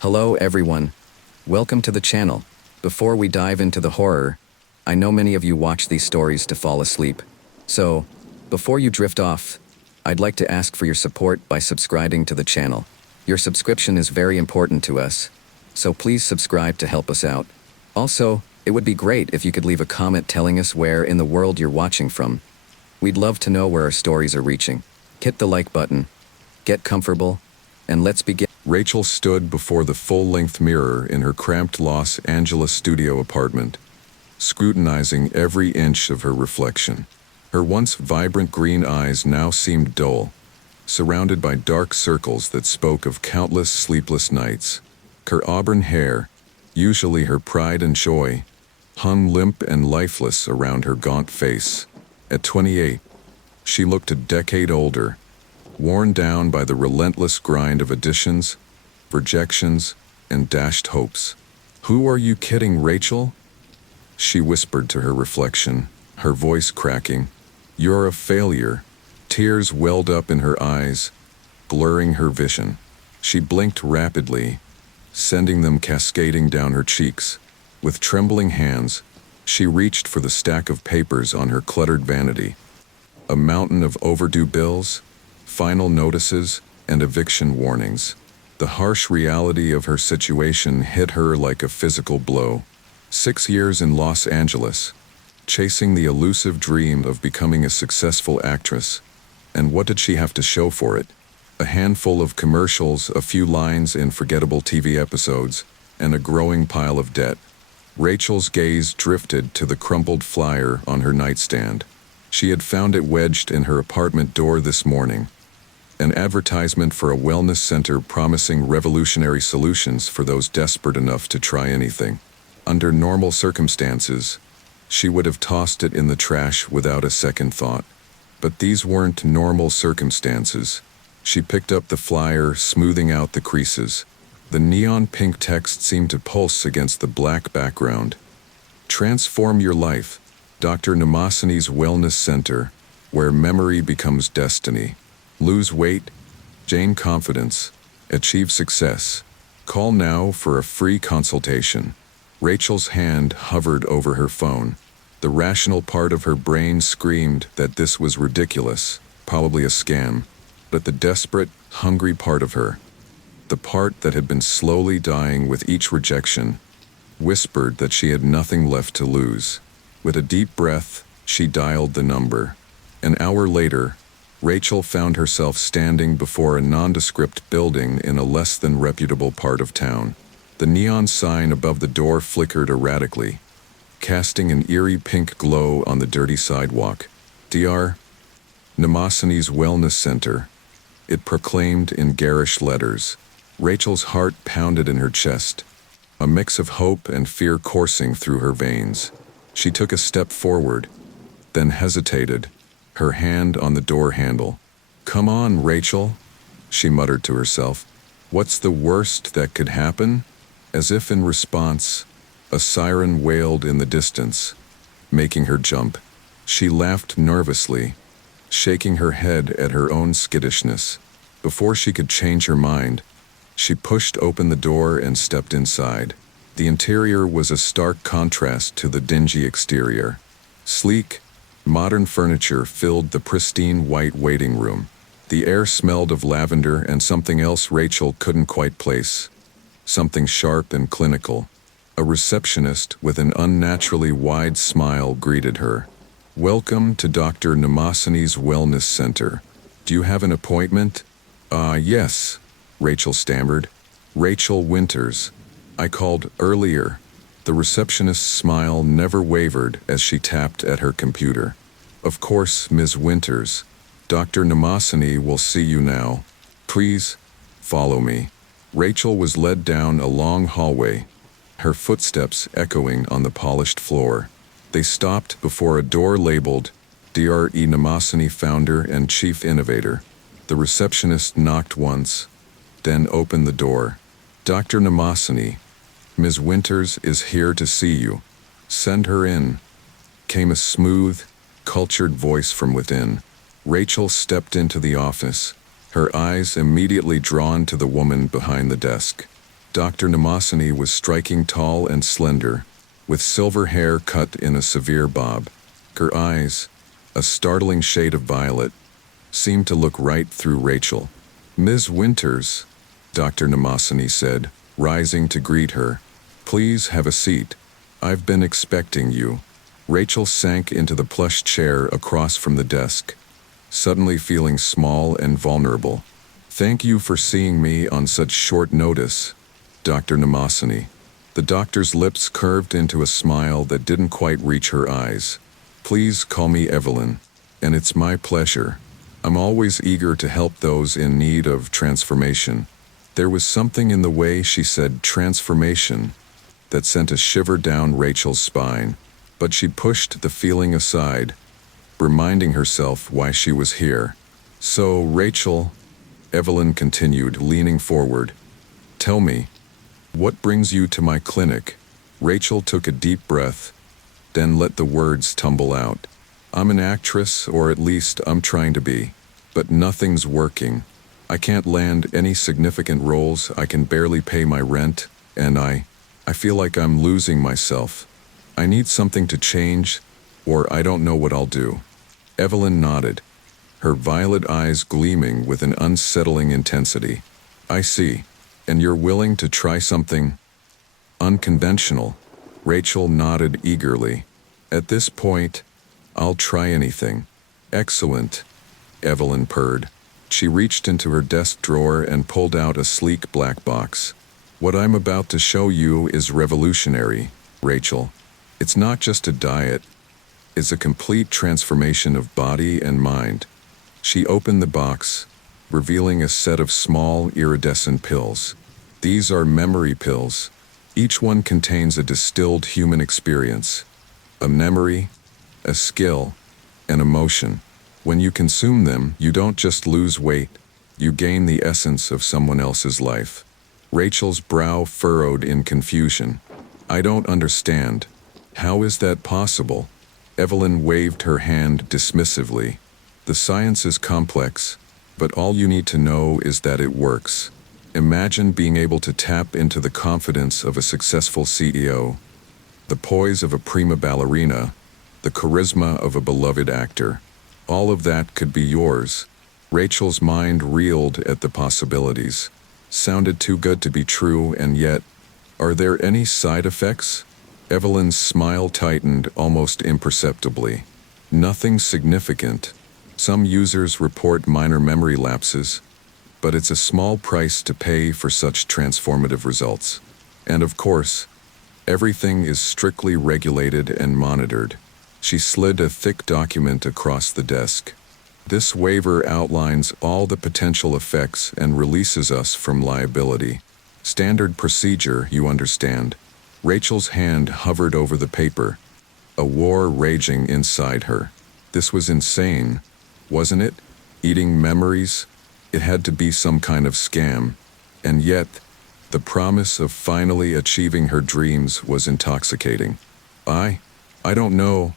Hello everyone. Welcome to the channel. Before we dive into the horror, I know many of you watch these stories to fall asleep. So, before you drift off, I'd like to ask for your support by subscribing to the channel. Your subscription is very important to us, so please subscribe to help us out. Also, it would be great if you could leave a comment telling us where in the world you're watching from. We'd love to know where our stories are reaching. Hit the like button, get comfortable, and let's begin. Rachel stood before the full-length mirror in her cramped Los Angeles studio apartment, scrutinizing every inch of her reflection. Her once vibrant green eyes now seemed dull, surrounded by dark circles that spoke of countless sleepless nights. Her auburn hair, usually her pride and joy, hung limp and lifeless around her gaunt face. At 28, she looked a decade older, worn down by the relentless grind of auditions, rejections, and dashed hopes. "Who are you kidding, Rachel?" she whispered to her reflection, her voice cracking. "You're a failure." Tears welled up in her eyes, blurring her vision. She blinked rapidly, sending them cascading down her cheeks. With trembling hands, she reached for the stack of papers on her cluttered vanity. A mountain of overdue bills, final notices, and eviction warnings. The harsh reality of her situation hit her like a physical blow. 6 years in Los Angeles, chasing the elusive dream of becoming a successful actress. And what did she have to show for it? A handful of commercials, a few lines in forgettable TV episodes, and a growing pile of debt. Rachel's gaze drifted to the crumpled flyer on her nightstand. She had found it wedged in her apartment door this morning. An advertisement for a wellness center promising revolutionary solutions for those desperate enough to try anything. Under normal circumstances, she would have tossed it in the trash without a second thought. But these weren't normal circumstances. She picked up the flyer, smoothing out the creases. The neon pink text seemed to pulse against the black background. "Transform your life. Dr. Namasini's Wellness Center, where memory becomes destiny. Lose weight, gain confidence, achieve success. Call now for a free consultation." Rachel's hand hovered over her phone. The rational part of her brain screamed that this was ridiculous, probably a scam. But the desperate, hungry part of her, the part that had been slowly dying with each rejection, whispered that she had nothing left to lose. With a deep breath, she dialed the number. An hour later, Rachel found herself standing before a nondescript building in a less than reputable part of town. The neon sign above the door flickered erratically, casting an eerie pink glow on the dirty sidewalk. "Dr. Namasini's Wellness Center," it proclaimed in garish letters. Rachel's heart pounded in her chest, a mix of hope and fear coursing through her veins. She took a step forward, then hesitated, her hand on the door handle. "Come on, Rachel," she muttered to herself. "What's the worst that could happen?" As if in response, a siren wailed in the distance, making her jump. She laughed nervously, shaking her head at her own skittishness. Before she could change her mind, she pushed open the door and stepped inside. The interior was a stark contrast to the dingy exterior. Sleek, modern furniture filled the pristine white waiting room. The air smelled of lavender and something else Rachel couldn't quite place. Something sharp and clinical. A receptionist with an unnaturally wide smile greeted her. "Welcome to Dr. Namasini's Wellness Center. Do you have an appointment?" Yes," Rachel stammered. "Rachel Winters. I called earlier." The receptionist's smile never wavered as she tapped at her computer. "Of course, Ms. Winters. Dr. Namasini will see you now. Please, follow me." Rachel was led down a long hallway, her footsteps echoing on the polished floor. They stopped before a door labeled Dr. Namasini, founder and chief innovator. The receptionist knocked once, then opened the door. "Dr. Namasini, Ms. Winters is here to see you. Send her in," came a smooth, cultured voice from within. Rachel stepped into the office, her eyes immediately drawn to the woman behind the desk. Dr. Namasani was striking tall and slender, with silver hair cut in a severe bob. Her eyes, a startling shade of violet, seemed to look right through Rachel. "Ms. Winters," Dr. Namasani said, rising to greet her. "Please have a seat. I've been expecting you." Rachel sank into the plush chair across from the desk, suddenly feeling small and vulnerable. "Thank you for seeing me on such short notice, Dr. Namasani." The doctor's lips curved into a smile that didn't quite reach her eyes. "Please call me Evelyn, and it's my pleasure. I'm always eager to help those in need of transformation." There was something in the way she said transformation that sent a shiver down Rachel's spine, but she pushed the feeling aside, reminding herself why she was here. "So, Rachel," Evelyn continued, leaning forward, "tell me, what brings you to my clinic?" Rachel took a deep breath, then let the words tumble out. "I'm an actress, or at least I'm trying to be, but nothing's working. I can't land any significant roles, I can barely pay my rent, and I feel like I'm losing myself. I need something to change, or I don't know what I'll do." Evelyn nodded, her violet eyes gleaming with an unsettling intensity. "I see. And you're willing to try something unconventional?" Rachel nodded eagerly. "At this point, I'll try anything." "Excellent," Evelyn purred. She reached into her desk drawer and pulled out a sleek black box. "What I'm about to show you is revolutionary, Rachel. It's not just a diet, it's a complete transformation of body and mind." She opened the box, revealing a set of small, iridescent pills. "These are memory pills. Each one contains a distilled human experience, a memory, a skill, an emotion. When you consume them, you don't just lose weight, you gain the essence of someone else's life." Rachel's brow furrowed in confusion. "I don't understand. How is that possible?" Evelyn waved her hand dismissively. "The science is complex, but all you need to know is that it works. Imagine being able to tap into the confidence of a successful CEO, the poise of a prima ballerina, the charisma of a beloved actor. All of that could be yours." Rachel's mind reeled at the possibilities. Sounded too good to be true, and yet, are there any side effects? Evelyn's smile tightened almost imperceptibly. "Nothing significant. Some users report minor memory lapses, but it's a small price to pay for such transformative results. And of course, everything is strictly regulated and monitored." She slid a thick document across the desk. "This waiver outlines all the potential effects and releases us from liability. Standard procedure, you understand." Rachel's hand hovered over the paper, a war raging inside her. This was insane, wasn't it? Eating memories? It had to be some kind of scam. And yet, the promise of finally achieving her dreams was intoxicating. I don't know,"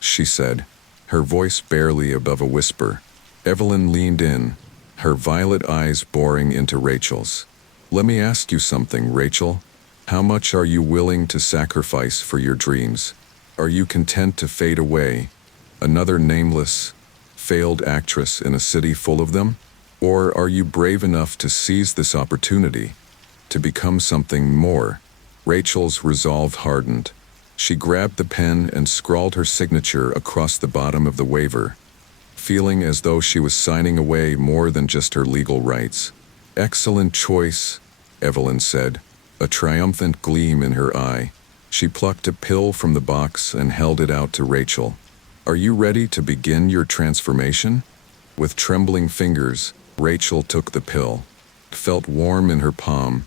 she said, her voice barely above a whisper. Evelyn leaned in, her violet eyes boring into Rachel's. "Let me ask you something, Rachel. How much are you willing to sacrifice for your dreams? Are you content to fade away, another nameless, failed actress in a city full of them? Or are you brave enough to seize this opportunity, to become something more?" Rachel's resolve hardened. She grabbed the pen and scrawled her signature across the bottom of the waiver, feeling as though she was signing away more than just her legal rights. "Excellent choice," Evelyn said, a triumphant gleam in her eye. She plucked a pill from the box and held it out to Rachel. "Are you ready to begin your transformation?" With trembling fingers, Rachel took the pill. It felt warm in her palm,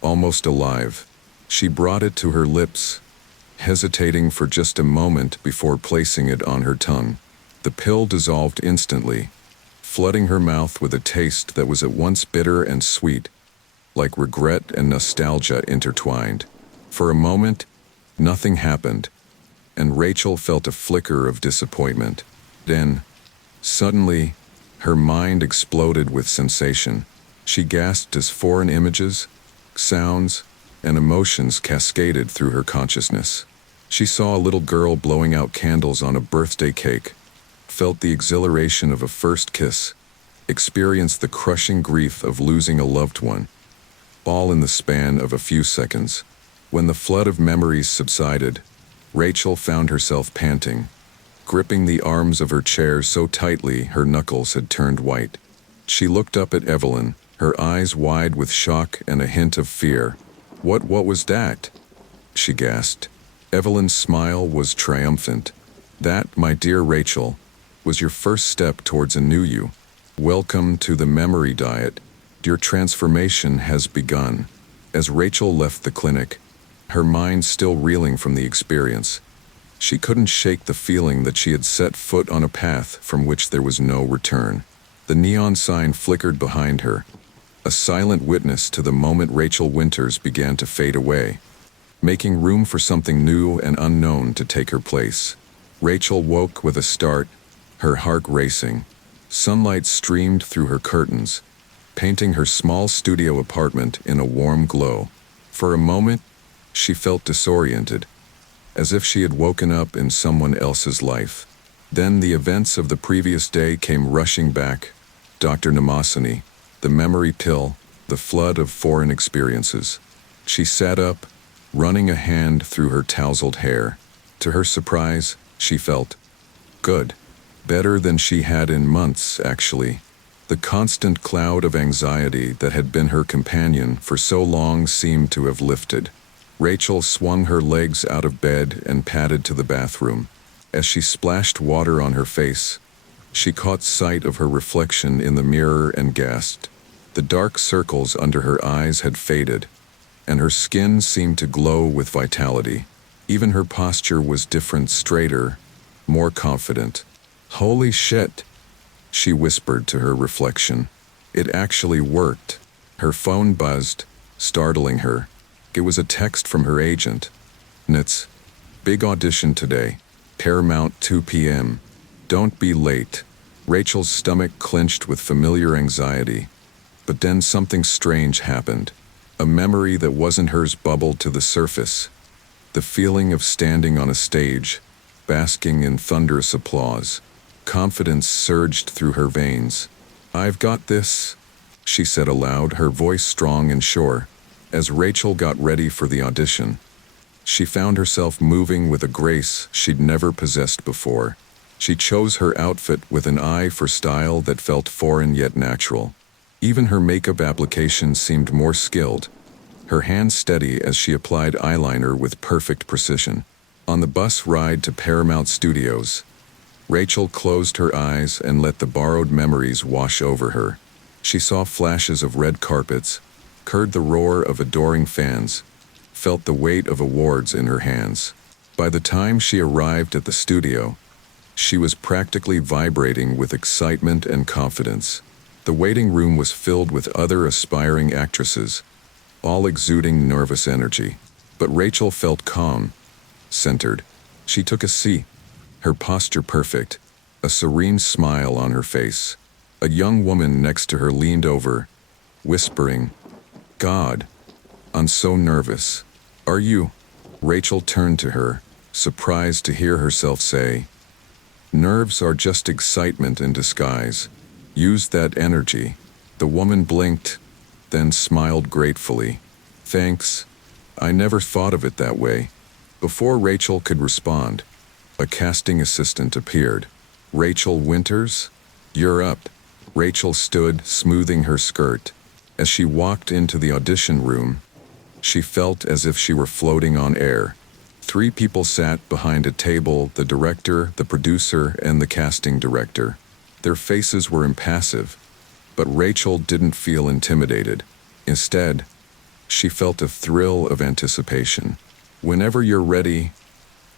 almost alive. She brought it to her lips, hesitating for just a moment before placing it on her tongue. The pill dissolved instantly, flooding her mouth with a taste that was at once bitter and sweet, like regret and nostalgia intertwined. For a moment, nothing happened, and Rachel felt a flicker of disappointment. Then, suddenly, her mind exploded with sensation. She gasped as foreign images, Sounds and emotions cascaded through her consciousness. She saw a little girl blowing out candles on a birthday cake, felt the exhilaration of a first kiss, experienced the crushing grief of losing a loved one, all in the span of a few seconds. When the flood of memories subsided, Rachel found herself panting, gripping the arms of her chair so tightly her knuckles had turned white. She looked up at Evelyn, her eyes wide with shock and a hint of fear. What was that?" she gasped. Evelyn's smile was triumphant. "That, my dear Rachel, was your first step towards a new you. Welcome to the memory diet. Your transformation has begun." As Rachel left the clinic, her mind still reeling from the experience, she couldn't shake the feeling that she had set foot on a path from which there was no return. The neon sign flickered behind her, a silent witness to the moment Rachel Winters began to fade away, making room for something new and unknown to take her place. Rachel woke with a start, her heart racing. Sunlight streamed through her curtains, painting her small studio apartment in a warm glow. For a moment, she felt disoriented, as if she had woken up in someone else's life. Then the events of the previous day came rushing back. Dr. Namasani, the memory pill, the flood of foreign experiences. She sat up, running a hand through her tousled hair. To her surprise, she felt good. Better than she had in months, actually. The constant cloud of anxiety that had been her companion for so long seemed to have lifted. Rachel swung her legs out of bed and padded to the bathroom. As she splashed water on her face, she caught sight of her reflection in the mirror and gasped. The dark circles under her eyes had faded, and her skin seemed to glow with vitality. Even her posture was different, straighter, more confident. "Holy shit," she whispered to her reflection. It actually worked. Her phone buzzed, startling her. It was a text from her agent. "Nits. Big audition today. Paramount 2 p.m. Don't be late." Rachel's stomach clenched with familiar anxiety. But then something strange happened. A memory that wasn't hers bubbled to the surface. The feeling of standing on a stage, basking in thunderous applause. Confidence surged through her veins. "I've got this," she said aloud, her voice strong and sure. As Rachel got ready for the audition, she found herself moving with a grace she'd never possessed before. She chose her outfit with an eye for style that felt foreign yet natural. Even her makeup application seemed more skilled, her hands steady as she applied eyeliner with perfect precision. On the bus ride to Paramount Studios, Rachel closed her eyes and let the borrowed memories wash over her. She saw flashes of red carpets, heard the roar of adoring fans, felt the weight of awards in her hands. By the time she arrived at the studio, she was practically vibrating with excitement and confidence. The waiting room was filled with other aspiring actresses, all exuding nervous energy. But Rachel felt calm, centered. She took a seat, her posture perfect, a serene smile on her face. A young woman next to her leaned over, whispering, "God, I'm so nervous." "Are you?" Rachel turned to her, surprised to hear herself say, "Nerves are just excitement in disguise. Use that energy." The woman blinked, then smiled gratefully. "Thanks. I never thought of it that way." Before Rachel could respond, a casting assistant appeared. "Rachel Winters? You're up." Rachel stood, smoothing her skirt. As she walked into the audition room, she felt as if she were floating on air. 3 people sat behind a table: the director, the producer, and the casting director. Their faces were impassive, but Rachel didn't feel intimidated. Instead, she felt a thrill of anticipation. "Whenever you're ready,"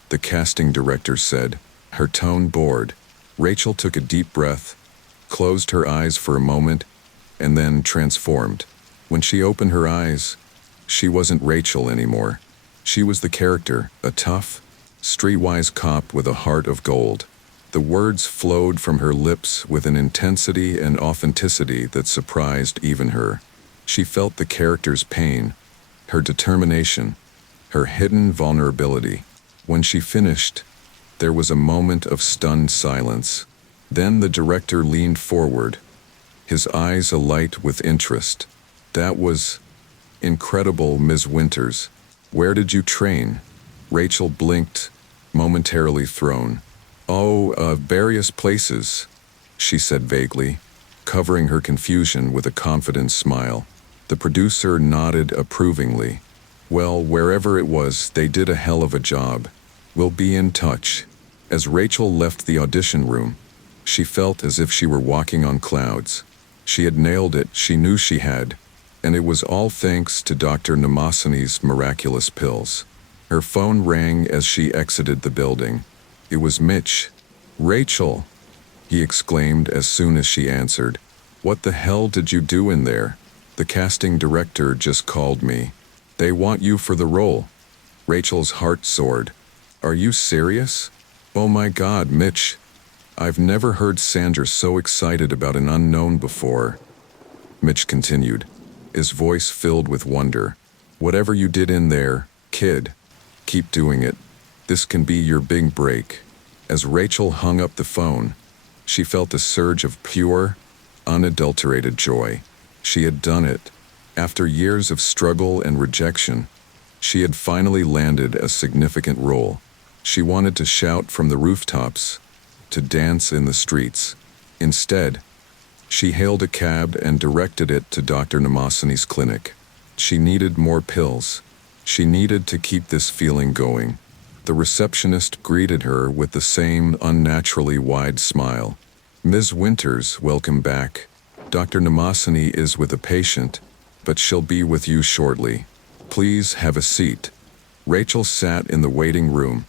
the casting director said, her tone bored. Rachel took a deep breath, closed her eyes for a moment, and then transformed. When she opened her eyes, she wasn't Rachel anymore. She was the character, a tough, streetwise cop with a heart of gold. The words flowed from her lips with an intensity and authenticity that surprised even her. She felt the character's pain, her determination, her hidden vulnerability. When she finished, there was a moment of stunned silence. Then the director leaned forward, his eyes alight with interest. "That was incredible, Ms. Winters. Where did you train?" Rachel blinked, momentarily thrown. "Oh, various places," she said vaguely, covering her confusion with a confident smile. The producer nodded approvingly. "Well, wherever it was, they did a hell of a job. We'll be in touch." As Rachel left the audition room, she felt as if she were walking on clouds. She had nailed it, she knew she had, and it was all thanks to Dr. Namasani's miraculous pills. Her phone rang as she exited the building. It was Mitch. "Rachel," he exclaimed as soon as she answered. "What the hell did you do in there? The casting director just called me. They want you for the role." Rachel's heart soared. "Are you serious? Oh my God, Mitch. I've never heard Sandra so excited about an unknown before." Mitch continued, his voice filled with wonder. "Whatever you did in there, kid, keep doing it. This can be your big break." As Rachel hung up the phone, she felt a surge of pure, unadulterated joy. She had done it. After years of struggle and rejection, she had finally landed a significant role. She wanted to shout from the rooftops, to dance in the streets. Instead, she hailed a cab and directed it to Dr. Namasani's clinic. She needed more pills. She needed to keep this feeling going. The receptionist greeted her with the same unnaturally wide smile. "Ms. Winters, welcome back. Dr. Namasani is with a patient, but she'll be with you shortly. Please have a seat." Rachel sat in the waiting room,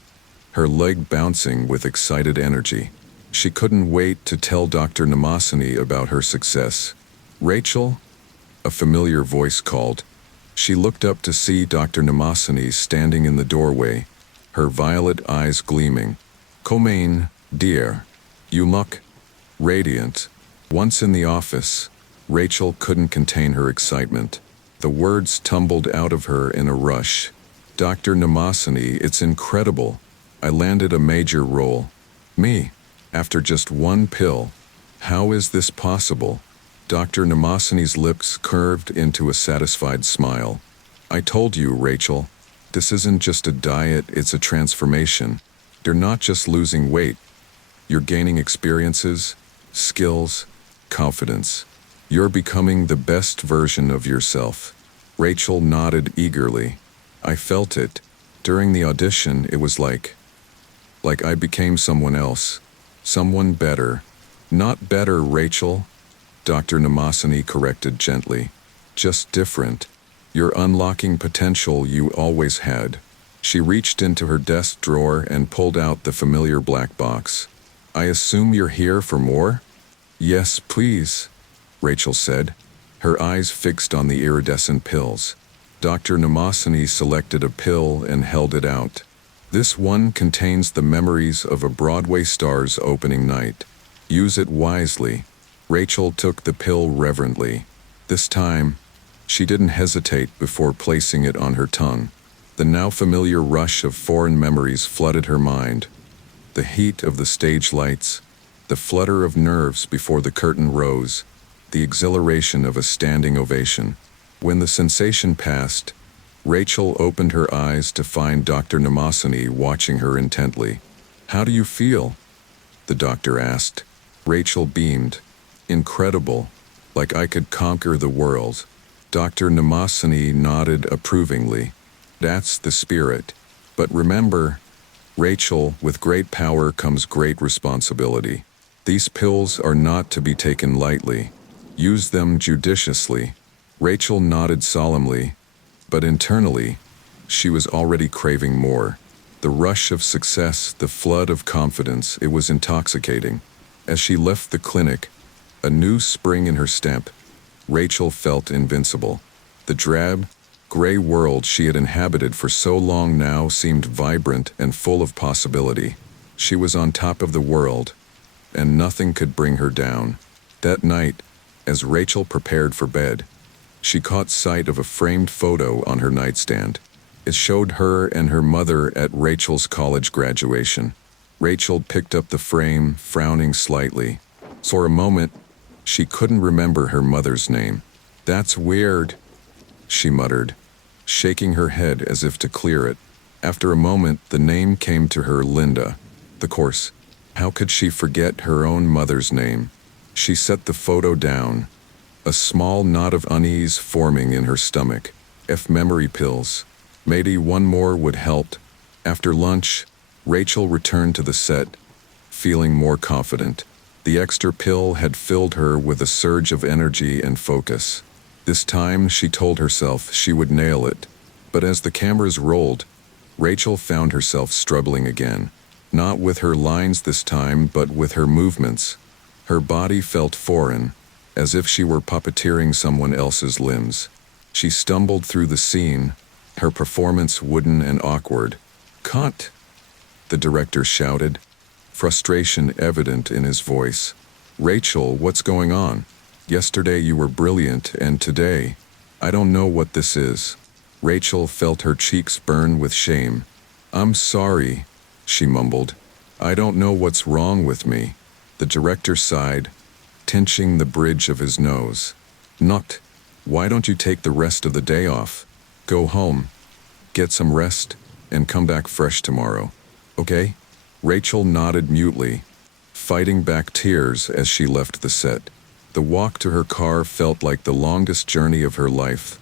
her leg bouncing with excited energy. She couldn't wait to tell Dr. Namasani about her success. "Rachel?" a familiar voice called. She looked up to see Dr. Namasani standing in the doorway, her violet eyes gleaming. "Come, dear. You look radiant." Once in the office, Rachel couldn't contain her excitement. The words tumbled out of her in a rush. "Dr. Namasani, it's incredible. I landed a major role. Me, after just one pill. How is this possible?" Dr. Namasani's lips curved into a satisfied smile. "I told you, Rachel. This isn't just a diet, it's a transformation. You're not just losing weight. You're gaining experiences, skills, confidence. You're becoming the best version of yourself." Rachel nodded eagerly. "I felt it. During the audition, it was like I became someone else. Someone better." "Not better, Rachel," Dr. Namasani corrected gently. "Just different. You're unlocking potential you always had." She reached into her desk drawer and pulled out the familiar black box. "I assume you're here for more?" "Yes, please," Rachel said, her eyes fixed on the iridescent pills. Dr. Namasani selected a pill and held it out. "This one contains the memories of a Broadway star's opening night. Use it wisely." Rachel took the pill reverently. This time, she didn't hesitate before placing it on her tongue. The now familiar rush of foreign memories flooded her mind. The heat of the stage lights, the flutter of nerves before the curtain rose, the exhilaration of a standing ovation. When the sensation passed, Rachel opened her eyes to find Dr. Namasani watching her intently. "How do you feel?" the doctor asked. Rachel beamed. "Incredible. Like I could conquer the world." Dr. Namasani nodded approvingly. "That's the spirit. But remember, Rachel, with great power comes great responsibility. These pills are not to be taken lightly. Use them judiciously." Rachel nodded solemnly, but internally, she was already craving more. The rush of success, the flood of confidence, it was intoxicating. As she left the clinic, a new spring in her step, Rachel felt invincible. The drab, gray world she had inhabited for so long now seemed vibrant and full of possibility. She was on top of the world, and nothing could bring her down. That night, as Rachel prepared for bed, She caught sight of a framed photo on her nightstand. It showed her and her mother at Rachel's college graduation. Rachel picked up the frame, frowning slightly. For a moment, she couldn't remember her mother's name. "That's weird," she muttered, shaking her head as if to clear it. After a moment, the name came to her: Linda. Of course, how could she forget her own mother's name? She set the photo down, a small knot of unease forming in her stomach. If memory pills. Maybe one more would help. After lunch, Rachel returned to the set, feeling more confident. The extra pill had filled her with a surge of energy and focus. This time, she told herself she would nail it. But as the cameras rolled, Rachel found herself struggling again. Not with her lines this time, but with her movements. Her body felt foreign, as if she were puppeteering someone else's limbs. She stumbled through the scene, her performance wooden and awkward. "Cut!" the director shouted, frustration evident in his voice. "Rachel, what's going on? Yesterday you were brilliant, and today, I don't know what this is." Rachel felt her cheeks burn with shame. "I'm sorry," she mumbled. "I don't know what's wrong with me." The director sighed, tinching the bridge of his nose. "Not. Why don't you take the rest of the day off? Go home, get some rest, and come back fresh tomorrow. Okay?" Rachel nodded mutely, fighting back tears as she left the set. The walk to her car felt like the longest journey of her life,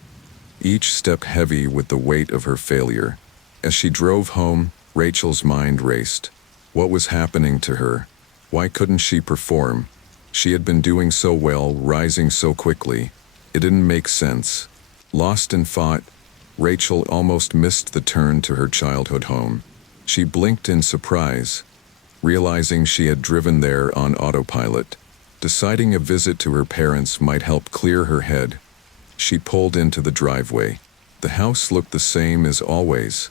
each step heavy with the weight of her failure. As she drove home, Rachel's mind raced. What was happening to her? Why couldn't she perform? She had been doing so well, rising so quickly. It didn't make sense. Lost in thought, Rachel almost missed the turn to her childhood home. She blinked in surprise, realizing she had driven there on autopilot. Deciding a visit to her parents might help clear her head, she pulled into the driveway. The house looked the same as always,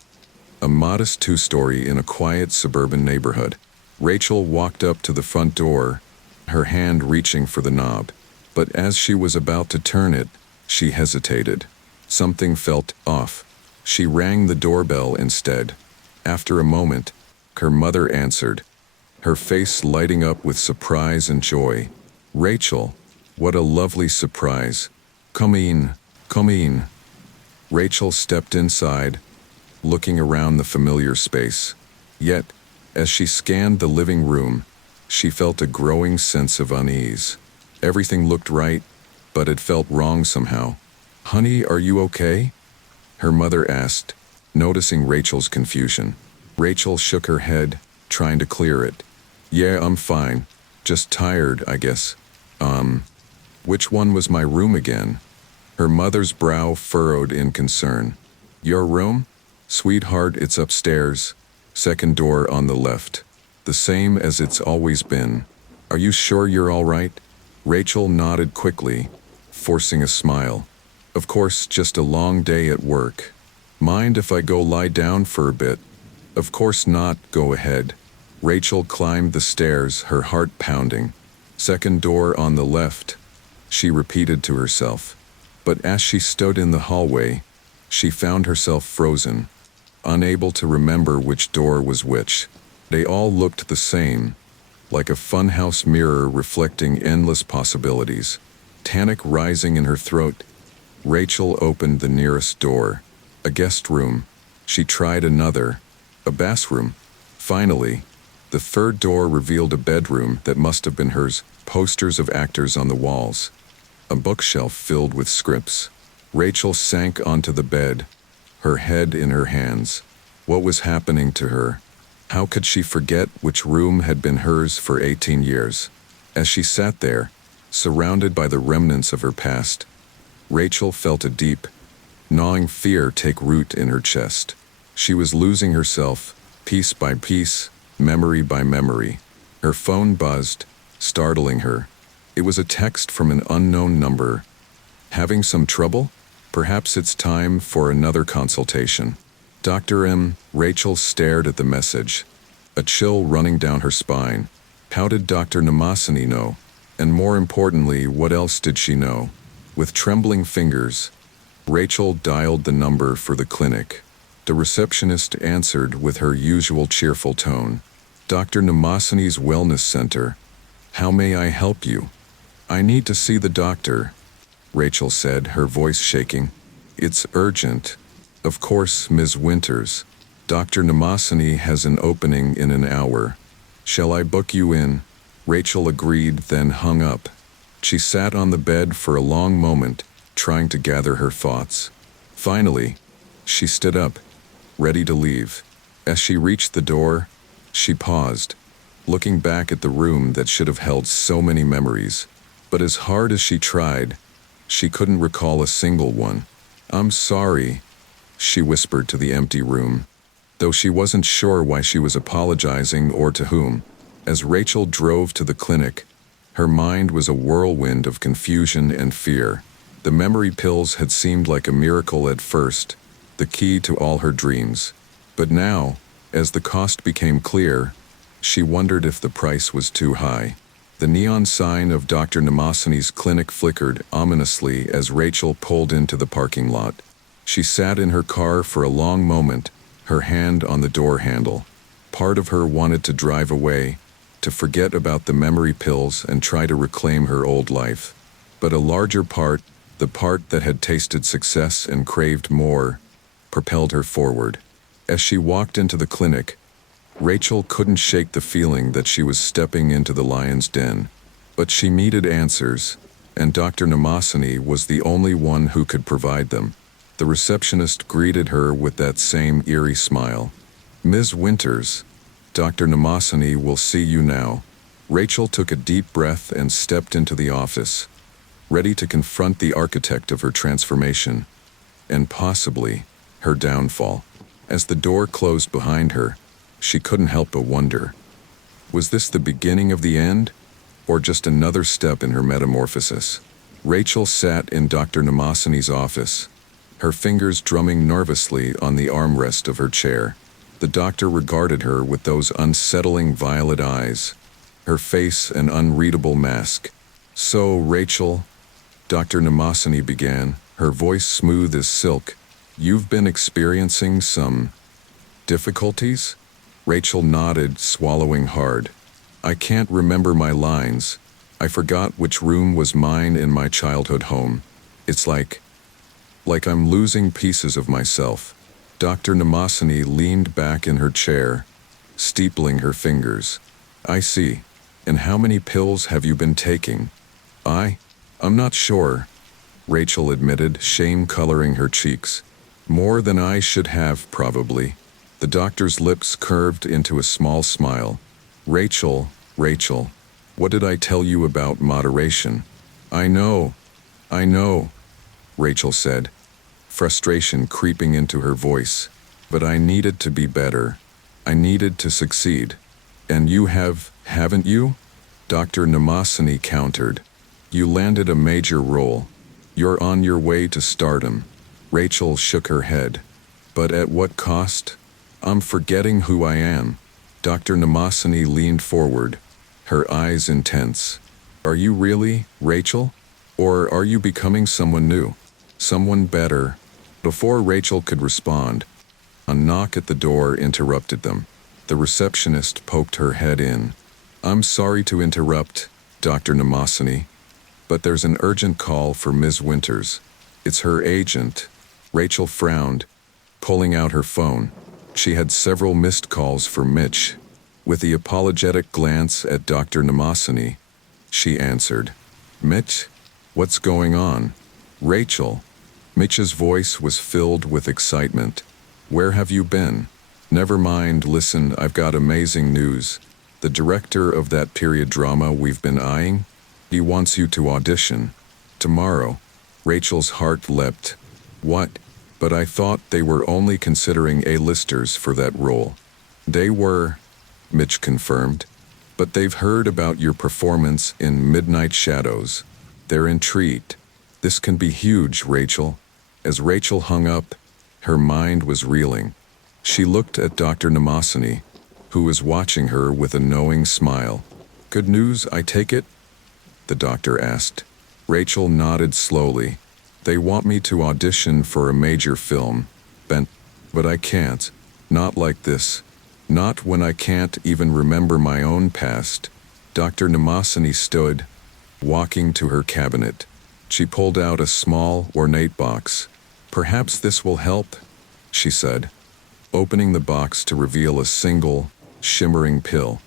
a modest two-story in a quiet suburban neighborhood. Rachel walked up to the front door, her hand reaching for the knob. But as she was about to turn it, she hesitated. Something felt off. She rang the doorbell instead. After a moment, her mother answered, her face lighting up with surprise and joy. "Rachel, what a lovely surprise. Come in, come in." Rachel stepped inside, looking around the familiar space. Yet, as she scanned the living room, she felt a growing sense of unease. Everything looked right, but it felt wrong somehow. "Honey, are you okay?" her mother asked, noticing Rachel's confusion. Rachel shook her head, trying to clear it. "Yeah, I'm fine. Just tired, I guess. Which one was my room again?" Her mother's brow furrowed in concern. "Your room? Sweetheart, it's upstairs. Second door on the left. The same as it's always been. Are you sure you're all right?" Rachel nodded quickly, forcing a smile. "Of course, just a long day at work. Mind if I go lie down for a bit?" "Of course not, go ahead." Rachel climbed the stairs, her heart pounding. "Second door on the left," she repeated to herself. But as she stood in the hallway, she found herself frozen, unable to remember which door was which. They all looked the same, like a funhouse mirror reflecting endless possibilities. Panic rising in her throat, Rachel opened the nearest door. A guest room. She tried another. A bathroom. Finally, the third door revealed a bedroom that must have been hers, posters of actors on the walls. A bookshelf filled with scripts. Rachel sank onto the bed, her head in her hands. What was happening to her? How could she forget which room had been hers for 18 years? As she sat there, surrounded by the remnants of her past, Rachel felt a deep, gnawing fear take root in her chest. She was losing herself, piece by piece, memory by memory. Her phone buzzed, startling her. It was a text from an unknown number. "Having some trouble? Perhaps it's time for another consultation." "Dr. M." Rachel stared at the message, a chill running down her spine. How did Dr. Namasani know? And more importantly, what else did she know? With trembling fingers, Rachel dialed the number for the clinic. The receptionist answered with her usual cheerful tone. Dr. Namasani's Wellness Center. How may I help you? I need to see the doctor, Rachel said, her voice shaking. It's urgent. Of course, Ms. Winters. Dr. Namasani has an opening in an hour. Shall I book you in? Rachel agreed, then hung up. She sat on the bed for a long moment, trying to gather her thoughts. Finally, she stood up, ready to leave. As she reached the door, she paused, looking back at the room that should have held so many memories. But as hard as she tried, she couldn't recall a single one. I'm sorry, she whispered to the empty room, though she wasn't sure why she was apologizing or to whom. As Rachel drove to the clinic, her mind was a whirlwind of confusion and fear. The memory pills had seemed like a miracle at first, the key to all her dreams. But now, as the cost became clear, she wondered if the price was too high. The neon sign of Dr. Namasani's clinic flickered ominously as Rachel pulled into the parking lot. She sat in her car for a long moment, her hand on the door handle. Part of her wanted to drive away, to forget about the memory pills and try to reclaim her old life. But a larger part, the part that had tasted success and craved more, propelled her forward. As she walked into the clinic, Rachel couldn't shake the feeling that she was stepping into the lion's den. But she needed answers, and Dr. Namasani was the only one who could provide them. The receptionist greeted her with that same eerie smile. Ms. Winters, Dr. Namasani will see you now. Rachel took a deep breath and stepped into the office, ready to confront the architect of her transformation, and possibly her downfall. As the door closed behind her, she couldn't help but wonder, was this the beginning of the end, or just another step in her metamorphosis? Rachel sat in Dr. Namasani's office, her fingers drumming nervously on the armrest of her chair. The doctor regarded her with those unsettling violet eyes, her face an unreadable mask. So, Rachel, Dr. Namasani began, her voice smooth as silk, you've been experiencing some difficulties? Rachel nodded, swallowing hard. I can't remember my lines. I forgot which room was mine in my childhood home. It's like I'm losing pieces of myself. Dr. Namasani leaned back in her chair, steepling her fingers. I see. And how many pills have you been taking? I'm not sure, Rachel admitted, shame coloring her cheeks. More than I should have, probably. The doctor's lips curved into a small smile. Rachel, what did I tell you about moderation? I know, Rachel said, frustration creeping into her voice. But I needed to be better. I needed to succeed. And you haven't you? Dr. Namasani countered. You landed a major role. You're on your way to stardom. Rachel shook her head. But at what cost? I'm forgetting who I am. Dr. Namasani leaned forward, her eyes intense. Are you really, Rachel? Or are you becoming someone new? Someone better? Before Rachel could respond, a knock at the door interrupted them. The receptionist poked her head in. I'm sorry to interrupt, Dr. Namasani, but there's an urgent call for Ms. Winters. It's her agent. Rachel frowned, pulling out her phone. She had several missed calls for Mitch. With the apologetic glance at Dr. Namasani, she answered, Mitch? What's going on? Rachel. Mitch's voice was filled with excitement. Where have you been? Never mind, listen, I've got amazing news. The director of that period drama we've been eyeing, he wants you to audition. Tomorrow. Rachel's heart leapt. What? But I thought they were only considering A-listers for that role. They were, Mitch confirmed. But they've heard about your performance in Midnight Shadows. They're intrigued. This can be huge, Rachel. As Rachel hung up, her mind was reeling. She looked at Dr. Namasani, who was watching her with a knowing smile. Good news, I take it? The doctor asked. Rachel nodded slowly. They want me to audition for a major film, Ben, but I can't. Not like this. Not when I can't even remember my own past. Dr. Namasani stood, walking to her cabinet. She pulled out a small, ornate box. Perhaps this will help, she said, opening the box to reveal a single, shimmering pill.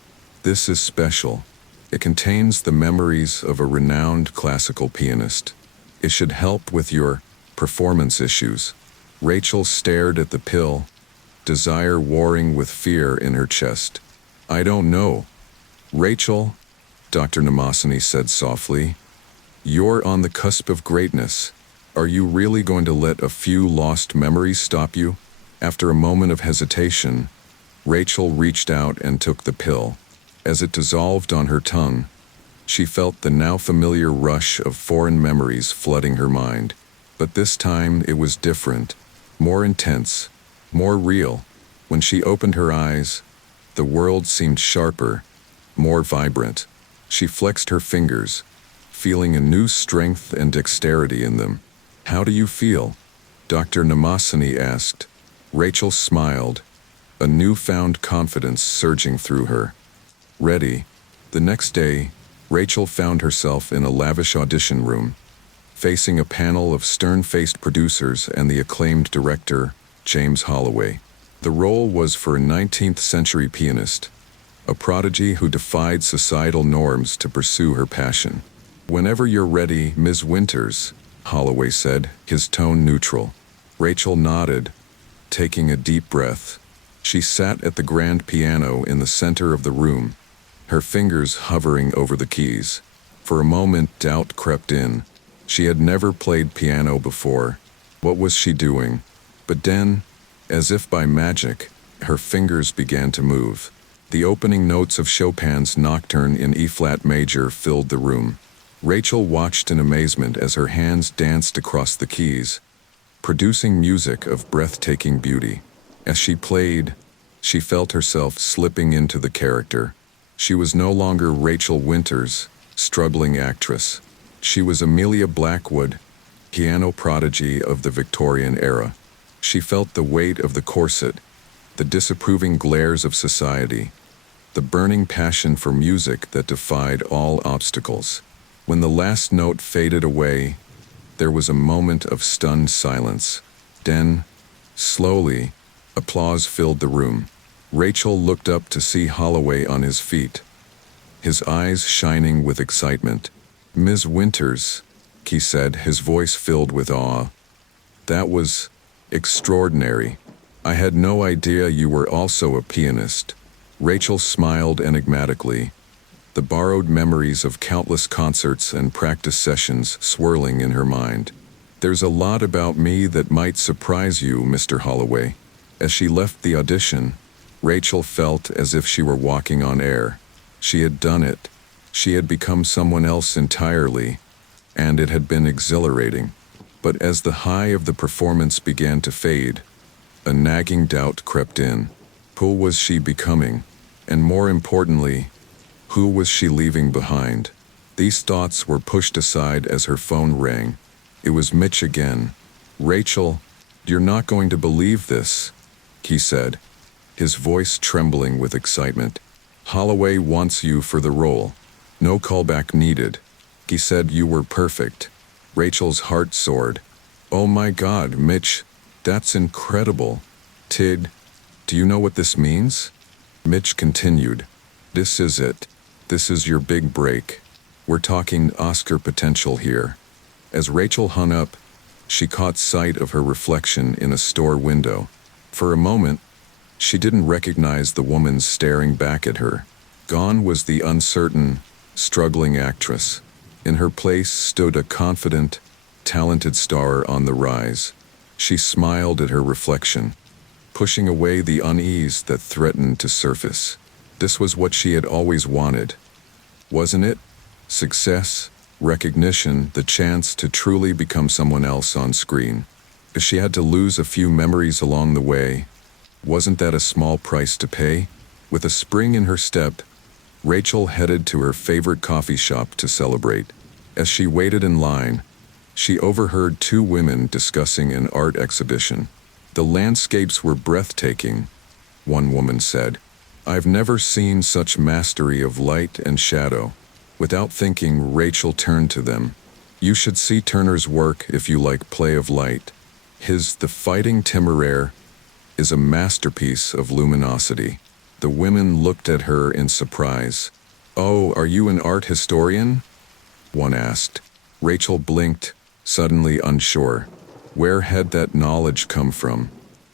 This is special. It contains the memories of a renowned classical pianist. It should help with your performance issues. Rachel stared at the pill, desire warring with fear in her chest. I don't know. Rachel, Dr. Namasani said softly, you're on the cusp of greatness. Are you really going to let a few lost memories stop you? After a moment of hesitation, Rachel reached out and took the pill. As it dissolved on her tongue, she felt the now familiar rush of foreign memories flooding her mind. But this time it was different, more intense, more real. When she opened her eyes, the world seemed sharper, more vibrant. She flexed her fingers, feeling a new strength and dexterity in them. How do you feel? Dr. Namasani asked. Rachel smiled, a newfound confidence surging through her. Ready. The next day, Rachel found herself in a lavish audition room, facing a panel of stern-faced producers and the acclaimed director, James Holloway. The role was for a 19th-century pianist, a prodigy who defied societal norms to pursue her passion. Whenever you're ready, Ms. Winters, Holloway said, his tone neutral. Rachel nodded, taking a deep breath. She sat at the grand piano in the center of the room, her fingers hovering over the keys. For a moment, doubt crept in. She had never played piano before. What was she doing? But then, as if by magic, her fingers began to move. The opening notes of Chopin's Nocturne in E-flat major filled the room. Rachel watched in amazement as her hands danced across the keys, producing music of breathtaking beauty. As she played, she felt herself slipping into the character. She was no longer Rachel Winters, struggling actress. She was Amelia Blackwood, piano prodigy of the Victorian era. She felt the weight of the corset, the disapproving glares of society, the burning passion for music that defied all obstacles. When the last note faded away, there was a moment of stunned silence. Then, slowly, applause filled the room. Rachel looked up to see Holloway on his feet, his eyes shining with excitement. Ms. Winters, he said, his voice filled with awe. That was extraordinary. I had no idea you were also a pianist. Rachel smiled enigmatically, the borrowed memories of countless concerts and practice sessions swirling in her mind. There's a lot about me that might surprise you, Mr. Holloway. As she left the audition, Rachel felt as if she were walking on air. She had done it. She had become someone else entirely, and it had been exhilarating. But as the high of the performance began to fade, a nagging doubt crept in. Who was she becoming? And more importantly, who was she leaving behind? These thoughts were pushed aside as her phone rang. It was Mitch again. Rachel, you're not going to believe this, he said, his voice trembling with excitement. Holloway wants you for the role. No callback needed. He said you were perfect. Rachel's heart soared. Oh my God, Mitch, that's incredible. Tid, do you know what this means? Mitch continued. This is it. This is your big break. We're talking Oscar potential here. As Rachel hung up, she caught sight of her reflection in a store window. For a moment, she didn't recognize the woman staring back at her. Gone was the uncertain, struggling actress. In her place stood a confident, talented star on the rise. She smiled at her reflection, pushing away the unease that threatened to surface. This was what she had always wanted, wasn't it? Success, recognition, the chance to truly become someone else on screen. If she had to lose a few memories along the way, wasn't that a small price to pay? With a spring in her step, Rachel headed to her favorite coffee shop to celebrate. As she waited in line, she overheard two women discussing an art exhibition. The landscapes were breathtaking, one woman said. I've never seen such mastery of light and shadow. Without thinking, Rachel turned to them. You should see Turner's work if you like play of light. His The Fighting Temeraire is a masterpiece of luminosity. The women looked at her in surprise. Oh, are you an art historian? One asked. Rachel blinked, suddenly unsure. Where had that knowledge come from?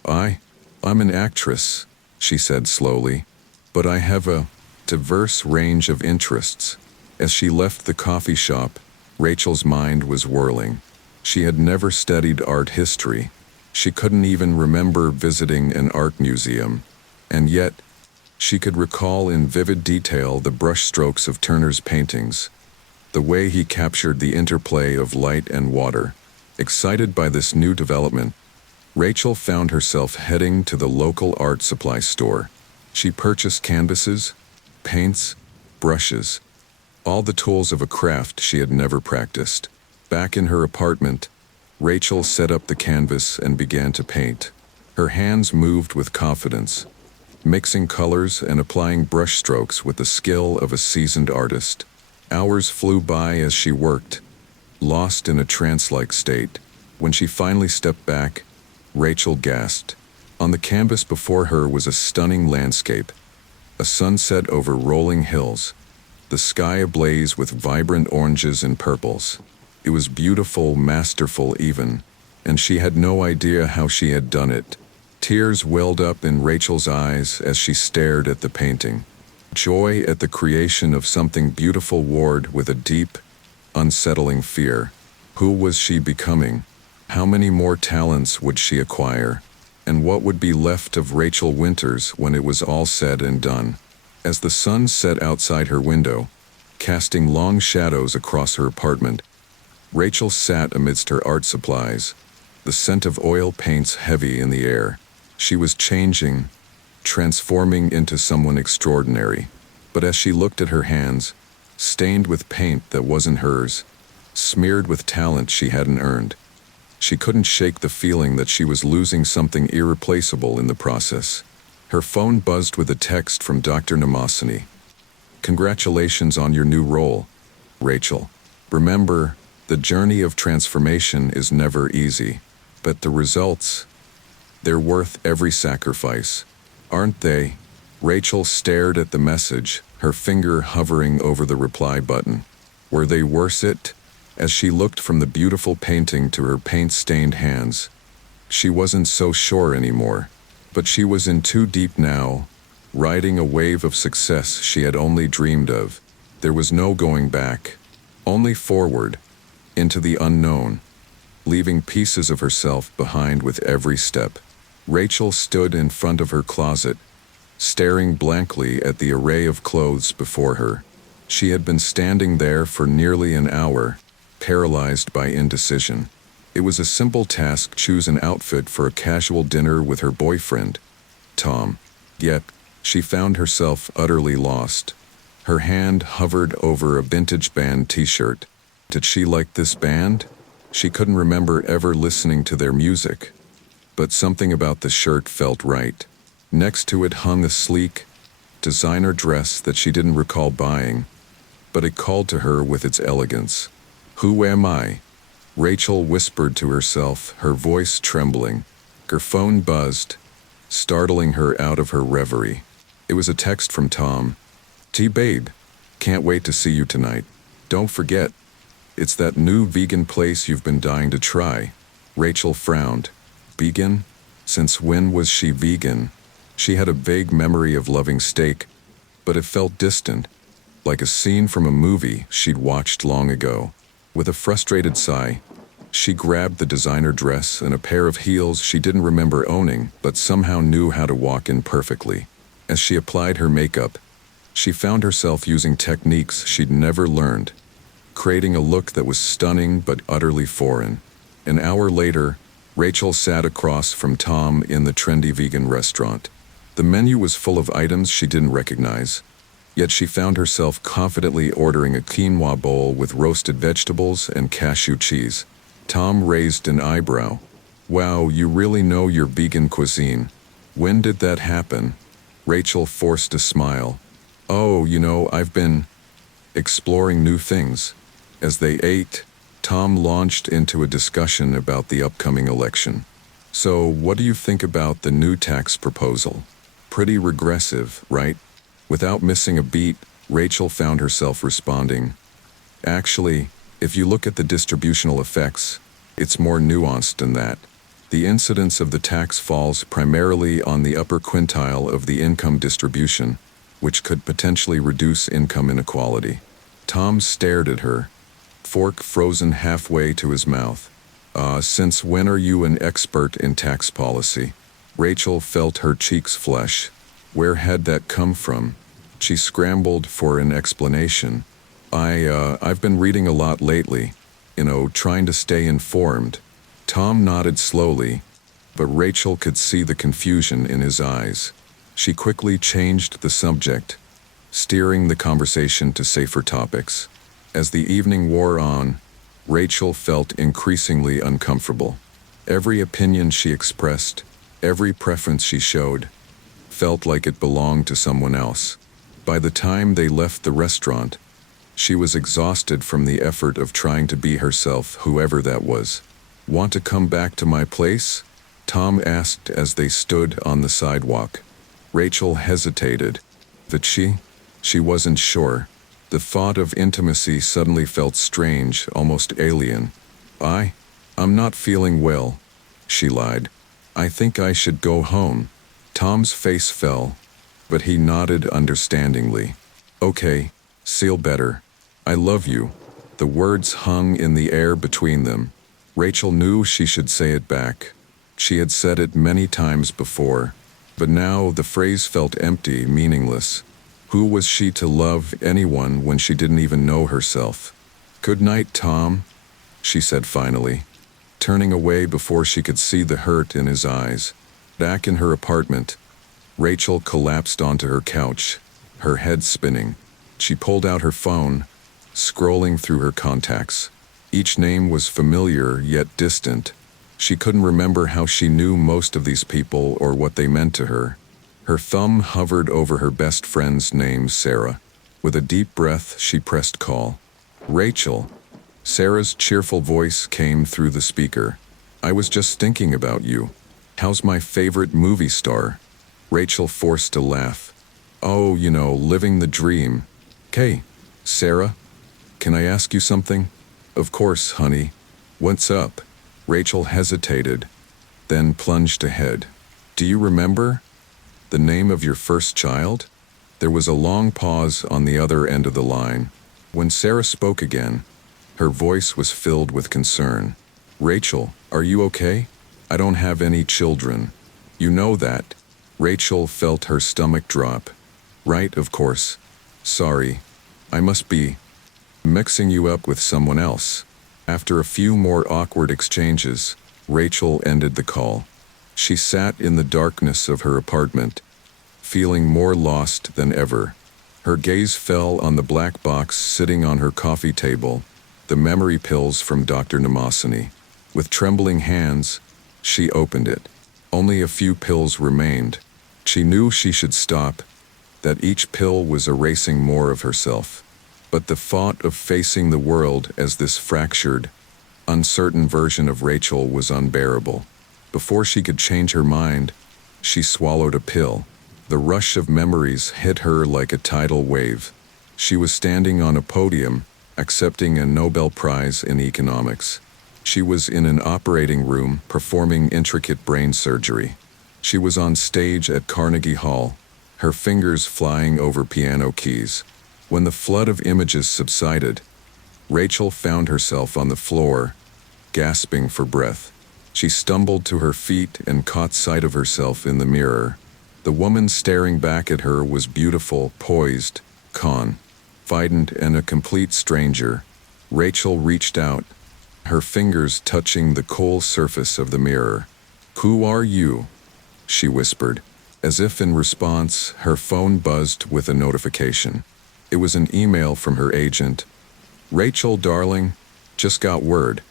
I'm an actress, she said slowly, but I have a diverse range of interests. As she left the coffee shop, Rachel's mind was whirling. She had never studied art history. She couldn't even remember visiting an art museum. And yet, she could recall in vivid detail the brushstrokes of Turner's paintings, the way he captured the interplay of light and water. Excited by this new development, Rachel found herself heading to the local art supply store. She purchased canvases, paints, brushes, all the tools of a craft she had never practiced. Back in her apartment, Rachel set up the canvas and began to paint. Her hands moved with confidence, mixing colors and applying brushstrokes with the skill of a seasoned artist. Hours flew by as she worked, lost in a trance-like state. When she finally stepped back, Rachel gasped. On the canvas before her was a stunning landscape, a sunset over rolling hills, the sky ablaze with vibrant oranges and purples. It was beautiful, masterful even, and she had no idea how she had done it. Tears welled up in Rachel's eyes as she stared at the painting. Joy at the creation of something beautiful warred with a deep, unsettling fear. Who was she becoming? How many more talents would she acquire? And what would be left of Rachel Winters when it was all said and done? As the sun set outside her window, casting long shadows across her apartment, Rachel sat amidst her art supplies, the scent of oil paints heavy in the air. She was changing, transforming into someone extraordinary. But as she looked at her hands, stained with paint that wasn't hers, smeared with talent she hadn't earned, she couldn't shake the feeling that she was losing something irreplaceable in the process. Her phone buzzed with a text from Dr. Namasani. Congratulations on your new role, Rachel. Remember, the journey of transformation is never easy, but the results, they're worth every sacrifice, aren't they? Rachel stared at the message, her finger hovering over the reply button. Were they worth it? As she looked from the beautiful painting to her paint-stained hands, she wasn't so sure anymore. But she was in too deep now, riding a wave of success she had only dreamed of. There was no going back, only forward, into the unknown, leaving pieces of herself behind with every step. Rachel stood in front of her closet, staring blankly at the array of clothes before her. She had been standing there for nearly an hour, paralyzed by indecision. It was a simple task: choose an outfit for a casual dinner with her boyfriend, Tom. Yet, she found herself utterly lost. Her hand hovered over a vintage band t-shirt. Did she like this band? She couldn't remember ever listening to their music. But something about the shirt felt right. Next to it hung a sleek, designer dress that she didn't recall buying, but it called to her with its elegance. Who am I? Rachel whispered to herself, her voice trembling. Her phone buzzed, startling her out of her reverie. It was a text from Tom. Babe, can't wait to see you tonight. Don't forget, it's that new vegan place you've been dying to try. Rachel frowned. Vegan? Since when was she vegan? She had a vague memory of loving steak, but it felt distant, like a scene from a movie she'd watched long ago. With a frustrated sigh, she grabbed the designer dress and a pair of heels she didn't remember owning, but somehow knew how to walk in perfectly. As she applied her makeup, she found herself using techniques she'd never learned, creating a look that was stunning but utterly foreign. An hour later, Rachel sat across from Tom in the trendy vegan restaurant. The menu was full of items she didn't recognize: Yet she found herself confidently ordering a quinoa bowl with roasted vegetables and cashew cheese. Tom raised an eyebrow. Wow, you really know your vegan cuisine. When did that happen? Rachel forced a smile. Oh, I've been exploring new things. As they ate, Tom launched into a discussion about the upcoming election. So, what do you think about the new tax proposal? Pretty regressive, right? Without missing a beat, Rachel found herself responding. Actually, if you look at the distributional effects, it's more nuanced than that. The incidence of the tax falls primarily on the upper quintile of the income distribution, which could potentially reduce income inequality. Tom stared at her, fork frozen halfway to his mouth. Since when are you an expert in tax policy? Rachel felt her cheeks flush. Where had that come from? She scrambled for an explanation. I've been reading a lot lately, trying to stay informed. Tom nodded slowly, but Rachel could see the confusion in his eyes. She quickly changed the subject, steering the conversation to safer topics. As the evening wore on, Rachel felt increasingly uncomfortable. Every opinion she expressed, every preference she showed, felt like it belonged to someone else. By the time they left the restaurant, she was exhausted from the effort of trying to be herself, whoever that was. Want to come back to my place? Tom asked as they stood on the sidewalk. Rachel hesitated. But she wasn't sure. The thought of intimacy suddenly felt strange, almost alien. I'm not feeling well, she lied. I think I should go home. Tom's face fell, but he nodded understandingly. Okay, feel better. I love you. The words hung in the air between them. Rachel knew she should say it back. She had said it many times before, but now the phrase felt empty, meaningless. Who was she to love anyone when she didn't even know herself? Good night, Tom, she said finally, turning away before she could see the hurt in his eyes. Back in her apartment, Rachel collapsed onto her couch, her head spinning. She pulled out her phone, scrolling through her contacts. Each name was familiar yet distant. She couldn't remember how she knew most of these people or what they meant to her. Her thumb hovered over her best friend's name, Sarah. With a deep breath, she pressed call. Rachel. Sarah's cheerful voice came through the speaker. I was just thinking about you. How's my favorite movie star? Rachel forced a laugh. Oh, living the dream. Hey, Sarah, can I ask you something? Of course, honey. What's up? Rachel hesitated, then plunged ahead. Do you remember the name of your first child? There was a long pause on the other end of the line. When Sarah spoke again, her voice was filled with concern. Rachel, are you okay? I don't have any children. You know that. Rachel felt her stomach drop. Right, of course. Sorry. I must be mixing you up with someone else. After a few more awkward exchanges, Rachel ended the call. She sat in the darkness of her apartment, feeling more lost than ever. Her gaze fell on the black box sitting on her coffee table, the memory pills from Dr. Namasani. With trembling hands, she opened it. Only a few pills remained. She knew she should stop, that each pill was erasing more of herself. But the thought of facing the world as this fractured, uncertain version of Rachel was unbearable. Before she could change her mind, she swallowed a pill. The rush of memories hit her like a tidal wave. She was standing on a podium, accepting a Nobel Prize in economics. She was in an operating room performing intricate brain surgery. She was on stage at Carnegie Hall, her fingers flying over piano keys. When the flood of images subsided, Rachel found herself on the floor, gasping for breath. She stumbled to her feet and caught sight of herself in the mirror. The woman staring back at her was beautiful, poised, confident, and a complete stranger. Rachel reached out, her fingers touching the cold surface of the mirror. Who are you? She whispered. As if in response, her phone buzzed with a notification. It was an email from her agent. "Rachel, darling, just got word.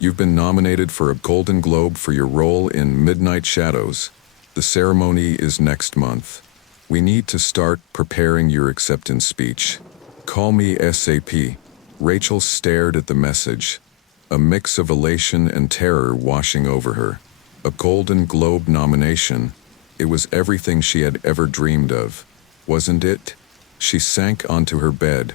You've been nominated for a Golden Globe for your role in Midnight Shadows. The ceremony is next month. We need to start preparing your acceptance speech. Call me ASAP." Rachel stared at the message, a mix of elation and terror washing over her. A Golden Globe nomination. It was everything she had ever dreamed of, wasn't it? She sank onto her bed,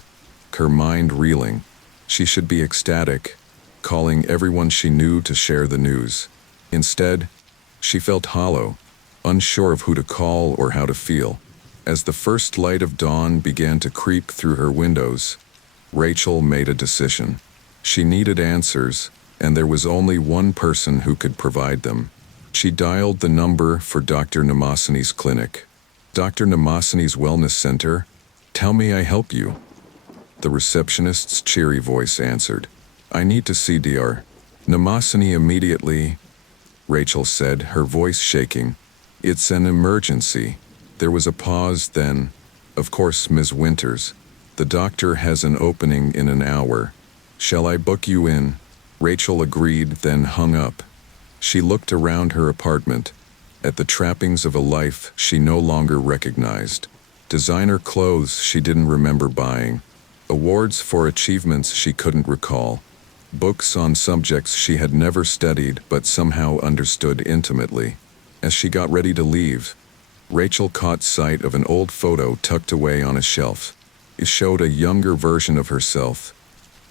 her mind reeling. She should be ecstatic, calling everyone she knew to share the news. Instead, she felt hollow, unsure of who to call or how to feel. As the first light of dawn began to creep through her windows, Rachel made a decision. She needed answers, and there was only one person who could provide them. She dialed the number for Dr. Namasini's clinic. "Dr. Namasini's Wellness Center? Tell me I help you." The receptionist's cheery voice answered. "I need to see Dr. Namasini immediately," Rachel said, her voice shaking. "It's an emergency." There was a pause, then, "Of course, Ms. Winters. The doctor has an opening in an hour. Shall I book you in?" Rachel agreed, then hung up. She looked around her apartment, at the trappings of a life she no longer recognized. Designer clothes she didn't remember buying. Awards for achievements she couldn't recall. Books on subjects she had never studied but somehow understood intimately. As she got ready to leave, Rachel caught sight of an old photo tucked away on a shelf. It showed a younger version of herself,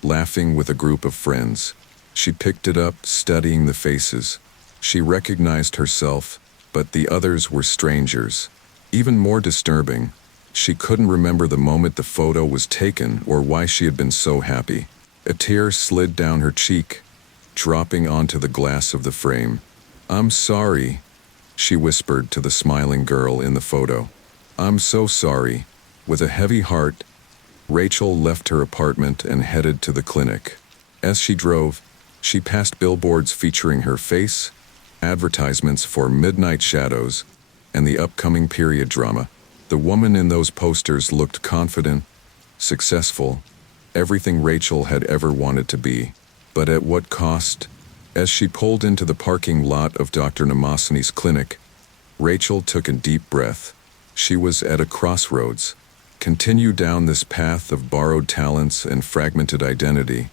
laughing with a group of friends. She picked it up, studying the faces. She recognized herself, but the others were strangers. Even more disturbing, she couldn't remember the moment the photo was taken or why she had been so happy. A tear slid down her cheek, dropping onto the glass of the frame. "I'm sorry," she whispered to the smiling girl in the photo. "I'm so sorry." With a heavy heart, Rachel left her apartment and headed to the clinic. As she drove, she passed billboards featuring her face, advertisements for Midnight Shadows, and the upcoming period drama. The woman in those posters looked confident, successful, everything Rachel had ever wanted to be. But at what cost? As she pulled into the parking lot of Dr. Namasini's clinic, Rachel took a deep breath. She was at a crossroads. Continue down this path of borrowed talents and fragmented identity,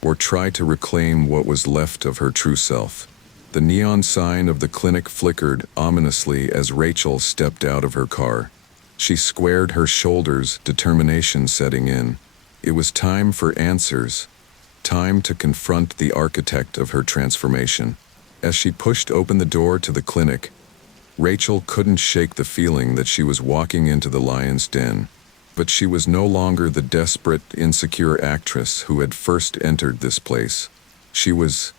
or try to reclaim what was left of her true self. The neon sign of the clinic flickered ominously as Rachel stepped out of her car. She squared her shoulders, determination setting in. It was time for answers, time to confront the architect of her transformation. As she pushed open the door to the clinic, Rachel couldn't shake the feeling that she was walking into the lion's den. But she was no longer the desperate, insecure actress who had first entered this place. She was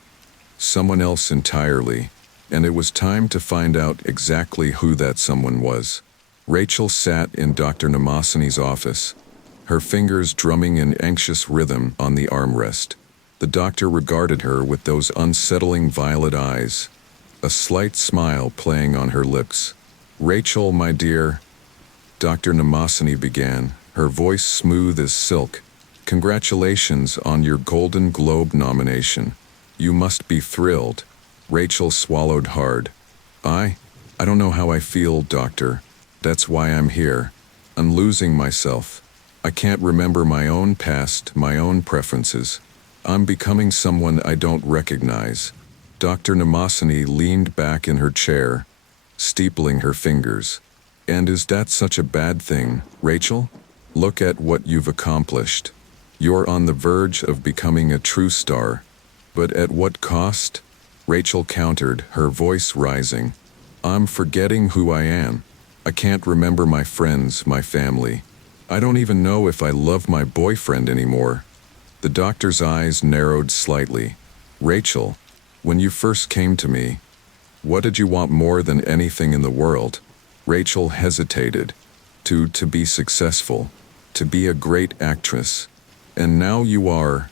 someone else entirely, and it was time to find out exactly who that someone was. Rachel sat in Dr. Namasini's office, her fingers drumming in anxious rhythm on the armrest. The doctor regarded her with those unsettling violet eyes, a slight smile playing on her lips. "Rachel, my dear," Dr. Namasini began, her voice smooth as silk. "Congratulations on your Golden Globe nomination. You must be thrilled." Rachel swallowed hard. I don't know how I feel, doctor. That's why I'm here. I'm losing myself. I can't remember my own past, my own preferences. I'm becoming someone I don't recognize." Dr. Namasini leaned back in her chair, steepling her fingers. "And is that such a bad thing, Rachel? Look at what you've accomplished. You're on the verge of becoming a true star. But at what cost?" Rachel countered, her voice rising. "I'm forgetting who I am. I can't remember my friends, my family. I don't even know if I love my boyfriend anymore." The doctor's eyes narrowed slightly. "Rachel, when you first came to me, what did you want more than anything in the world?" Rachel hesitated. To be successful, to be a great actress. "And now you are,"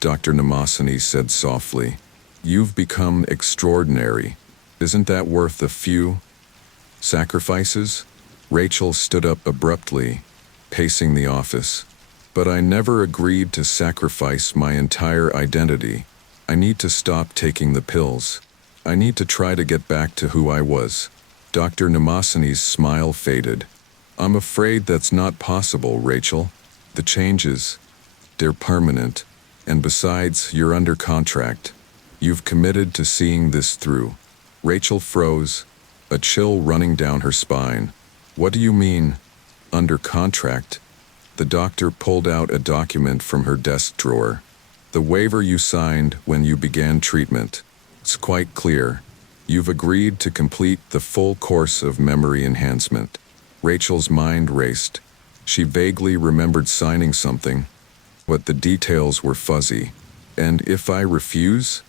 Dr. Namasini said softly. "You've become extraordinary. Isn't that worth a few Sacrifices? Rachel stood up abruptly, pacing the office. But I never agreed to sacrifice my entire identity. I need to stop taking the pills. I need to try to get back to who I was. Dr. Namasani's smile faded. I'm afraid that's not possible, Rachel. The changes, they're permanent. And besides, you're under contract. You've committed to seeing this through. Rachel froze, a chill running down her spine. What do you mean, under contract? The doctor pulled out a document from her desk drawer. The waiver you signed when you began treatment. It's quite clear. You've agreed to complete the full course of memory enhancement. Rachel's mind raced. She vaguely remembered signing something, but the details were fuzzy. And if I refuse?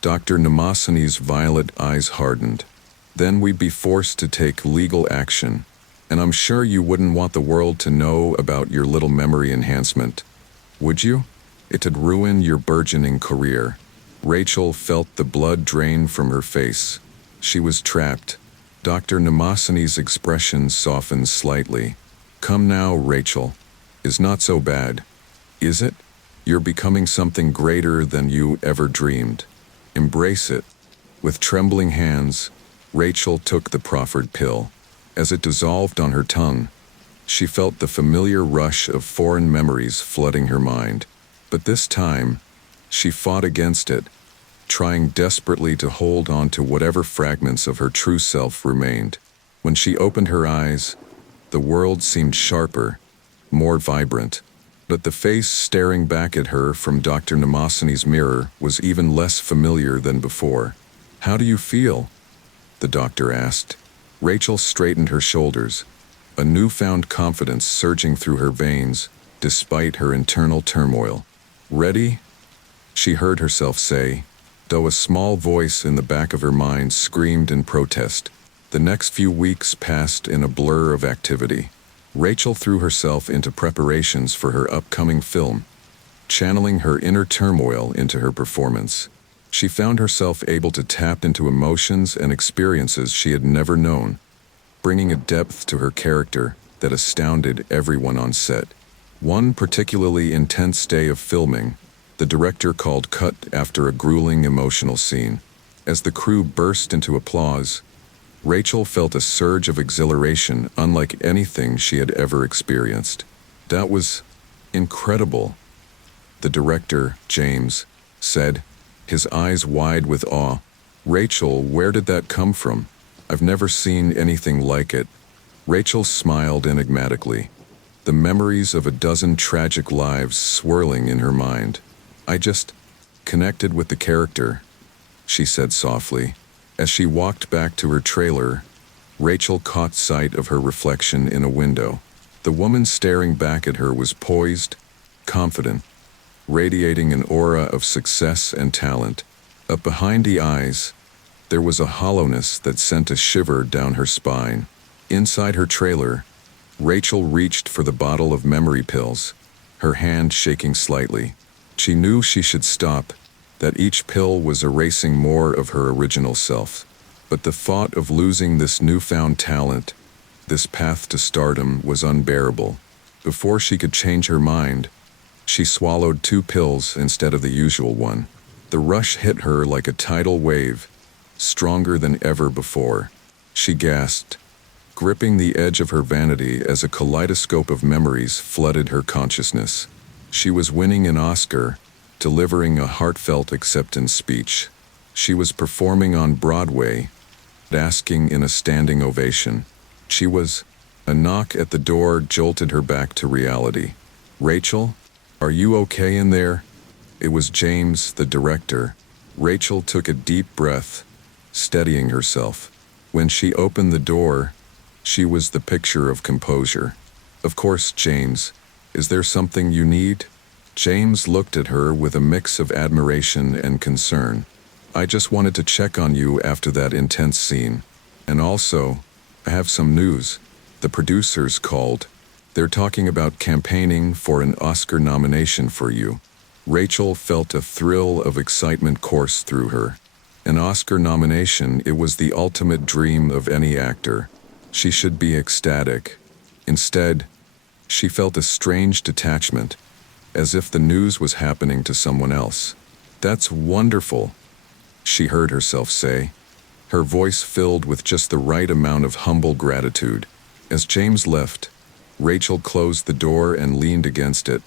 Dr. Namasani's violet eyes hardened. Then we'd be forced to take legal action. And I'm sure you wouldn't want the world to know about your little memory enhancement. Would you? It'd ruin your burgeoning career. Rachel felt the blood drain from her face. She was trapped. Dr. Namasani's expression softened slightly. Come now, Rachel. Is not so bad. Is it? You're becoming something greater than you ever dreamed. Embrace it. With trembling hands, Rachel took the proffered pill. As it dissolved on her tongue, she felt the familiar rush of foreign memories flooding her mind. But this time, she fought against it, trying desperately to hold on to whatever fragments of her true self remained. When she opened her eyes, the world seemed sharper, more vibrant. But the face staring back at her from Dr. Namasani's mirror was even less familiar than before. How do you feel? The doctor asked. Rachel straightened her shoulders, a newfound confidence surging through her veins, despite her internal turmoil. Ready? She heard herself say, though a small voice in the back of her mind screamed in protest. The next few weeks passed in a blur of activity. Rachel threw herself into preparations for her upcoming film, channeling her inner turmoil into her performance. She found herself able to tap into emotions and experiences she had never known, bringing a depth to her character that astounded everyone on set. One particularly intense day of filming, the director called cut after a grueling emotional scene. As the crew burst into applause, Rachel felt a surge of exhilaration unlike anything she had ever experienced. That was incredible, the director, James, said, his eyes wide with awe. Rachel, where did that come from? I've never seen anything like it. Rachel smiled enigmatically, the memories of a dozen tragic lives swirling in her mind. I just connected with the character, she said softly. As she walked back to her trailer, Rachel caught sight of her reflection in a window. The woman staring back at her was poised, confident, radiating an aura of success and talent. Up behind the eyes, there was a hollowness that sent a shiver down her spine. Inside her trailer, Rachel reached for the bottle of memory pills, her hand shaking slightly. She knew she should stop, that each pill was erasing more of her original self. But the thought of losing this newfound talent, this path to stardom, was unbearable. Before she could change her mind, she swallowed 2 pills instead of the usual one. The rush hit her like a tidal wave, stronger than ever before. She gasped, gripping the edge of her vanity as a kaleidoscope of memories flooded her consciousness. She was winning an Oscar, delivering a heartfelt acceptance speech. She was performing on Broadway, basking in a standing ovation. She was... A knock at the door jolted her back to reality. Rachel? Are you okay in there? It was James, the director. Rachel took a deep breath, steadying herself. When she opened the door, she was the picture of composure. Of course, James. Is there something you need? James looked at her with a mix of admiration and concern. I just wanted to check on you after that intense scene. And also, I have some news. The producers called. They're talking about campaigning for an Oscar nomination for you. Rachel felt a thrill of excitement course through her. An Oscar nomination, it was the ultimate dream of any actor. She should be ecstatic. Instead, she felt a strange detachment, as if the news was happening to someone else. "That's wonderful," she heard herself say, her voice filled with just the right amount of humble gratitude. As James left, Rachel closed the door and leaned against it,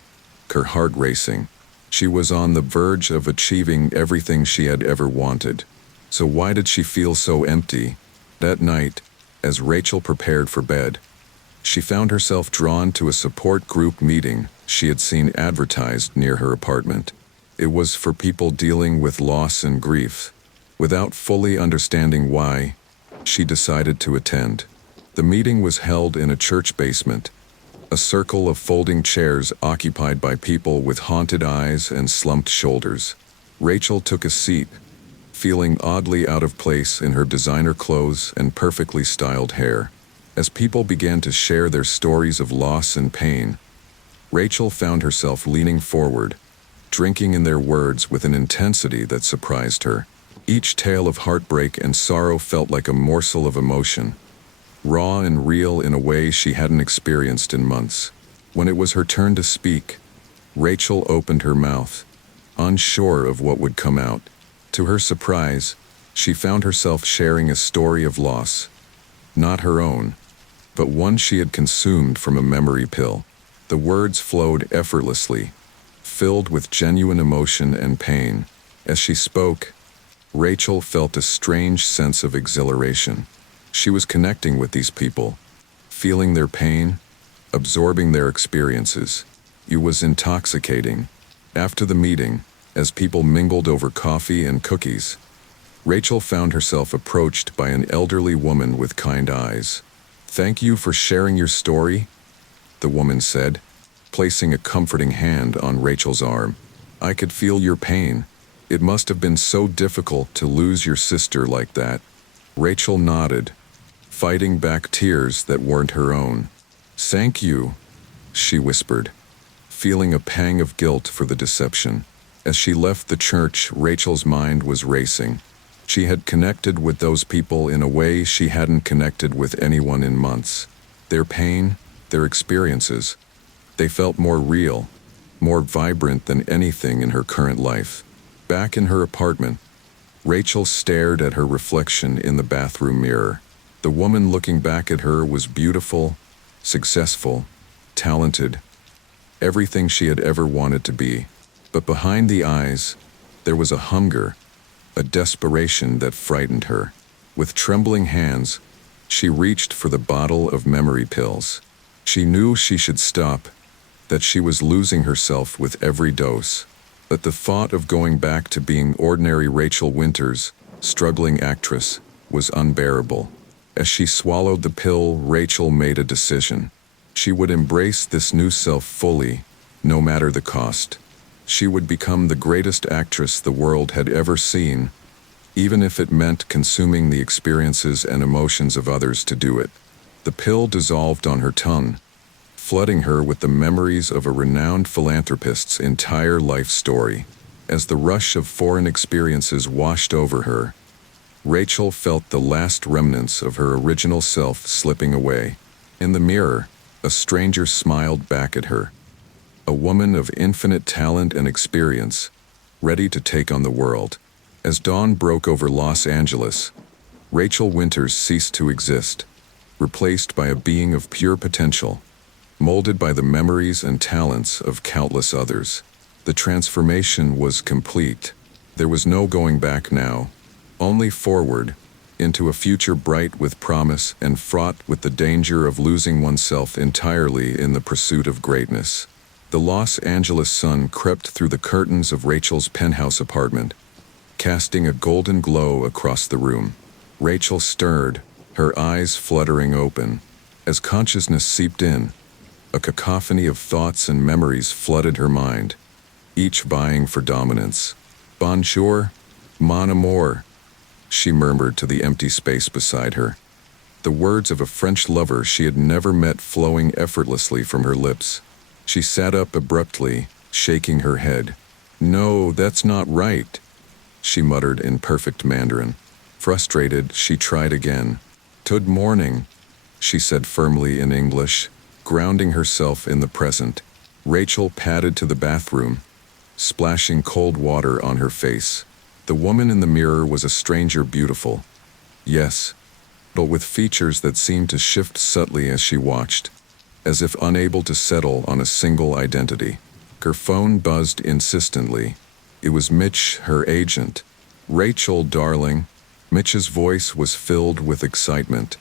her heart racing. She was on the verge of achieving everything she had ever wanted. So why did she feel so empty? That night, as Rachel prepared for bed, she found herself drawn to a support group meeting she had seen advertised near her apartment. It was for people dealing with loss and grief. Without fully understanding why, she decided to attend. The meeting was held in a church basement, a circle of folding chairs occupied by people with haunted eyes and slumped shoulders. Rachel took a seat, feeling oddly out of place in her designer clothes and perfectly styled hair. As people began to share their stories of loss and pain, Rachel found herself leaning forward, drinking in their words with an intensity that surprised her. Each tale of heartbreak and sorrow felt like a morsel of emotion, raw and real in a way she hadn't experienced in months. When it was her turn to speak, Rachel opened her mouth, unsure of what would come out. To her surprise, she found herself sharing a story of loss, not her own, but one she had consumed from a memory pill. The words flowed effortlessly, filled with genuine emotion and pain. As she spoke, Rachel felt a strange sense of exhilaration. She was connecting with these people, feeling their pain, absorbing their experiences. It was intoxicating. After the meeting, as people mingled over coffee and cookies, Rachel found herself approached by an elderly woman with kind eyes. "Thank you for sharing your story," the woman said, placing a comforting hand on Rachel's arm. "I could feel your pain. It must have been so difficult to lose your sister like that." Rachel nodded, fighting back tears that weren't her own. "Thank you," she whispered, feeling a pang of guilt for the deception. As she left the church, Rachel's mind was racing. She had connected with those people in a way she hadn't connected with anyone in months. Their pain, their experiences, they felt more real, more vibrant than anything in her current life. Back in her apartment, Rachel stared at her reflection in the bathroom mirror. The woman looking back at her was beautiful, successful, talented, everything she had ever wanted to be. But behind the eyes, there was a hunger, a desperation that frightened her. With trembling hands, she reached for the bottle of memory pills. She knew she should stop, that she was losing herself with every dose. But the thought of going back to being ordinary Rachel Winters, struggling actress, was unbearable. As she swallowed the pill, Rachel made a decision. She would embrace this new self fully, no matter the cost. She would become the greatest actress the world had ever seen, even if it meant consuming the experiences and emotions of others to do it. The pill dissolved on her tongue, flooding her with the memories of a renowned philanthropist's entire life story. As the rush of foreign experiences washed over her, Rachel felt the last remnants of her original self slipping away. In the mirror, a stranger smiled back at her. A woman of infinite talent and experience, ready to take on the world. As dawn broke over Los Angeles, Rachel Winters ceased to exist, replaced by a being of pure potential, molded by the memories and talents of countless others. The transformation was complete. There was no going back now, only forward, into a future bright with promise and fraught with the danger of losing oneself entirely in the pursuit of greatness. The Los Angeles sun crept through the curtains of Rachel's penthouse apartment, casting a golden glow across the room. Rachel stirred, her eyes fluttering open. As consciousness seeped in, a cacophony of thoughts and memories flooded her mind, each vying for dominance. "Bonjour, mon amour," she murmured to the empty space beside her. The words of a French lover she had never met flowing effortlessly from her lips. She sat up abruptly, shaking her head. "No, that's not right," she muttered in perfect Mandarin. Frustrated, she tried again. "Good morning, she said firmly in English, grounding herself in the present. Rachel padded to the bathroom, splashing cold water on her face. The woman in the mirror was a stranger beautiful. Yes, but with features that seemed to shift subtly as she watched, as if unable to settle on a single identity. Her phone buzzed insistently. It was Mitch, her agent. "Rachel, darling." Mitch's voice was filled with excitement.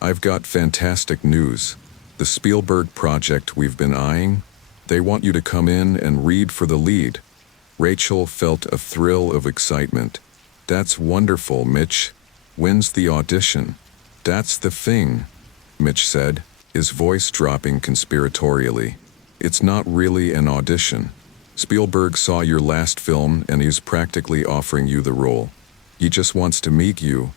"I've got fantastic news. The Spielberg project we've been eyeing, they want you to come in and read for the lead." Rachel felt a thrill of excitement. "That's wonderful, Mitch. When's the audition?" "That's the thing," Mitch said, his voice dropping conspiratorially. "It's not really an audition. Spielberg saw your last film and he's practically offering you the role. He just wants to meet you,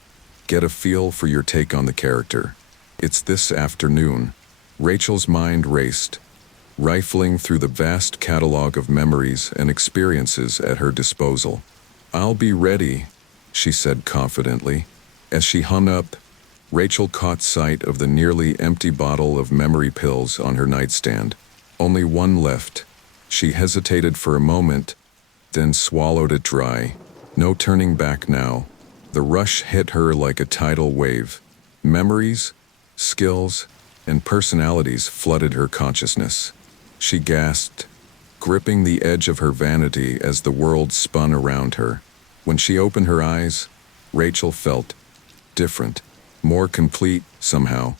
get a feel for your take on the character. It's this afternoon." Rachel's mind raced, rifling through the vast catalog of memories and experiences at her disposal. "I'll be ready," she said confidently. As she hung up, Rachel caught sight of the nearly empty bottle of memory pills on her nightstand. Only one left. She hesitated for a moment, then swallowed it dry. No turning back now. The rush hit her like a tidal wave. Memories, skills, and personalities flooded her consciousness. She gasped, gripping the edge of her vanity as the world spun around her. When she opened her eyes, Rachel felt different, more complete somehow,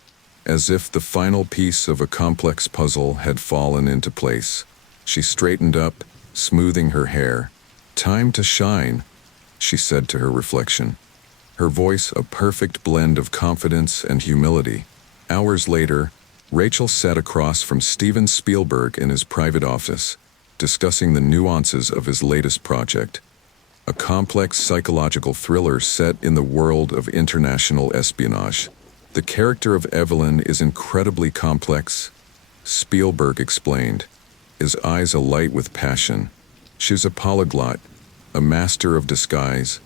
as if the final piece of a complex puzzle had fallen into place. She straightened up, smoothing her hair. "Time to shine," she said to her reflection, her voice a perfect blend of confidence and humility. Hours later, Rachel sat across from Steven Spielberg in his private office, discussing the nuances of his latest project, a complex psychological thriller set in the world of international espionage. "The character of Evelyn is incredibly complex," Spielberg explained, his eyes alight with passion. "She's a polyglot, a master of disguise,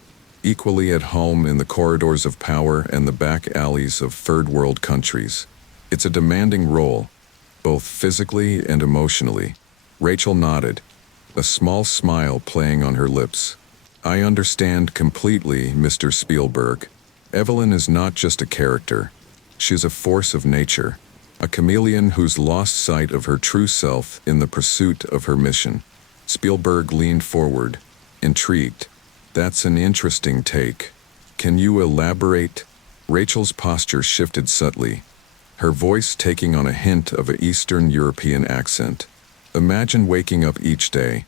equally at home in the corridors of power and the back alleys of third-world countries. It's a demanding role, both physically and emotionally." Rachel nodded, a small smile playing on her lips. "I understand completely, Mr. Spielberg. Evelyn is not just a character. She's a force of nature, a chameleon who's lost sight of her true self in the pursuit of her mission." Spielberg leaned forward, intrigued. "That's an interesting take. Can you elaborate?" Rachel's posture shifted subtly, her voice taking on a hint of an Eastern European accent. "Imagine waking up each day,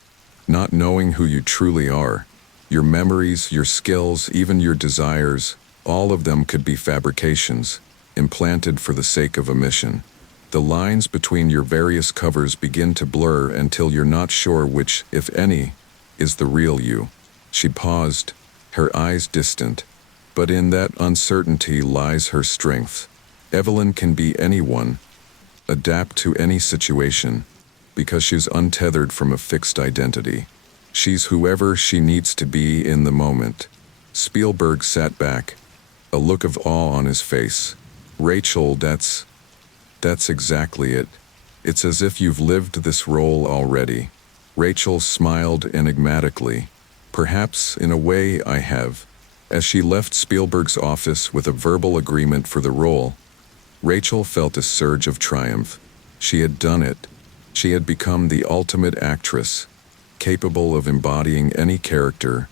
not knowing who you truly are. Your memories, your skills, even your desires, all of them could be fabrications, implanted for the sake of a mission. The lines between your various covers begin to blur until you're not sure which, if any, is the real you." She paused, her eyes distant. "But in that uncertainty lies her strength. Evelyn can be anyone, adapt to any situation, because she's untethered from a fixed identity. She's whoever she needs to be in the moment." Spielberg sat back, a look of awe on his face. "Rachel, that's exactly it. It's as if you've lived this role already." Rachel smiled enigmatically. "Perhaps, in a way, I have." As she left Spielberg's office with a verbal agreement for the role, Rachel felt a surge of triumph. She had done it. She had become the ultimate actress, capable of embodying any character,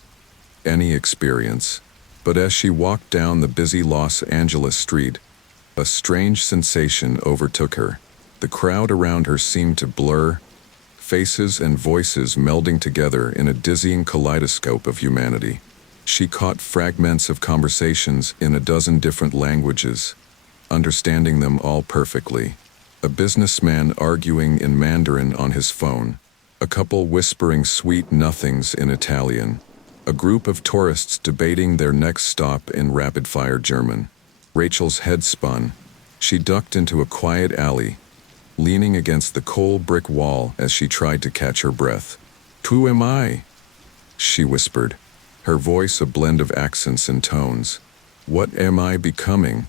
any experience. But as she walked down the busy Los Angeles street, a strange sensation overtook her. The crowd around her seemed to blur, faces and voices melding together in a dizzying kaleidoscope of humanity. She caught fragments of conversations in a dozen different languages, understanding them all perfectly. A businessman arguing in Mandarin on his phone, a couple whispering sweet nothings in Italian, a group of tourists debating their next stop in rapid-fire German. Rachel's head spun. She ducked into a quiet alley, leaning against the cold brick wall as she tried to catch her breath. "Who am I?" she whispered, her voice a blend of accents and tones. "What am I becoming?"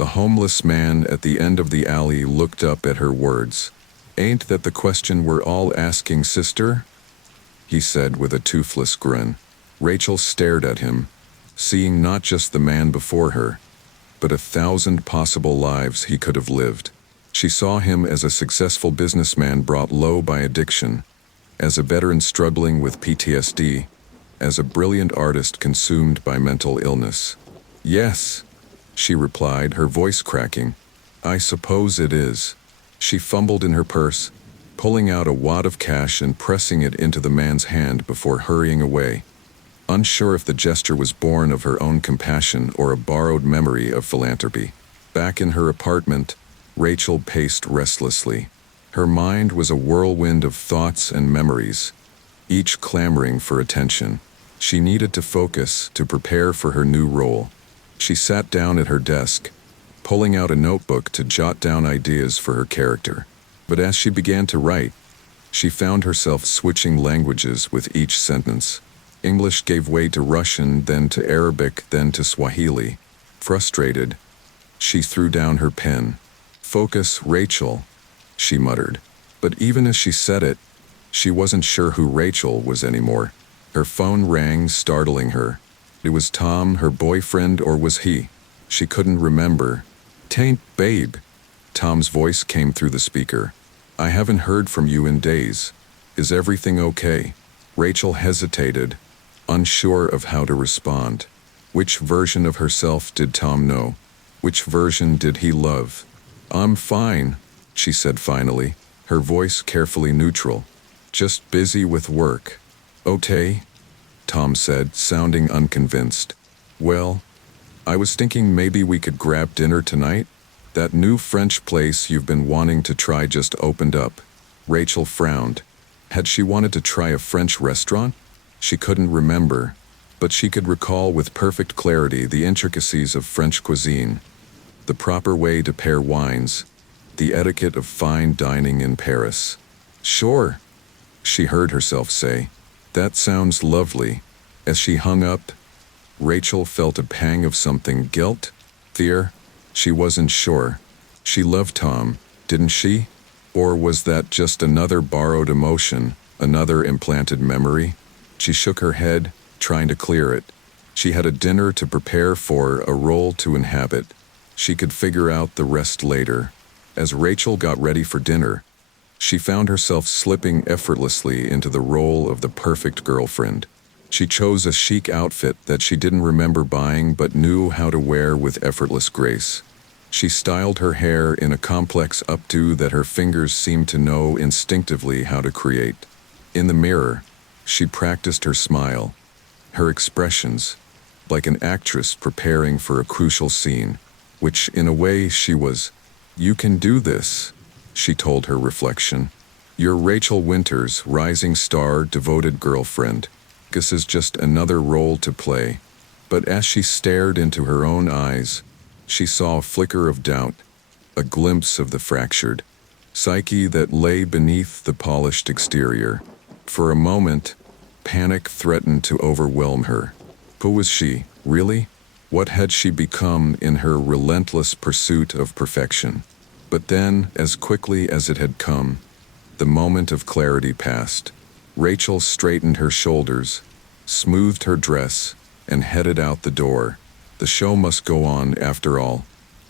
The homeless man at the end of the alley looked up at her words. "Ain't that the question we're all asking, sister?" he said with a toothless grin. Rachel stared at him, seeing not just the man before her, but 1,000 possible lives he could have lived. She saw him as a successful businessman brought low by addiction, as a veteran struggling with PTSD, as a brilliant artist consumed by mental illness. "Yes," she replied, her voice cracking. "I suppose it is." She fumbled in her purse, pulling out a wad of cash and pressing it into the man's hand before hurrying away, unsure if the gesture was born of her own compassion or a borrowed memory of philanthropy. Back in her apartment, Rachel paced restlessly. Her mind was a whirlwind of thoughts and memories, each clamoring for attention. She needed to focus to prepare for her new role. She sat down at her desk, pulling out a notebook to jot down ideas for her character. But as she began to write, she found herself switching languages with each sentence. English gave way to Russian, then to Arabic, then to Swahili. Frustrated, she threw down her pen. "Focus, Rachel," she muttered. But even as she said it, she wasn't sure who Rachel was anymore. Her phone rang, startling her. It was Tom, her boyfriend, or was he? She couldn't remember. "Tain't, babe." Tom's voice came through the speaker. "I haven't heard from you in days. Is everything okay?" Rachel hesitated, unsure of how to respond. Which version of herself did Tom know? Which version did he love? "I'm fine," she said finally, her voice carefully neutral. "Just busy with work." "Okay," Tom said, sounding unconvinced. "Well, I was thinking maybe we could grab dinner tonight. That new French place you've been wanting to try just opened up." Rachel frowned. Had she wanted to try a French restaurant? She couldn't remember, but she could recall with perfect clarity the intricacies of French cuisine, the proper way to pair wines, the etiquette of fine dining in Paris. "Sure," she heard herself say. "That sounds lovely." As she hung up, Rachel felt a pang of something. Guilt? Fear? She wasn't sure. She loved Tom, didn't she? Or was that just another borrowed emotion, another implanted memory? She shook her head, trying to clear it. She had a dinner to prepare for, a role to inhabit. She could figure out the rest later. As Rachel got ready for dinner, she found herself slipping effortlessly into the role of the perfect girlfriend. She chose a chic outfit that she didn't remember buying but knew how to wear with effortless grace. She styled her hair in a complex updo that her fingers seemed to know instinctively how to create. In the mirror, she practiced her smile, her expressions, like an actress preparing for a crucial scene, which in a way she was. "You can do this," she told her reflection. "You're Rachel Winters, rising star, devoted girlfriend. This is just another role to play." But as she stared into her own eyes, she saw a flicker of doubt, a glimpse of the fractured psyche that lay beneath the polished exterior. For a moment, panic threatened to overwhelm her. Who was she, really? What had she become in her relentless pursuit of perfection? But then, as quickly as it had come, the moment of clarity passed. Rachel straightened her shoulders, smoothed her dress, and headed out the door. The show must go on after all,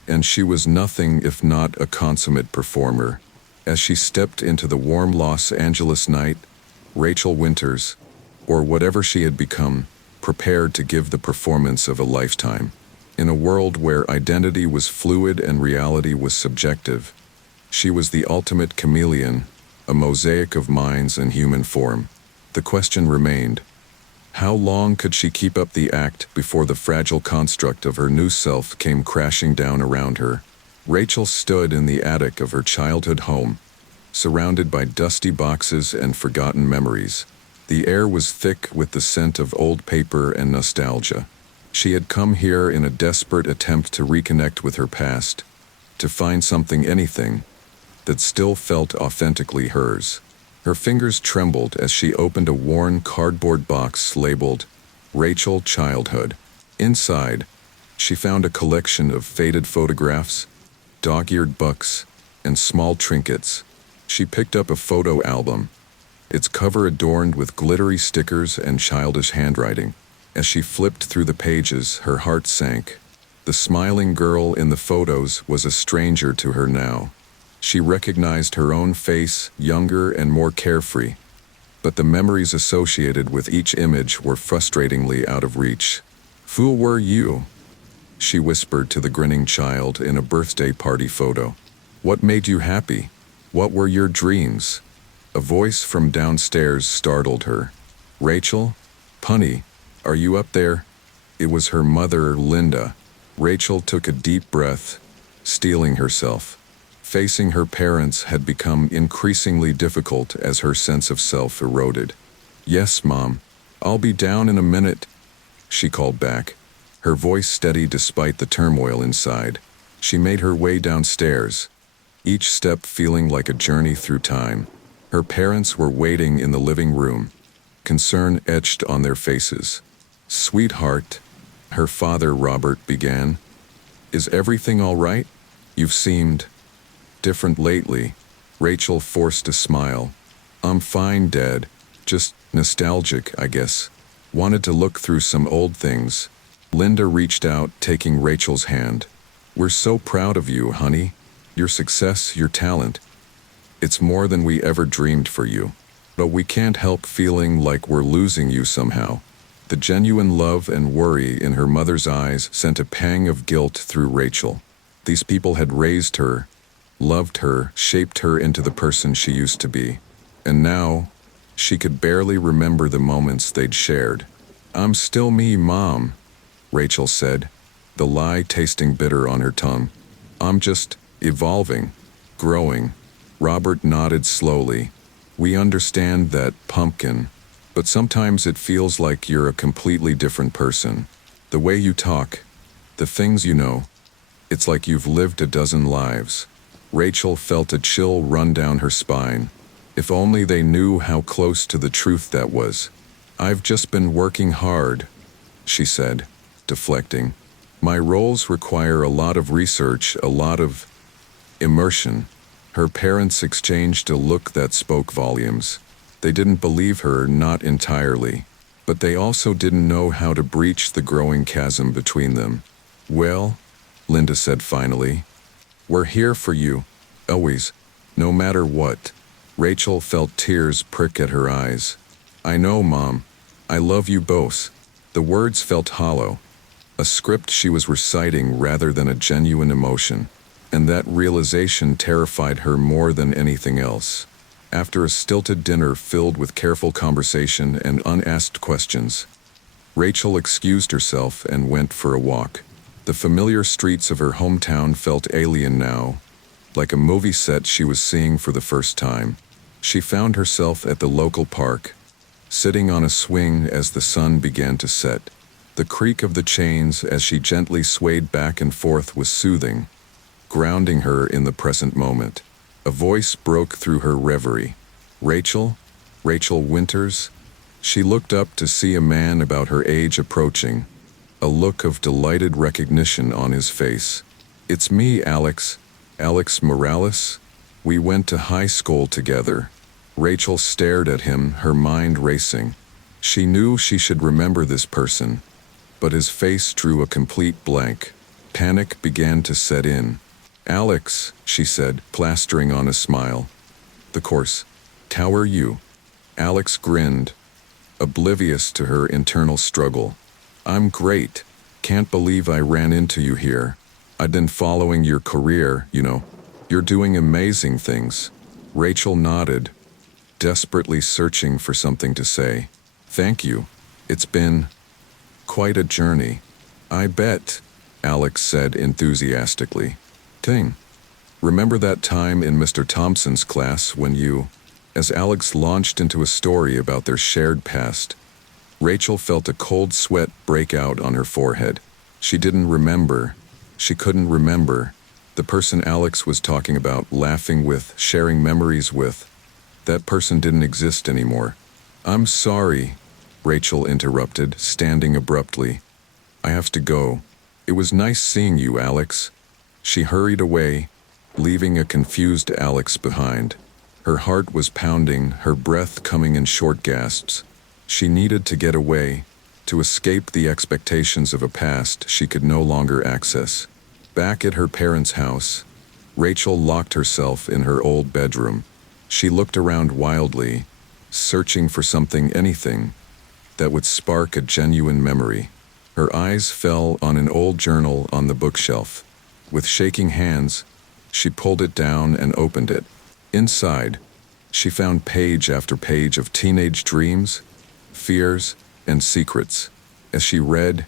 and she was nothing if not a consummate performer. As she stepped into the warm Los Angeles night, Rachel Winters, or whatever she had become, prepared to give the performance of a lifetime. In a world where identity was fluid and reality was subjective, she was the ultimate chameleon, a mosaic of minds and human form. The question remained, how long could she keep up the act before the fragile construct of her new self came crashing down around her? Rachel stood in the attic of her childhood home, surrounded by dusty boxes and forgotten memories. The air was thick with the scent of old paper and nostalgia. She had come here in a desperate attempt to reconnect with her past, to find something, anything, that still felt authentically hers. Her fingers trembled as she opened a worn cardboard box labeled Rachel Childhood. Inside, She found a collection of faded photographs, dog-eared bucks, and small trinkets. She picked up a photo album, its cover adorned with glittery stickers and childish handwriting. As she flipped through the pages, her heart sank. The smiling girl in the photos was a stranger to her now. She recognized her own face, younger and more carefree, but the memories associated with each image were frustratingly out of reach. "Who were you?" she whispered to the grinning child in a birthday party photo. "What made you happy? What were your dreams?" A voice from downstairs startled her. "Rachel? Punny, are you up there?" It was her mother, Linda. Rachel took a deep breath, steeling herself. Facing her parents had become increasingly difficult as her sense of self eroded. "Yes, Mom. I'll be down in a minute," she called back, her voice steady despite the turmoil inside. She made her way downstairs, each step feeling like a journey through time. Her parents were waiting in the living room, concern etched on their faces. "Sweetheart," her father Robert began, "is everything all right? You've seemed different lately." Rachel forced a smile. "I'm fine, Dad. Just nostalgic, I guess. Wanted to look through some old things." Linda reached out, taking Rachel's hand. "We're so proud of you, honey. Your success, your talent. It's more than we ever dreamed for you. But we can't help feeling like we're losing you somehow." The genuine love and worry in her mother's eyes sent a pang of guilt through Rachel. These people had raised her, loved her, shaped her into the person she used to be. And now, she could barely remember the moments they'd shared. "I'm still me, Mom," Rachel said, the lie tasting bitter on her tongue. "I'm just evolving, growing." Robert nodded slowly. "We understand that, pumpkin, but sometimes it feels like you're a completely different person. The way you talk, the things you know, it's like you've lived a dozen lives." Rachel felt a chill run down her spine. If only they knew how close to the truth that was. "I've just been working hard," she said, deflecting. "My roles require a lot of research, a lot of immersion." Her parents exchanged a look that spoke volumes. They didn't believe her, not entirely, but they also didn't know how to breach the growing chasm between them. "Well," Linda said finally, "we're here for you, always, no matter what." Rachel felt tears prick at her eyes. "I know, Mom. I love you both." The words felt hollow, a script she was reciting rather than a genuine emotion, and that realization terrified her more than anything else. After a stilted dinner filled with careful conversation and unasked questions, Rachel excused herself and went for a walk. The familiar streets of her hometown felt alien now, like a movie set she was seeing for the first time. She found herself at the local park, sitting on a swing as the sun began to set. The creak of the chains as she gently swayed back and forth was soothing, grounding her in the present moment. A voice broke through her reverie. "Rachel? Rachel Winters?" She looked up to see a man about her age approaching, a look of delighted recognition on his face. "It's me, Alex. Alex Morales. We went to high school together." Rachel stared at him, her mind racing. She knew she should remember this person, but his face drew a complete blank. Panic began to set in. "Alex," she said, plastering on a smile. "The course. How are you?" Alex grinned, oblivious to her internal struggle. "I'm great. Can't believe I ran into you here. I've been following your career, you know. You're doing amazing things." Rachel nodded, desperately searching for something to say. "Thank you. It's been quite a journey." "I bet," Alex said enthusiastically. "Ting. Remember that time in Mr. Thompson's class when you..." As Alex launched into a story about their shared past, Rachel felt a cold sweat break out on her forehead. She didn't remember. She couldn't remember. The person Alex was talking about, laughing with, sharing memories with, that person didn't exist anymore. "I'm sorry," Rachel interrupted, standing abruptly. "I have to go. "It was nice seeing you, Alex." She hurried away, leaving a confused Alex behind. Her heart was pounding, her breath coming in short gasps. She needed to get away, to escape the expectations of a past she could no longer access. Back at her parents' house, Rachel locked herself in her old bedroom. She looked around wildly, searching for something, anything, that would spark a genuine memory. Her eyes fell on an old journal on the bookshelf. With shaking hands, she pulled it down and opened it. Inside, she found page after page of teenage dreams, fears, and secrets. As she read,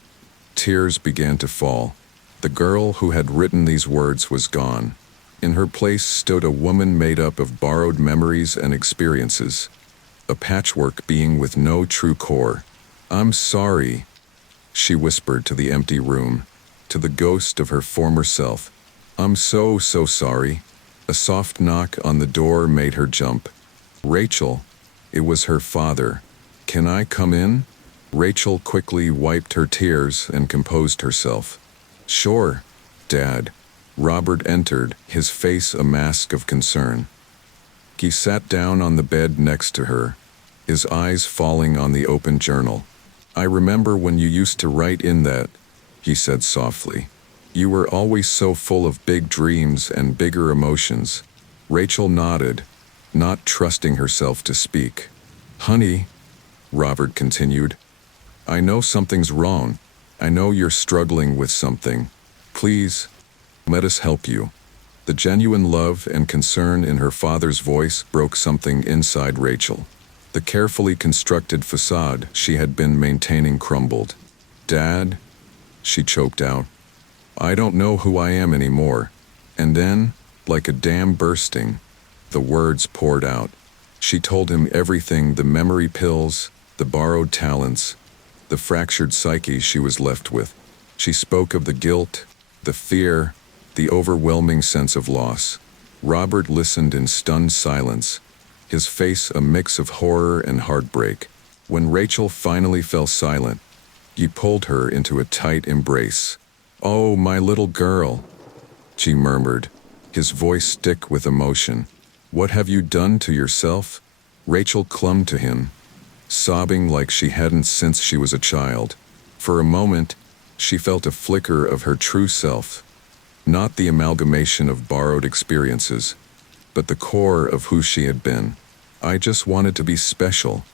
tears began to fall. The girl who had written these words was gone. In her place stood a woman made up of borrowed memories and experiences, a patchwork being with no true core. "I'm sorry," she whispered to the empty room, to the ghost of her former self. "I'm so sorry." A soft knock on the door made her jump. "Rachel," it was her father. "Can I come in?" Rachel quickly wiped her tears and composed herself. "Sure, Dad." Robert entered, his face a mask of concern. He sat down on the bed next to her, his eyes falling on the open journal. "I remember when you used to write in that," he said softly. "You were always so full of big dreams and bigger emotions." Rachel nodded, not trusting herself to speak. "Honey," Robert continued, "I know something's wrong. I know you're struggling with something. Please, let us help you." The genuine love and concern in her father's voice broke something inside Rachel. The carefully constructed facade she had been maintaining crumbled. "Dad," she choked out, "I don't know who I am anymore." And then, like a dam bursting, the words poured out. She told him everything: the memory pills, the borrowed talents, the fractured psyche she was left with. She spoke of the guilt, the fear, the overwhelming sense of loss. Robert listened in stunned silence, his face a mix of horror and heartbreak. When Rachel finally fell silent, he pulled her into a tight embrace. "Oh, my little girl," she murmured, his voice thick with emotion. "What have you done to yourself?" Rachel clung to him, sobbing like she hadn't since she was a child. For a moment, she felt a flicker of her true self, not the amalgamation of borrowed experiences, but the core of who she had been. "I just wanted to be special,"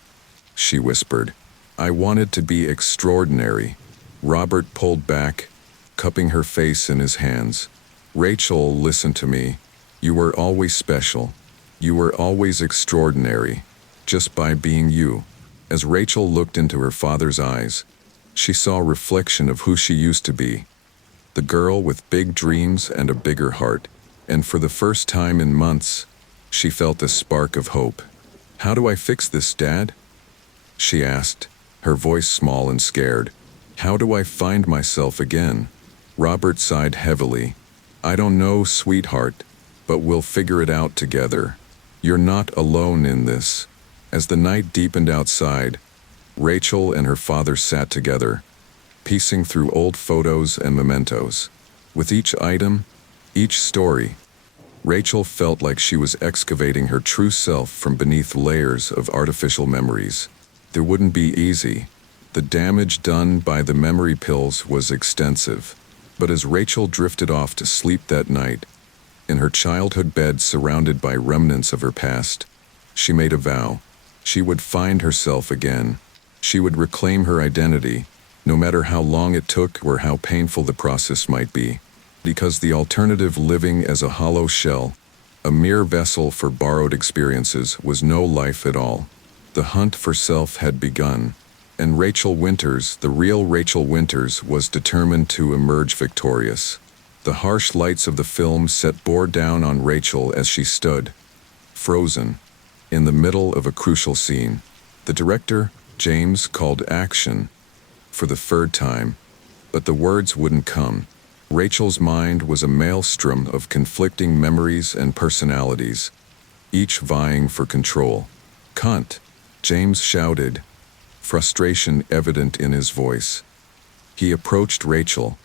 she whispered. "I wanted to be extraordinary." Robert pulled back, cupping her face in his hands. "Rachel, listen to me. You were always special. You were always extraordinary, just by being you." As Rachel looked into her father's eyes, she saw a reflection of who she used to be, the girl with big dreams and a bigger heart. And for the first time in months, she felt a spark of hope. "How do I fix this, Dad?" she asked, her voice small and scared. "How do I find myself again?" Robert sighed heavily. "I don't know, sweetheart, but we'll figure it out together. You're not alone in this." As the night deepened outside, Rachel and her father sat together, piecing through old photos and mementos. With each item, each story, Rachel felt like she was excavating her true self from beneath layers of artificial memories. It wouldn't be easy. The damage done by the memory pills was extensive. But as Rachel drifted off to sleep that night, in her childhood bed surrounded by remnants of her past, she made a vow. She would find herself again. She would reclaim her identity, no matter how long it took or how painful the process might be. Because the alternative, living as a hollow shell, a mere vessel for borrowed experiences, was no life at all. The hunt for self had begun, and Rachel Winters, the real Rachel Winters, was determined to emerge victorious. The harsh lights of the film set bore down on Rachel as she stood, frozen, in the middle of a crucial scene. The director, James, called action for the third time, but the words wouldn't come. Rachel's mind was a maelstrom of conflicting memories and personalities, each vying for control. "Cunt!" James shouted, frustration evident in his voice. He approached Rachel,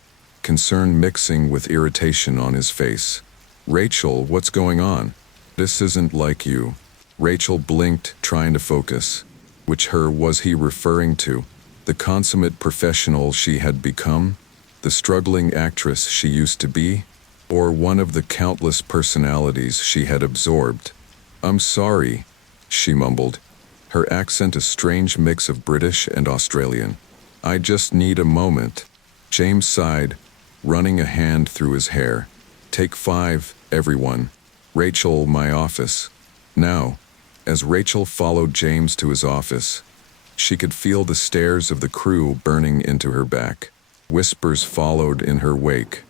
concern mixing with irritation on his face. "Rachel, what's going on? This isn't like you." Rachel blinked, trying to focus. Which her was he referring to? The consummate professional she had become? The struggling actress she used to be? Or one of the countless personalities she had absorbed? "I'm sorry," she mumbled, her accent a strange mix of British and Australian. "I just need a moment." James sighed, running a hand through his hair. "Take 5, everyone. Rachel, my office." Now, as Rachel followed James to his office, she could feel the stares of the crew burning into her back. Whispers followed in her wake.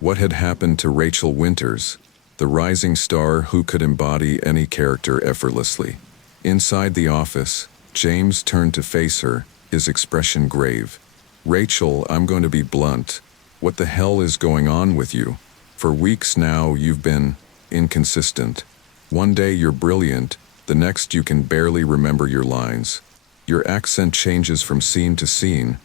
What had happened to Rachel Winters, the rising star who could embody any character effortlessly? Inside the office, James turned to face her, his expression grave. "Rachel, I'm going to be blunt. What the hell is going on with you? For weeks now you've been inconsistent. One day you're brilliant, the next you can barely remember your lines. Your accent changes from scene to scene,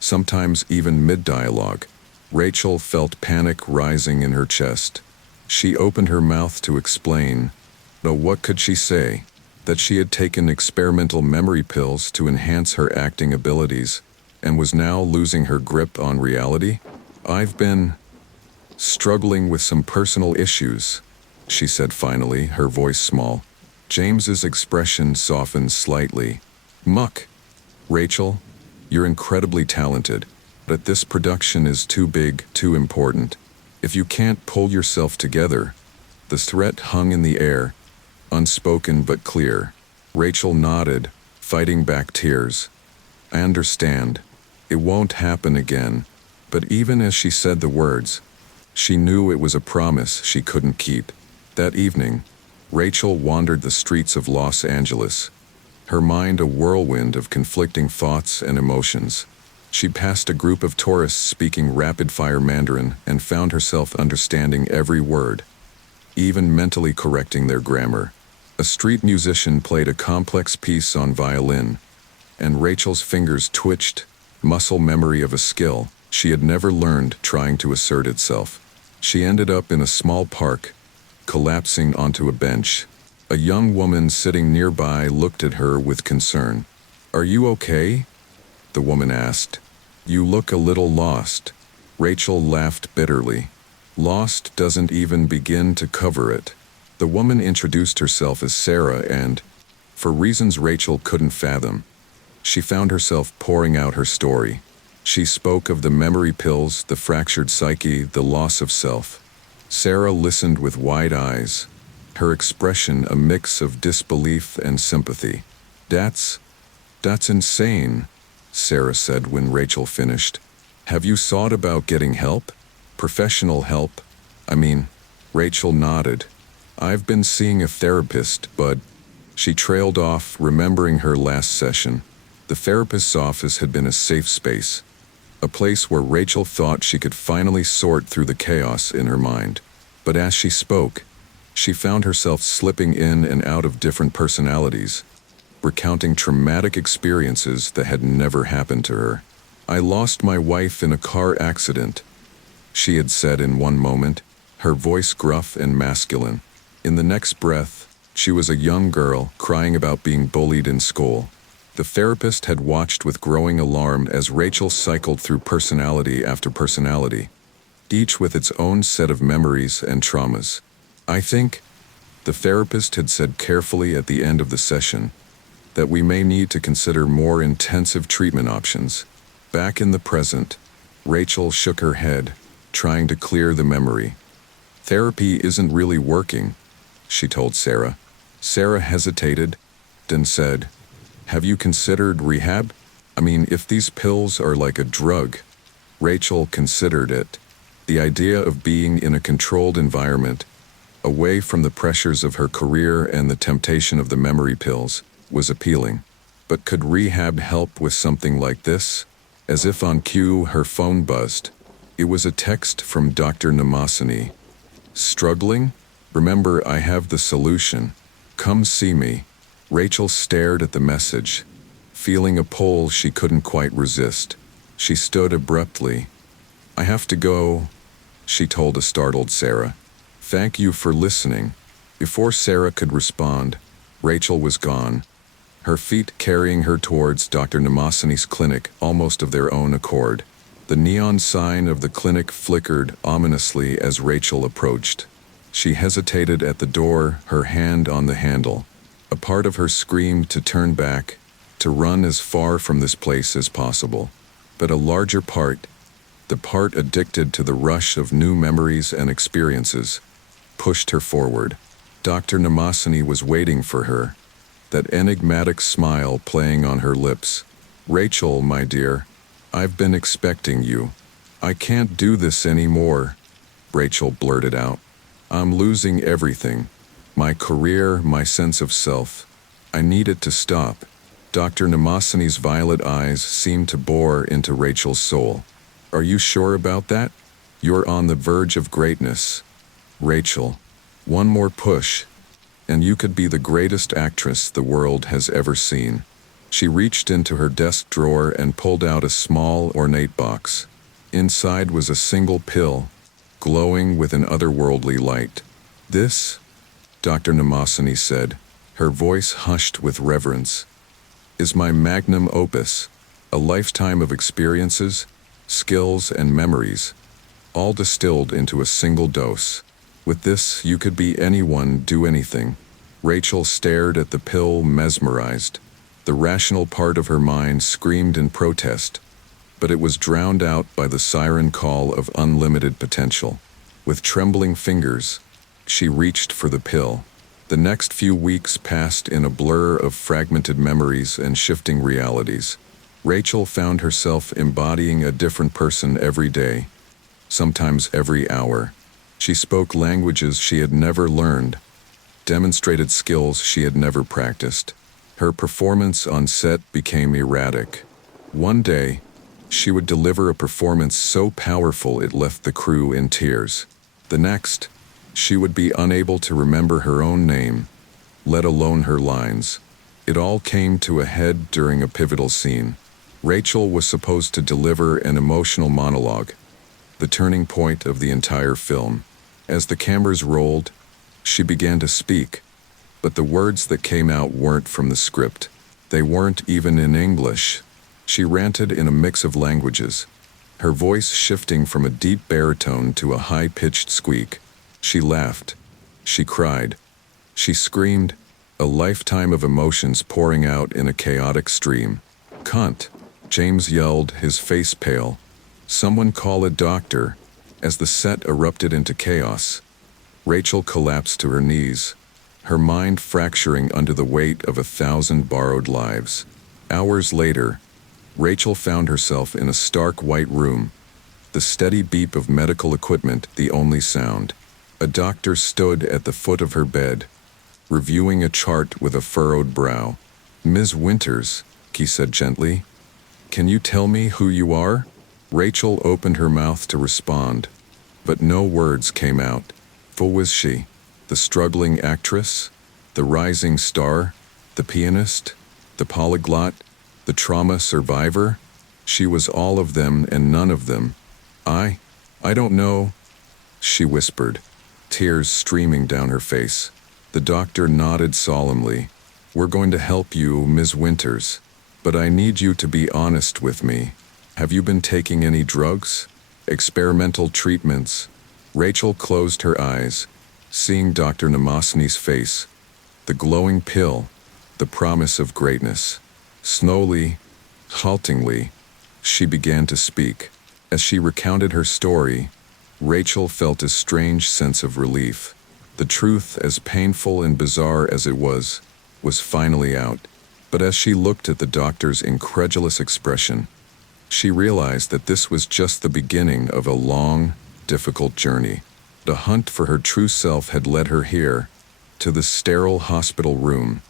sometimes even mid-dialogue." Rachel felt panic rising in her chest. She opened her mouth to explain, but what could she say? That she had taken experimental memory pills to enhance her acting abilities and was now losing her grip on reality? "I've been struggling with some personal issues," she said finally, her voice small. James's expression softened slightly. "Muck. Rachel, you're incredibly talented, but this production is too big, too important. If you can't pull yourself together." The threat hung in the air, unspoken but clear. Rachel nodded, fighting back tears. "I understand. It won't happen again." But even as she said the words, she knew it was a promise she couldn't keep. That evening, Rachel wandered the streets of Los Angeles, her mind a whirlwind of conflicting thoughts and emotions. She passed a group of tourists speaking rapid-fire Mandarin and found herself understanding every word, even mentally correcting their grammar. A street musician played a complex piece on violin, and Rachel's fingers twitched, muscle memory of a skill she had never learned trying to assert itself. She ended up in a small park, collapsing onto a bench. A young woman sitting nearby looked at her with concern. "Are you okay?" the woman asked. "You look a little lost." Rachel laughed bitterly. "Lost doesn't even begin to cover it." The woman introduced herself as Sarah and, for reasons Rachel couldn't fathom, she found herself pouring out her story. She spoke of the memory pills, the fractured psyche, the loss of self. Sarah listened with wide eyes, her expression a mix of disbelief and sympathy. That's insane," Sarah said when Rachel finished. "Have you thought about getting help? Professional help? I mean," Rachel nodded. "I've been seeing a therapist, but..." She trailed off, remembering her last session. The therapist's office had been a safe space, a place where Rachel thought she could finally sort through the chaos in her mind. But as she spoke, she found herself slipping in and out of different personalities, recounting traumatic experiences that had never happened to her. "I lost my wife in a car accident," she had said in one moment, her voice gruff and masculine. In the next breath, she was a young girl crying about being bullied in school. The therapist had watched with growing alarm as Rachel cycled through personality after personality, each with its own set of memories and traumas. "I think," the therapist had said carefully at the end of the session, "that we may need to consider more intensive treatment options." Back in the present, Rachel shook her head, trying to clear the memory. "Therapy isn't really working," she told Sarah. Sarah hesitated, then said, "Have you considered rehab? I mean, if these pills are like a drug." Rachel considered it. The idea of being in a controlled environment, away from the pressures of her career and the temptation of the memory pills, was appealing. But could rehab help with something like this? As if on cue, her phone buzzed. It was a text from Dr. Namasani. "Struggling? Remember, I have the solution. Come see me." Rachel stared at the message, feeling a pull she couldn't quite resist. She stood abruptly. I have to go, she told a startled Sarah. Thank you for listening. Before Sarah could respond, Rachel was gone, her feet carrying her towards Dr. Namasini's clinic almost of their own accord. The neon sign of the clinic flickered ominously as Rachel approached. She hesitated at the door, her hand on the handle. A part of her screamed to turn back, to run as far from this place as possible. But a larger part, the part addicted to the rush of new memories and experiences, pushed her forward. Dr. Namasini was waiting for her, that enigmatic smile playing on her lips. Rachel, my dear, I've been expecting you. I can't do this anymore, Rachel blurted out. I'm losing everything. My career, my sense of self. I need it to stop. Dr. Namasini's violet eyes seemed to bore into Rachel's soul. Are you sure about that? You're on the verge of greatness. Rachel, one more push, and you could be the greatest actress the world has ever seen. She reached into her desk drawer and pulled out a small, ornate box. Inside was a single pill, glowing with an otherworldly light. This, Dr. Namasini said, her voice hushed with reverence, is my magnum opus, a lifetime of experiences, skills, and memories, all distilled into a single dose. With this, you could be anyone, do anything. Rachel stared at the pill, mesmerized. The rational part of her mind screamed in protest, but it was drowned out by the siren call of unlimited potential. With trembling fingers, she reached for the pill. The next few weeks passed in a blur of fragmented memories and shifting realities. Rachel found herself embodying a different person every day, sometimes every hour. She spoke languages she had never learned, demonstrated skills she had never practiced. Her performance on set became erratic. One day, she would deliver a performance so powerful it left the crew in tears. The next, she would be unable to remember her own name, let alone her lines. It all came to a head during a pivotal scene. Rachel was supposed to deliver an emotional monologue, the turning point of the entire film. As the cameras rolled, she began to speak, but the words that came out weren't from the script. They weren't even in English. She ranted in a mix of languages, her voice shifting from a deep baritone to a high-pitched squeak. She laughed. She cried. She screamed, a lifetime of emotions pouring out in a chaotic stream. Cunt, James yelled, his face pale. Someone call a doctor, as the set erupted into chaos. Rachel collapsed to her knees, her mind fracturing under the weight of 1,000 borrowed lives. Hours later, Rachel found herself in a stark white room, the steady beep of medical equipment the only sound. A doctor stood at the foot of her bed, reviewing a chart with a furrowed brow. Ms. Winters, he said gently, can you tell me who you are? Rachel opened her mouth to respond, but no words came out. Who was she? The struggling actress? The rising star? The pianist? The polyglot? The trauma survivor? She was all of them and none of them. I don't know, she whispered, tears streaming down her face. The doctor nodded solemnly. We're going to help you, Ms. Winters, but I need you to be honest with me. Have you been taking any drugs? Experimental treatments? Rachel closed her eyes, seeing Dr. Namasini's face, the glowing pill, the promise of greatness. Slowly, haltingly, she began to speak. As she recounted her story, Rachel felt a strange sense of relief. The truth, as painful and bizarre as it was finally out. But as she looked at the doctor's incredulous expression, she realized that this was just the beginning of a long, difficult journey. The hunt for her true self had led her here, to the sterile hospital room,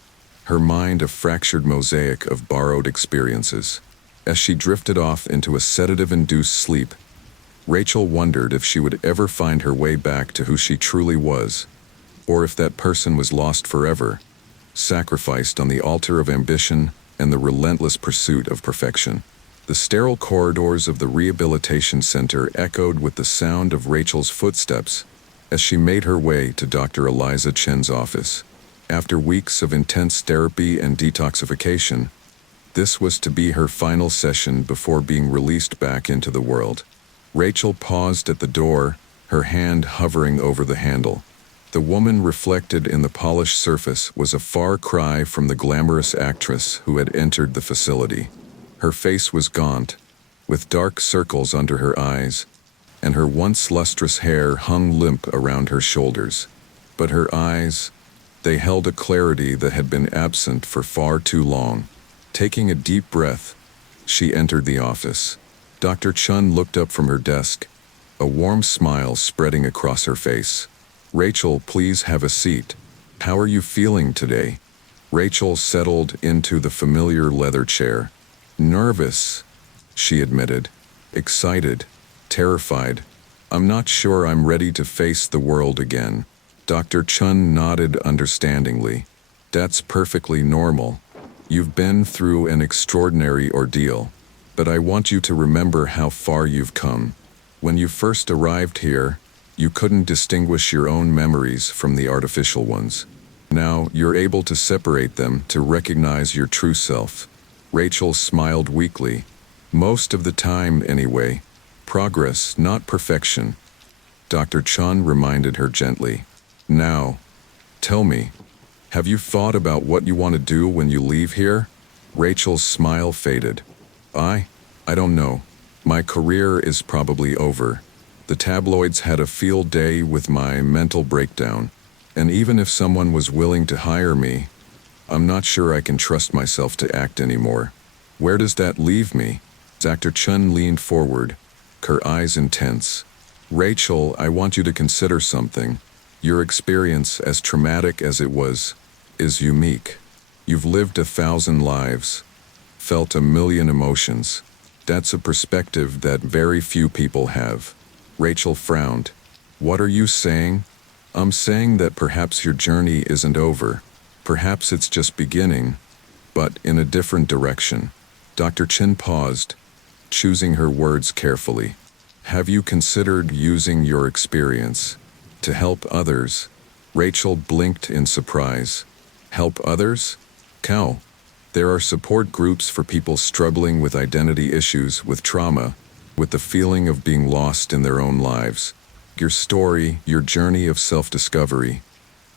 her mind a fractured mosaic of borrowed experiences. As she drifted off into a sedative-induced sleep, Rachel wondered if she would ever find her way back to who she truly was, or if that person was lost forever, sacrificed on the altar of ambition and the relentless pursuit of perfection. The sterile corridors of the rehabilitation center echoed with the sound of Rachel's footsteps as she made her way to Dr. Eliza Chen's office. After weeks of intense therapy and detoxification, this was to be her final session before being released back into the world. Rachel paused at the door, her hand hovering over the handle. The woman reflected in the polished surface was a far cry from the glamorous actress who had entered the facility. Her face was gaunt, with dark circles under her eyes, and her once lustrous hair hung limp around her shoulders. But her eyes, they held a clarity that had been absent for far too long. Taking a deep breath, she entered the office. Dr. Chun looked up from her desk, a warm smile spreading across her face. "Rachel, please have a seat. How are you feeling today?" Rachel settled into the familiar leather chair. "Nervous," she admitted. "Excited, terrified. I'm not sure I'm ready to face the world again." Dr. Chun nodded understandingly. "That's perfectly normal. You've been through an extraordinary ordeal. But I want you to remember how far you've come. When you first arrived here, you couldn't distinguish your own memories from the artificial ones. Now you're able to separate them to recognize your true self." Rachel smiled weakly. "Most of the time, anyway. Progress, not perfection." Dr. Chun reminded her gently. "Now, tell me, have you thought about what you want to do when you leave here?" Rachel's smile faded. I don't know. My career is probably over. The tabloids had a field day with my mental breakdown. And even if someone was willing to hire me, I'm not sure I can trust myself to act anymore. Where does that leave me?" Dr. Chun leaned forward, her eyes intense. "Rachel, I want you to consider something. Your experience, as traumatic as it was, is unique. You've lived 1,000 lives, felt 1,000,000 emotions. That's a perspective that very few people have." Rachel frowned. "What are you saying?" "I'm saying that perhaps your journey isn't over. Perhaps it's just beginning, but in a different direction." Dr. Chin paused, choosing her words carefully. "Have you considered using your experience to help others?" Rachel blinked in surprise. "Help others? How?" "There are support groups for people struggling with identity issues, with trauma, with the feeling of being lost in their own lives. Your story, your journey of self-discovery,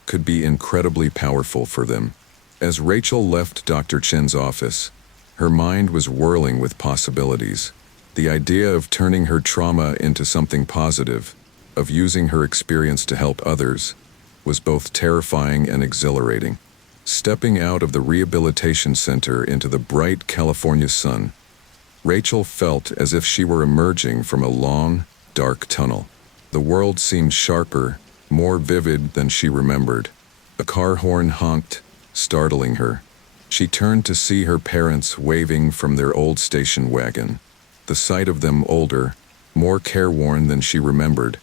could be incredibly powerful for them." As Rachel left Dr. Chin's office, her mind was whirling with possibilities. The idea of turning her trauma into something positive, of using her experience to help others, was both terrifying and exhilarating. Stepping out of the rehabilitation center into the bright California sun, Rachel felt as if she were emerging from a long, dark tunnel. The world seemed sharper, more vivid than she remembered. A car horn honked, startling her. She turned to see her parents waving from their old station wagon. The sight of them older, more careworn than she remembered,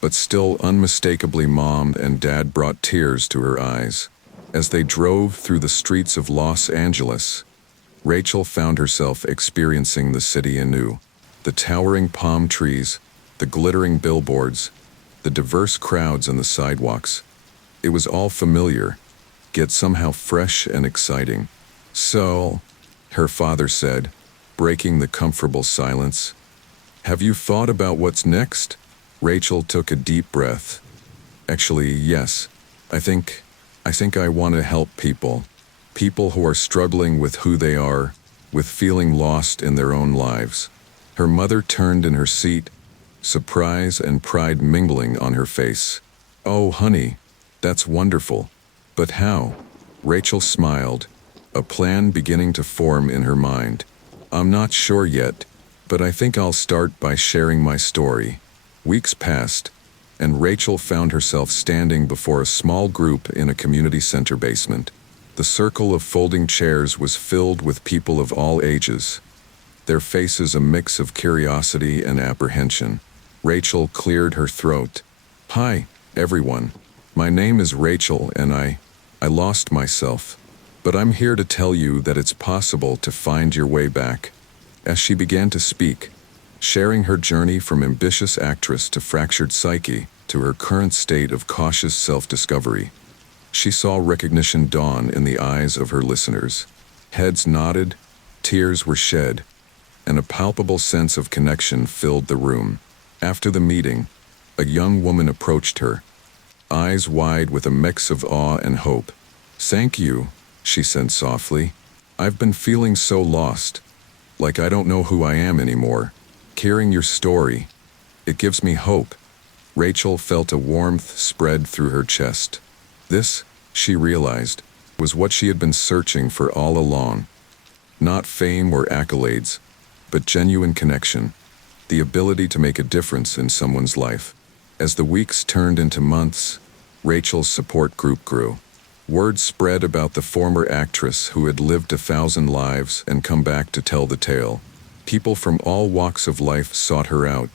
but still unmistakably Mom and Dad, brought tears to her eyes. As they drove through the streets of Los Angeles, Rachel found herself experiencing the city anew. The towering palm trees, the glittering billboards, the diverse crowds on the sidewalks. It was all familiar, yet somehow fresh and exciting. "So," her father said, breaking the comfortable silence, "have you thought about what's next?" Rachel took a deep breath. "Actually, yes. I think I want to help people. People who are struggling with who they are, with feeling lost in their own lives." Her mother turned in her seat, surprise and pride mingling on her face. "Oh, honey, that's wonderful. But how?" Rachel smiled, a plan beginning to form in her mind. "I'm not sure yet, but I think I'll start by sharing my story." Weeks passed, and Rachel found herself standing before a small group in a community center basement. The circle of folding chairs was filled with people of all ages, their faces a mix of curiosity and apprehension. Rachel cleared her throat. "Hi, everyone. My name is Rachel, and I lost myself. But I'm here to tell you that it's possible to find your way back." As she began to speak, sharing her journey from ambitious actress to fractured psyche to her current state of cautious self-discovery, she saw recognition dawn in the eyes of her listeners. Heads nodded, tears were shed, and a palpable sense of connection filled the room. After the meeting, a young woman approached her, eyes wide with a mix of awe and hope. "Thank you," she said softly. "I've been feeling so lost, like I don't know who I am anymore. Hearing your story, it gives me hope." Rachel felt a warmth spread through her chest. This, she realized, was what she had been searching for all along. Not fame or accolades, but genuine connection, the ability to make a difference in someone's life. As the weeks turned into months, Rachel's support group grew. Word spread about the former actress who had lived 1,000 lives and come back to tell the tale. People from all walks of life sought her out,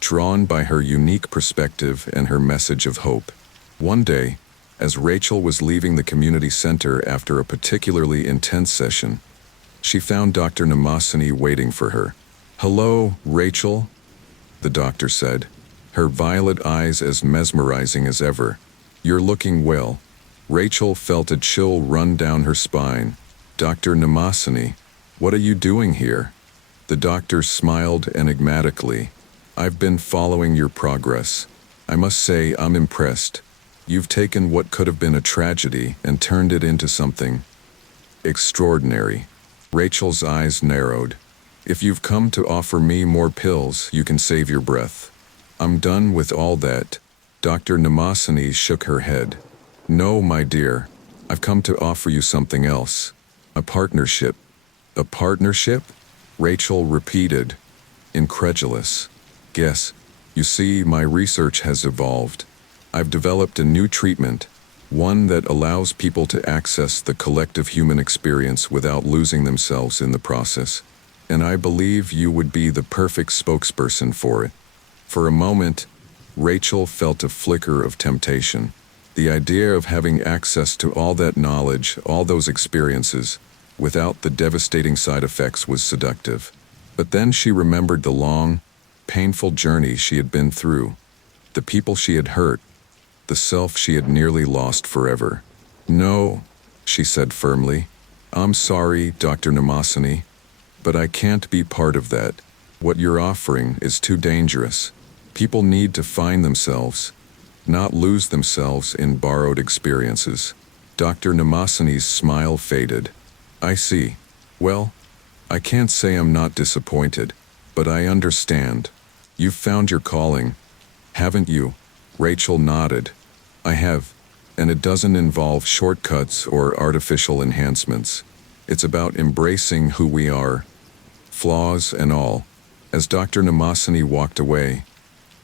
drawn by her unique perspective and her message of hope. One day, as Rachel was leaving the community center after a particularly intense session, she found Dr. Namasani waiting for her. "Hello, Rachel," the doctor said, her violet eyes as mesmerizing as ever. "You're looking well." Rachel felt a chill run down her spine. "Dr. Namasani, what are you doing here?" The doctor smiled enigmatically. "I've been following your progress. I must say I'm impressed. You've taken what could have been a tragedy and turned it into something extraordinary." Rachel's eyes narrowed. "If you've come to offer me more pills, you can save your breath. I'm done with all that." Dr. Namasani shook her head. "No, my dear. I've come to offer you something else. A partnership." "A partnership?" Rachel repeated, incredulous. "Yes. You see, my research has evolved. I've developed a new treatment, one that allows people to access the collective human experience without losing themselves in the process. And I believe you would be the perfect spokesperson for it." For a moment, Rachel felt a flicker of temptation. The idea of having access to all that knowledge, all those experiences, without the devastating side effects was seductive. But then she remembered the long, painful journey she had been through, the people she had hurt, the self she had nearly lost forever. "No," she said firmly. "I'm sorry, Dr. Namasani, but I can't be part of that. What you're offering is too dangerous. People need to find themselves, not lose themselves in borrowed experiences." Dr. Namasani's smile faded. "I see. Well, I can't say I'm not disappointed, but I understand. You've found your calling, haven't you?" Rachel nodded. "I have, and it doesn't involve shortcuts or artificial enhancements. It's about embracing who we are, flaws and all." As Dr. Namasani walked away,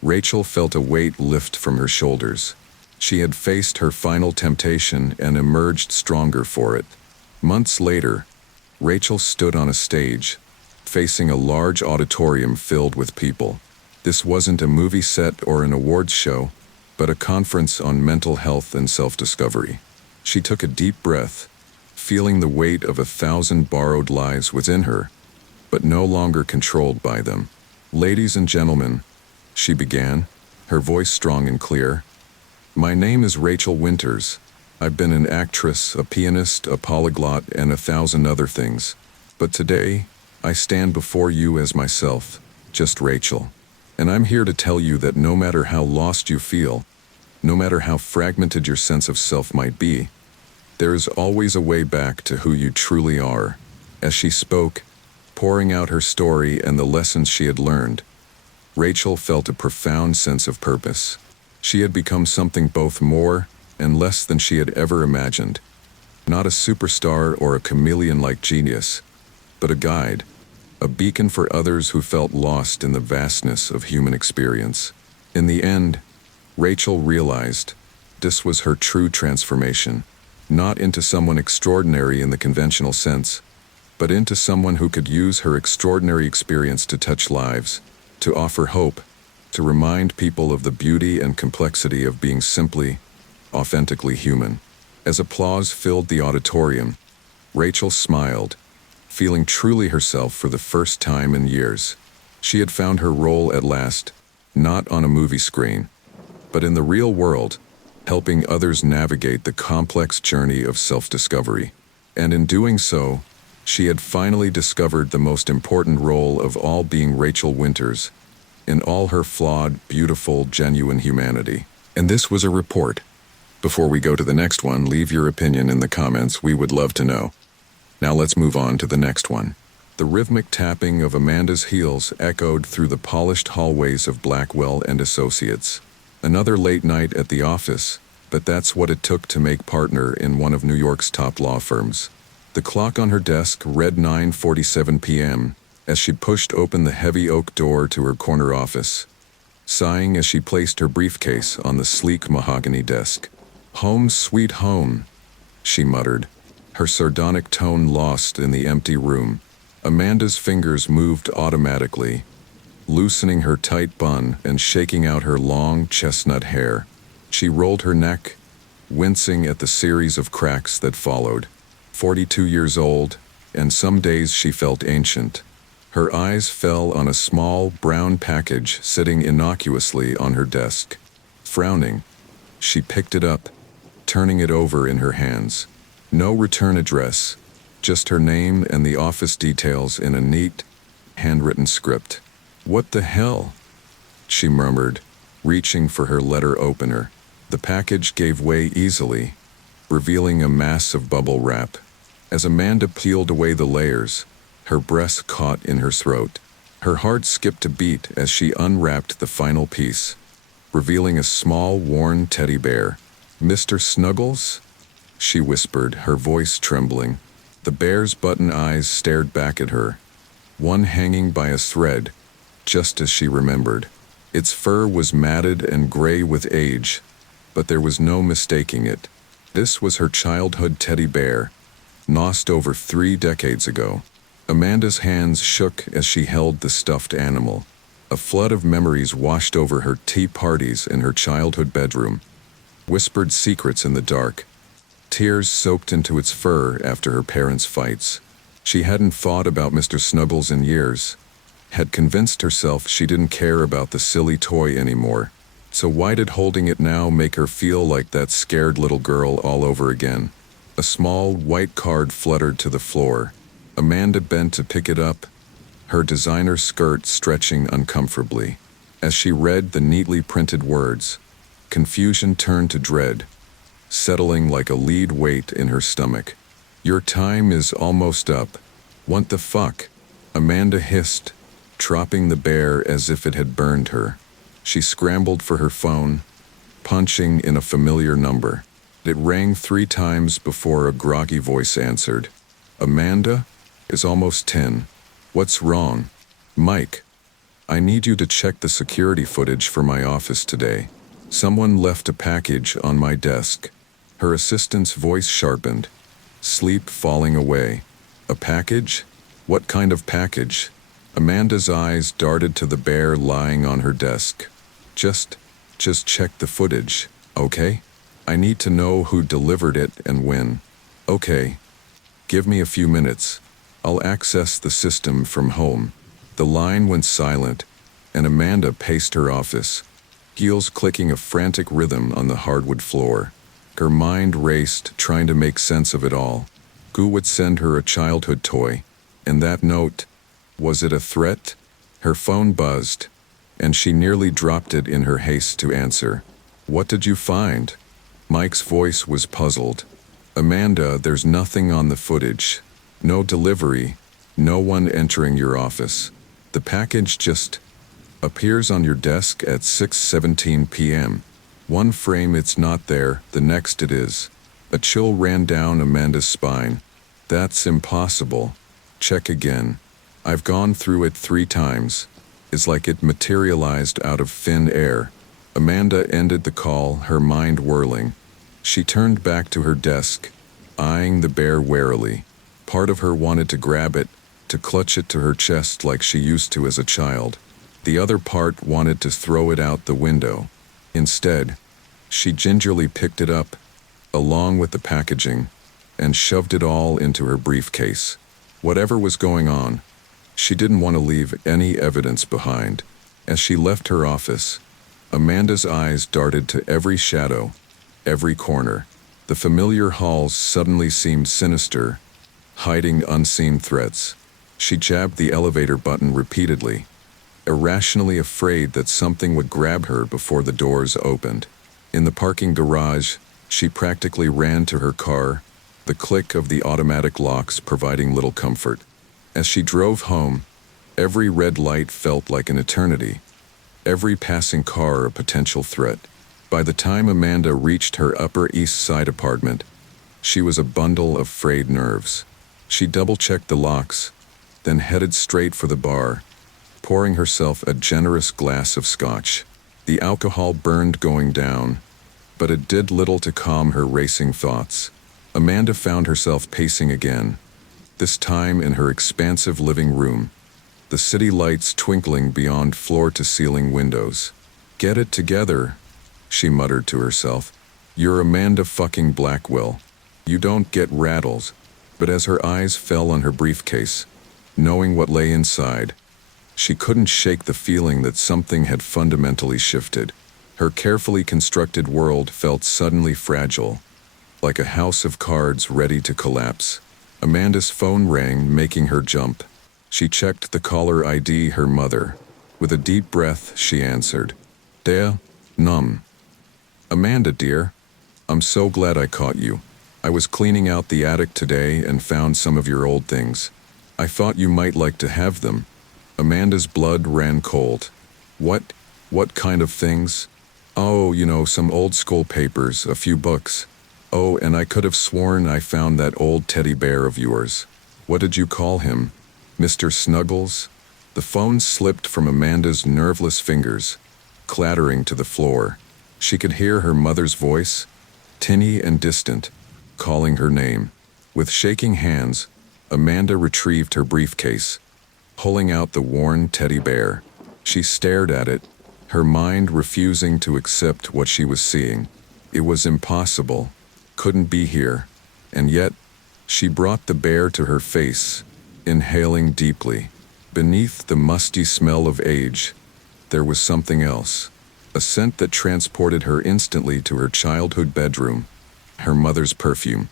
Rachel felt a weight lift from her shoulders. She had faced her final temptation and emerged stronger for it. Months later, Rachel stood on a stage, facing a large auditorium filled with people. This wasn't a movie set or an awards show, but a conference on mental health and self-discovery. She took a deep breath, feeling the weight of 1,000 borrowed lives within her, but no longer controlled by them. "Ladies and gentlemen," she began, her voice strong and clear, "my name is Rachel Winters. I've been an actress, a pianist, a polyglot, and 1,000 other things. But today, I stand before you as myself, just Rachel. And I'm here to tell you that no matter how lost you feel, no matter how fragmented your sense of self might be, there is always a way back to who you truly are." As she spoke, pouring out her story and the lessons she had learned, Rachel felt a profound sense of purpose. She had become something both more and less than she had ever imagined. Not a superstar or a chameleon-like genius, but a guide, a beacon for others who felt lost in the vastness of human experience. In the end, Rachel realized this was her true transformation, not into someone extraordinary in the conventional sense, but into someone who could use her extraordinary experience to touch lives, to offer hope, to remind people of the beauty and complexity of being simply, authentically human. As applause filled the auditorium, Rachel smiled, feeling truly herself for the first time in years. She had found her role at last, not on a movie screen, but in the real world, helping others navigate the complex journey of self-discovery. And in doing so, she had finally discovered the most important role of all, being Rachel Winters, in all her flawed, beautiful, genuine humanity. And this was a report. Before we go to the next one, leave your opinion in the comments. We would love to know. Now let's move on to the next one. The rhythmic tapping of Amanda's heels echoed through the polished hallways of Blackwell and Associates. Another late night at the office, but that's what it took to make partner in one of New York's top law firms. The clock on her desk read 9:47 p.m. as she pushed open the heavy oak door to her corner office, sighing as she placed her briefcase on the sleek mahogany desk. "Home sweet home," she muttered, her sardonic tone lost in the empty room. Amanda's fingers moved automatically, loosening her tight bun and shaking out her long chestnut hair. She rolled her neck, wincing at the series of cracks that followed. 42 years old, and some days she felt ancient. Her eyes fell on a small brown package sitting innocuously on her desk. Frowning, she picked it up, turning it over in her hands. No return address, just her name and the office details in a neat, handwritten script. "What the hell?" she murmured, reaching for her letter opener. The package gave way easily, revealing a mass of bubble wrap. As Amanda peeled away the layers, her breath caught in her throat. Her heart skipped a beat as she unwrapped the final piece, revealing a small, worn teddy bear. "Mr. Snuggles?" she whispered, her voice trembling. The bear's button eyes stared back at her, one hanging by a thread, just as she remembered. Its fur was matted and gray with age, but there was no mistaking it. This was her childhood teddy bear, lost over 3 decades ago. Amanda's hands shook as she held the stuffed animal. A flood of memories washed over her tea parties in her childhood bedroom, whispered secrets in the dark, tears soaked into its fur after her parents' fights. She hadn't thought about Mr. Snuggles in years, had convinced herself she didn't care about the silly toy anymore. So why did holding it now make her feel like that scared little girl all over again? A small white card fluttered to the floor. Amanda bent to pick it up, her designer skirt stretching uncomfortably. As she read the neatly printed words, confusion turned to dread, settling like a lead weight in her stomach. "Your time is almost up." "What the fuck?" Amanda hissed, dropping the bear as if it had burned her. She scrambled for her phone, punching in a familiar number. It rang 3 times before a groggy voice answered. "Amanda? It's almost 10. What's wrong?" "Mike, I need you to check the security footage for my office today. Someone left a package on my desk." Her assistant's voice sharpened, sleep falling away. "A package? What kind of package?" Amanda's eyes darted to the bear lying on her desk. Just check the footage, okay? I need to know who delivered it and when." "Okay. Give me a few minutes. I'll access the system from home." The line went silent, and Amanda paced her office, heels clicking a frantic rhythm on the hardwood floor. Her mind raced, trying to make sense of it all. Who would send her a childhood toy? And that note, was it a threat? Her phone buzzed, and she nearly dropped it in her haste to answer. "What did you find?" Mike's voice was puzzled. "Amanda, there's nothing on the footage. No delivery, no one entering your office. The package just appears on your desk at 6:17 p.m. One frame it's not there, the next it is." A chill ran down Amanda's spine. "That's impossible. Check again. I've gone through it 3 times. It's like it materialized out of thin air." Amanda ended the call, her mind whirling. She turned back to her desk, eyeing the bear warily. Part of her wanted to grab it, to clutch it to her chest like she used to as a child. The other part wanted to throw it out the window. Instead, she gingerly picked it up, along with the packaging, and shoved it all into her briefcase. Whatever was going on, she didn't want to leave any evidence behind. As she left her office, Amanda's eyes darted to every shadow, every corner. The familiar halls suddenly seemed sinister, hiding unseen threats. She jabbed the elevator button repeatedly, irrationally afraid that something would grab her before the doors opened. In the parking garage, she practically ran to her car, the click of the automatic locks providing little comfort. As she drove home, every red light felt like an eternity, every passing car a potential threat. By the time Amanda reached her Upper East Side apartment, she was a bundle of frayed nerves. She double-checked the locks, then headed straight for the bar, pouring herself a generous glass of scotch. The alcohol burned going down, but it did little to calm her racing thoughts. Amanda found herself pacing again, this time in her expansive living room, the city lights twinkling beyond floor-to-ceiling windows. "Get it together," she muttered to herself. "You're Amanda fucking Blackwell. You don't get rattles." But as her eyes fell on her briefcase, knowing what lay inside, she couldn't shake the feeling that something had fundamentally shifted. Her carefully constructed world felt suddenly fragile, like a house of cards ready to collapse. Amanda's phone rang, making her jump. She checked the caller ID, her mother. With a deep breath, she answered. "Der, Num." "Amanda, dear, I'm so glad I caught you. I was cleaning out the attic today and found some of your old things. I thought you might like to have them." Amanda's blood ran cold. What kind of things?" "Oh, some old school papers, a few books. Oh, and I could have sworn I found that old teddy bear of yours. What did you call him? Mr. Snuggles?" The phone slipped from Amanda's nerveless fingers, clattering to the floor. She could hear her mother's voice, tinny and distant, calling her name. With shaking hands, Amanda retrieved her briefcase, pulling out the worn teddy bear. She stared at it, her mind refusing to accept what she was seeing. It was impossible, couldn't be here. And yet, she brought the bear to her face, inhaling deeply. Beneath the musty smell of age, there was something else. A scent that transported her instantly to her childhood bedroom. Her mother's perfume.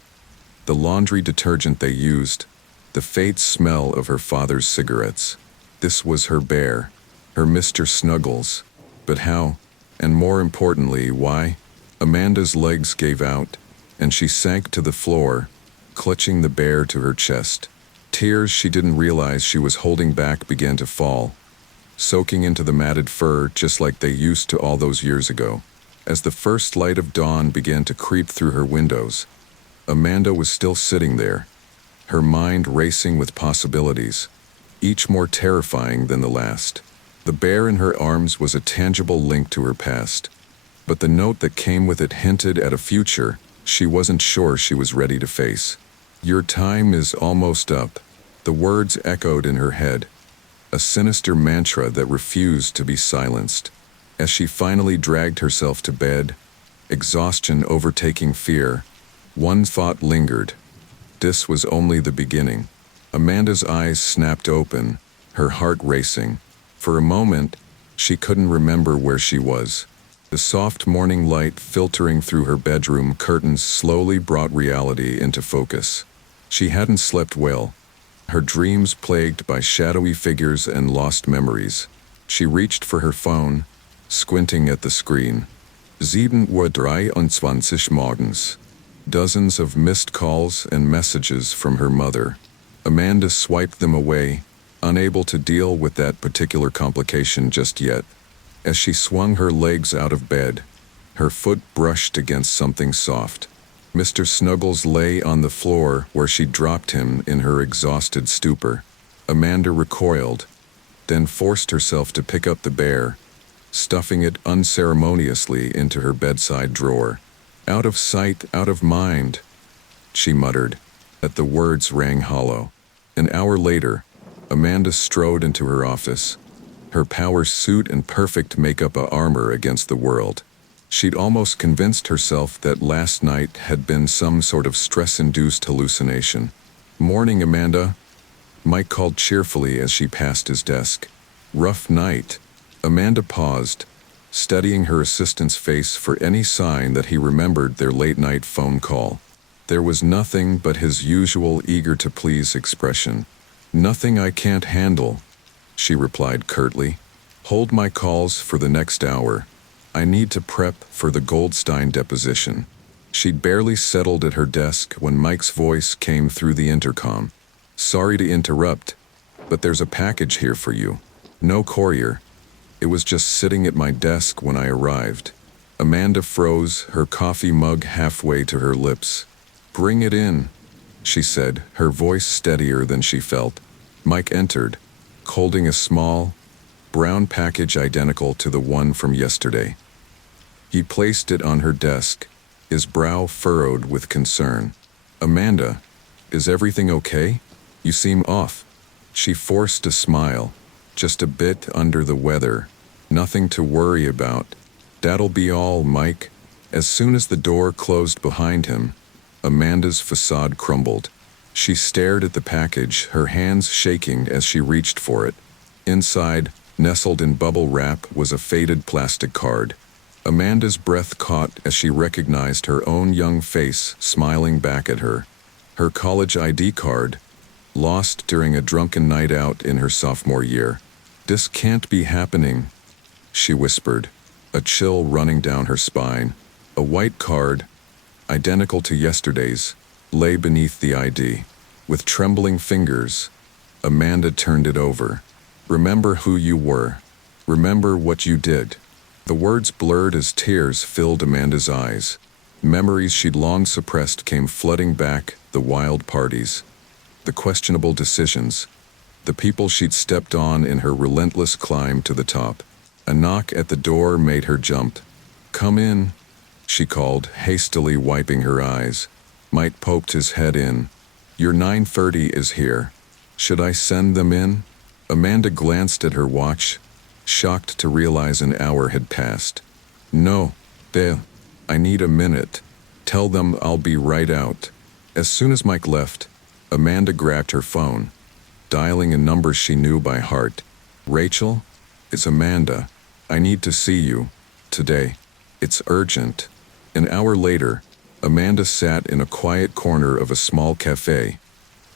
The laundry detergent they used. The faint smell of her father's cigarettes. This was her bear. Her Mr. Snuggles. But how? And more importantly, why? Amanda's legs gave out, and she sank to the floor, clutching the bear to her chest. Tears she didn't realize she was holding back began to fall, soaking into the matted fur just like they used to all those years ago. As the first light of dawn began to creep through her windows, Amanda was still sitting there, her mind racing with possibilities, each more terrifying than the last. The bear in her arms was a tangible link to her past, but the note that came with it hinted at a future she wasn't sure she was ready to face. "Your time is almost up," the words echoed in her head, a sinister mantra that refused to be silenced. As she finally dragged herself to bed, exhaustion overtaking fear, one thought lingered. This was only the beginning. Amanda's eyes snapped open, her heart racing. For a moment, she couldn't remember where she was. The soft morning light filtering through her bedroom curtains slowly brought reality into focus. She hadn't slept well, her dreams plagued by shadowy figures and lost memories. She reached for her phone, squinting at the screen. 7:23 morgens. Dozens of missed calls and messages from her mother. Amanda swiped them away, unable to deal with that particular complication just yet. As she swung her legs out of bed, her foot brushed against something soft. Mr. Snuggles lay on the floor where she dropped him in her exhausted stupor. Amanda recoiled, then forced herself to pick up the bear, stuffing it unceremoniously into her bedside drawer. "Out of sight, out of mind," she muttered, but the words rang hollow. An hour later, Amanda strode into her office, her power suit and perfect makeup a armor against the world. She'd almost convinced herself that last night had been some sort of stress-induced hallucination. "Morning, Amanda," Mike called cheerfully as she passed his desk. Rough night. Amanda paused, studying her assistant's face for any sign that he remembered their late-night phone call. There was nothing but his usual eager-to-please expression. "Nothing I can't handle," she replied curtly. "Hold my calls for the next hour. I need to prep for the Goldstein deposition." She'd barely settled at her desk when Mike's voice came through the intercom. "Sorry to interrupt, but there's a package here for you. No courier. It was just sitting at my desk when I arrived." Amanda froze, her coffee mug halfway to her lips. "Bring it in," she said, her voice steadier than she felt. Mike entered, holding a small, brown package identical to the one from yesterday. He placed it on her desk, his brow furrowed with concern. "Amanda, is everything okay? You seem off." She forced a smile. "Just a bit under the weather. Nothing to worry about." "That'll be all, Mike." As soon as the door closed behind him, Amanda's facade crumbled. She stared at the package, her hands shaking as she reached for it. Inside, nestled in bubble wrap, was a faded plastic card. Amanda's breath caught as she recognized her own young face smiling back at her. Her college ID card, lost during a drunken night out in her sophomore year. "This can't be happening," she whispered, a chill running down her spine. A white card, identical to yesterday's, lay beneath the ID. With trembling fingers, Amanda turned it over. "Remember who you were. Remember what you did." The words blurred as tears filled Amanda's eyes. Memories she'd long suppressed came flooding back, the wild parties, the questionable decisions, the people she'd stepped on in her relentless climb to the top. A knock at the door made her jump. "Come in," she called, hastily wiping her eyes. Mike poked his head in. "Your 9:30 is here. Should I send them in?" Amanda glanced at her watch, shocked to realize an hour had passed. "No, I need a minute. Tell them I'll be right out." As soon as Mike left, Amanda grabbed her phone, dialing a number she knew by heart. "Rachel? It's Amanda. I need to see you. Today. It's urgent." An hour later, Amanda sat in a quiet corner of a small cafe,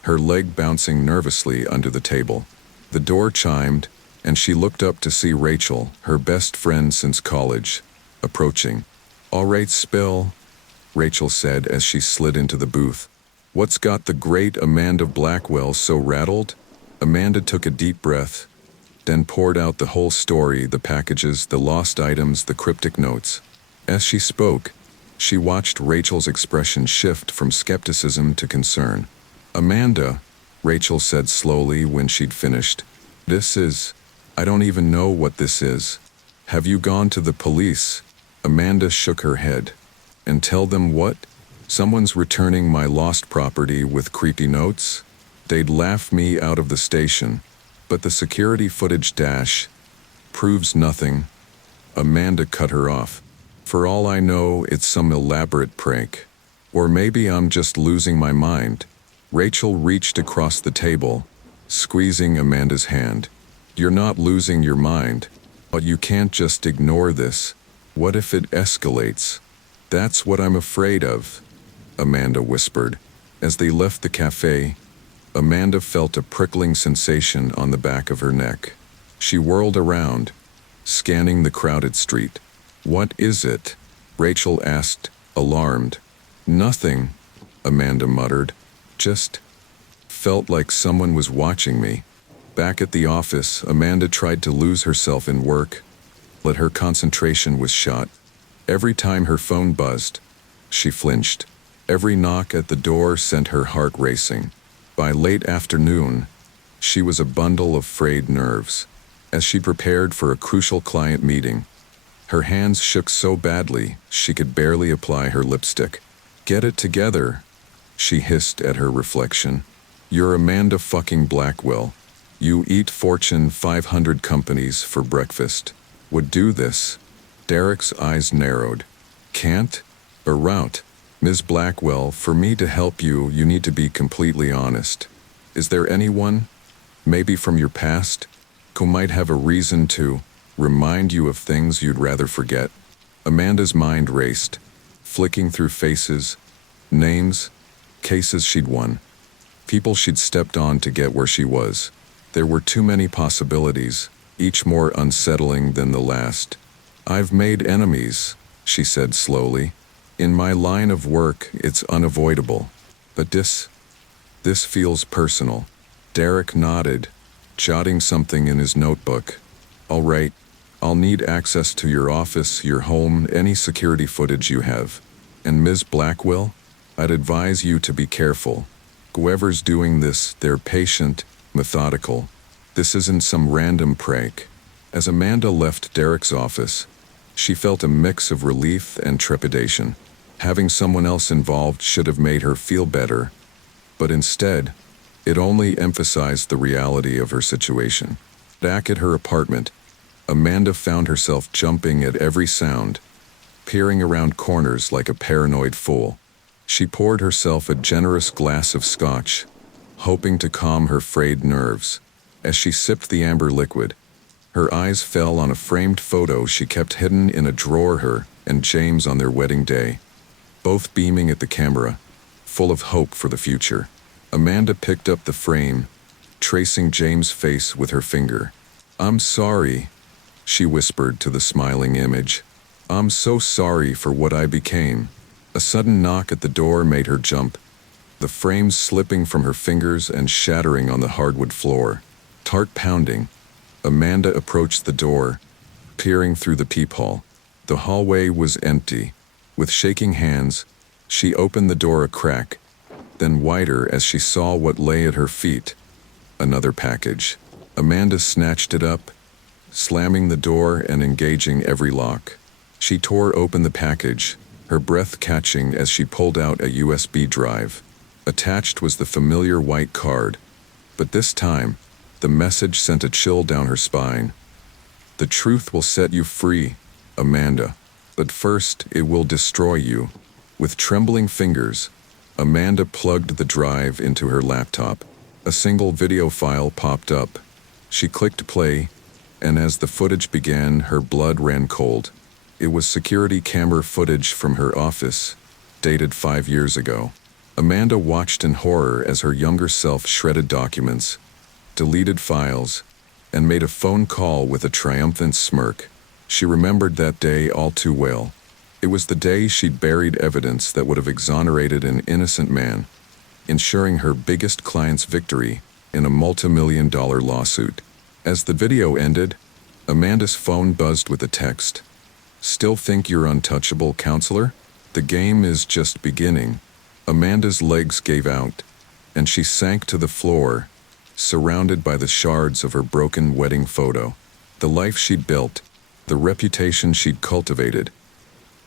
her leg bouncing nervously under the table. The door chimed, and she looked up to see Rachel, her best friend since college, approaching. "All right, Spill," Rachel said as she slid into the booth. "What's got the great Amanda Blackwell so rattled?" Amanda took a deep breath, then poured out the whole story, the packages, the lost items, the cryptic notes. As she spoke, she watched Rachel's expression shift from skepticism to concern. "Amanda," Rachel said slowly when she'd finished, I don't even know what this is. Have you gone to the police?" Amanda shook her head. "And tell them what? Someone's returning my lost property with creepy notes? They'd laugh me out of the station. But the security footage proves nothing." Amanda cut her off. "For all I know, it's some elaborate prank. Or maybe I'm just losing my mind." Rachel reached across the table, squeezing Amanda's hand. "You're not losing your mind, but you can't just ignore this. What if it escalates?" "That's what I'm afraid of," Amanda whispered. As they left the cafe, Amanda felt a prickling sensation on the back of her neck. She whirled around, scanning the crowded street. "What is it?" Rachel asked, alarmed. "Nothing," Amanda muttered. "Just felt like someone was watching me." Back at the office, Amanda tried to lose herself in work, but her concentration was shot. Every time her phone buzzed, she flinched. Every knock at the door sent her heart racing. By late afternoon, she was a bundle of frayed nerves. As she prepared for a crucial client meeting, her hands shook so badly she could barely apply her lipstick. "Get it together," she hissed at her reflection. "You're Amanda fucking Blackwell. You eat Fortune 500 companies for breakfast. Would do this." Derek's eyes narrowed. "Can't? A route. Ms. Blackwell, for me to help you, you need to be completely honest. Is there anyone, Maybe from your past, who might have a reason to remind you of things you'd rather forget. Amanda's mind raced, flicking through faces, names, cases she'd won, people she'd stepped on to get where she was. There were too many possibilities, each more unsettling than the last. I've made enemies, she said slowly. In my line of work, it's unavoidable. But this feels personal. Derek nodded, jotting something in his notebook. All right, I'll need access to your office, your home, any security footage you have. And Ms. Blackwell, I'd advise you to be careful. Whoever's doing this, they're patient, methodical. This isn't some random prank. As Amanda left Derek's office, she felt a mix of relief and trepidation. Having someone else involved should have made her feel better, but instead, it only emphasized the reality of her situation. Back at her apartment, Amanda found herself jumping at every sound, peering around corners like a paranoid fool. She poured herself a generous glass of scotch, hoping to calm her frayed nerves. As she sipped the amber liquid, her eyes fell on a framed photo she kept hidden in a drawer, her and James on their wedding day, both beaming at the camera, full of hope for the future. Amanda picked up the frame, tracing James' face with her finger. "I'm sorry," she whispered to the smiling image. "I'm so sorry for what I became." A sudden knock at the door made her jump, the frames slipping from her fingers and shattering on the hardwood floor. Heart pounding, Amanda approached the door, peering through the peephole. The hallway was empty. With shaking hands, she opened the door a crack, then wider as she saw what lay at her feet. Another package. Amanda snatched it up, slamming the door and engaging every lock. She tore open the package, her breath catching as she pulled out a USB drive. Attached was the familiar white card, but this time, the message sent a chill down her spine. "The truth will set you free, Amanda, but first it will destroy you." With trembling fingers, Amanda plugged the drive into her laptop. A single video file popped up. She clicked play, and as the footage began, her blood ran cold. It was security camera footage from her office, dated 5 years ago. Amanda watched in horror as her younger self shredded documents, deleted files, and made a phone call with a triumphant smirk. She remembered that day all too well. It was the day she'd buried evidence that would have exonerated an innocent man, ensuring her biggest client's victory in a multi-million-dollar lawsuit. As the video ended, Amanda's phone buzzed with a text. "Still think you're untouchable, counselor? The game is just beginning." Amanda's legs gave out, and she sank to the floor, surrounded by the shards of her broken wedding photo. The life she'd built, the reputation she'd cultivated,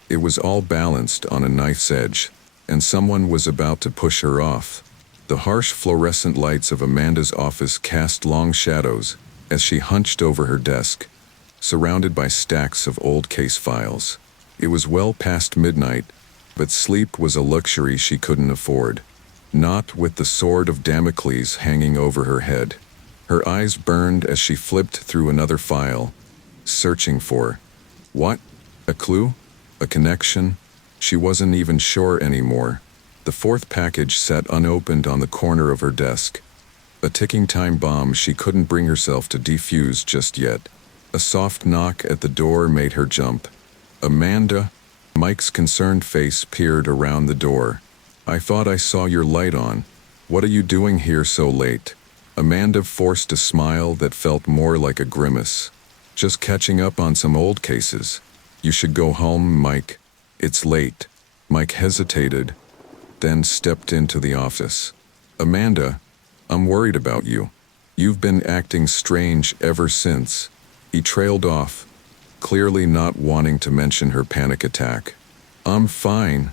it was all balanced on a knife's edge, and someone was about to push her off. The harsh fluorescent lights of Amanda's office cast long shadows as she hunched over her desk, surrounded by stacks of old case files. It was well past midnight, but sleep was a luxury she couldn't afford. Not with the sword of Damocles hanging over her head. Her eyes burned as she flipped through another file, searching for what? A clue? A connection? She wasn't even sure anymore. The fourth package sat unopened on the corner of her desk. A ticking time bomb she couldn't bring herself to defuse just yet. A soft knock at the door made her jump. "Amanda?" Mike's concerned face peered around the door. "I thought I saw your light on. What are you doing here so late?" Amanda forced a smile that felt more like a grimace. "Just catching up on some old cases." "You should go home, Mike. It's late." Mike hesitated, then stepped into the office. "Amanda, I'm worried about you. You've been acting strange ever since." He trailed off, clearly not wanting to mention her panic attack. "I'm fine,"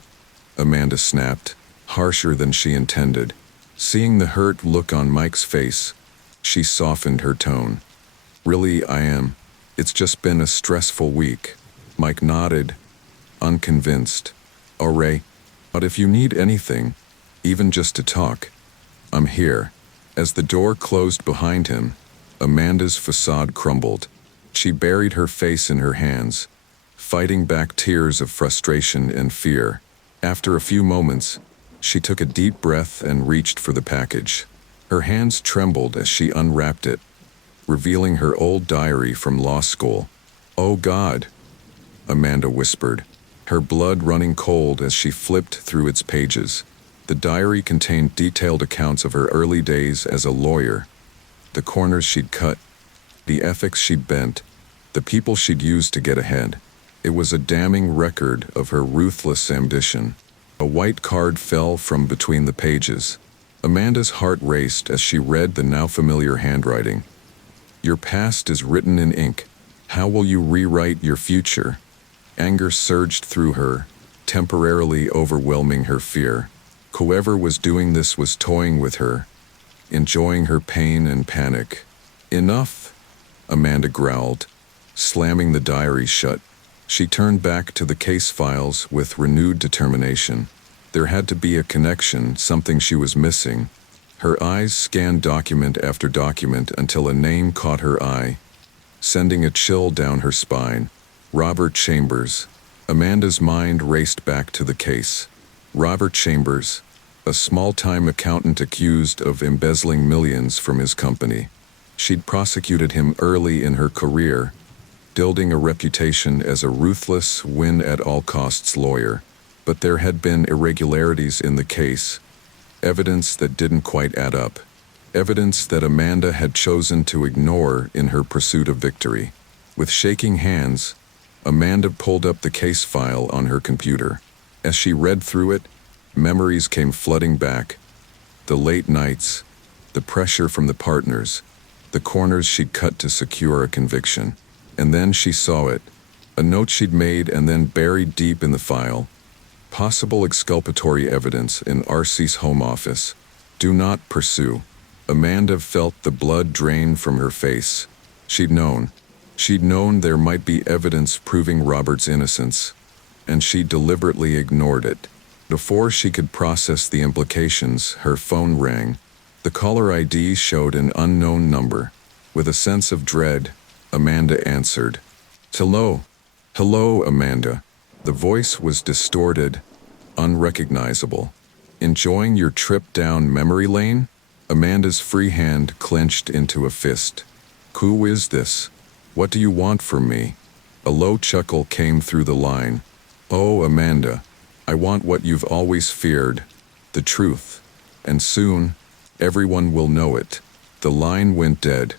Amanda snapped, harsher than she intended. Seeing the hurt look on Mike's face, she softened her tone. "Really, I am. It's just been a stressful week." Mike nodded, unconvinced. "All right, but if you need anything, even just to talk, I'm here." As the door closed behind him, Amanda's facade crumbled. She buried her face in her hands, fighting back tears of frustration and fear. After a few moments, she took a deep breath and reached for the package. Her hands trembled as she unwrapped it, revealing her old diary from law school. "Oh God," Amanda whispered, her blood running cold as she flipped through its pages. The diary contained detailed accounts of her early days as a lawyer, the corners she'd cut, the ethics she'd bent, the people she'd used to get ahead. It was a damning record of her ruthless ambition. A white card fell from between the pages. Amanda's heart raced as she read the now familiar handwriting. "Your past is written in ink. How will you rewrite your future?" Anger surged through her, temporarily overwhelming her fear. Whoever was doing this was toying with her, enjoying her pain and panic. "Enough," Amanda growled, slamming the diary shut. She turned back to the case files with renewed determination. There had to be a connection, something she was missing. Her eyes scanned document after document until a name caught her eye, sending a chill down her spine. Robert Chambers. Amanda's mind raced back to the case. Robert Chambers, a small-time accountant accused of embezzling millions from his company. She'd prosecuted him early in her career, building a reputation as a ruthless, win-at-all-costs lawyer. But there had been irregularities in the case, evidence that didn't quite add up, evidence that Amanda had chosen to ignore in her pursuit of victory. With shaking hands, Amanda pulled up the case file on her computer. As she read through it, memories came flooding back. The late nights, the pressure from the partners, the corners she'd cut to secure a conviction. And then she saw it, a note she'd made and then buried deep in the file. Possible exculpatory evidence in RC's home office. "Do not pursue." Amanda felt the blood drain from her face. She'd known there might be evidence proving Robert's innocence, and she deliberately ignored it. Before she could process the implications, her phone rang. The caller ID showed an unknown number. With a sense of dread, Amanda answered. "Hello. Hello, Amanda." The voice was distorted, unrecognizable. "Enjoying your trip down memory lane?" Amanda's free hand clenched into a fist. "Who is this? What do you want from me?" A low chuckle came through the line. "Oh, Amanda, I want what you've always feared, the truth. And soon, everyone will know it." The line went dead.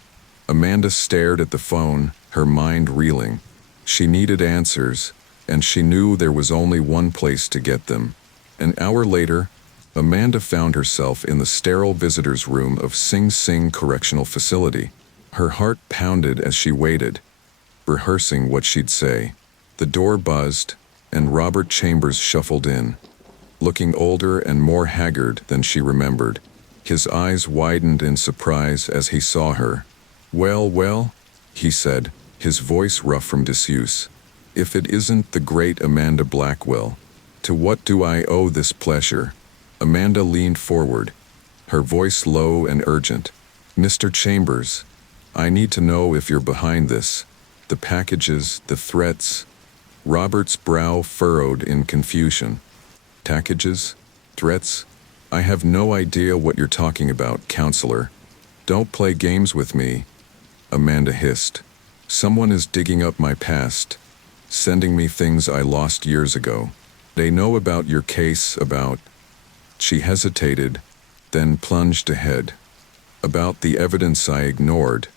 Amanda stared at the phone, her mind reeling. She needed answers, and she knew there was only one place to get them. An hour later, Amanda found herself in the sterile visitors' room of Sing Sing Correctional Facility. Her heart pounded as she waited, rehearsing what she'd say. The door buzzed, and Robert Chambers shuffled in, looking older and more haggard than she remembered. His eyes widened in surprise as he saw her. Well, he said, his voice rough from disuse. "If it isn't the great Amanda Blackwell. To what do I owe this pleasure?" Amanda leaned forward, her voice low and urgent. "Mr. Chambers, I need to know if you're behind this. The packages, the threats." Robert's brow furrowed in confusion. "Packages? Threats? I have no idea what you're talking about, counselor." "Don't play games with me," Amanda hissed. "Someone is digging up my past, sending me things I lost years ago. They know about your case, about—" She hesitated, then plunged ahead. "About the evidence I ignored."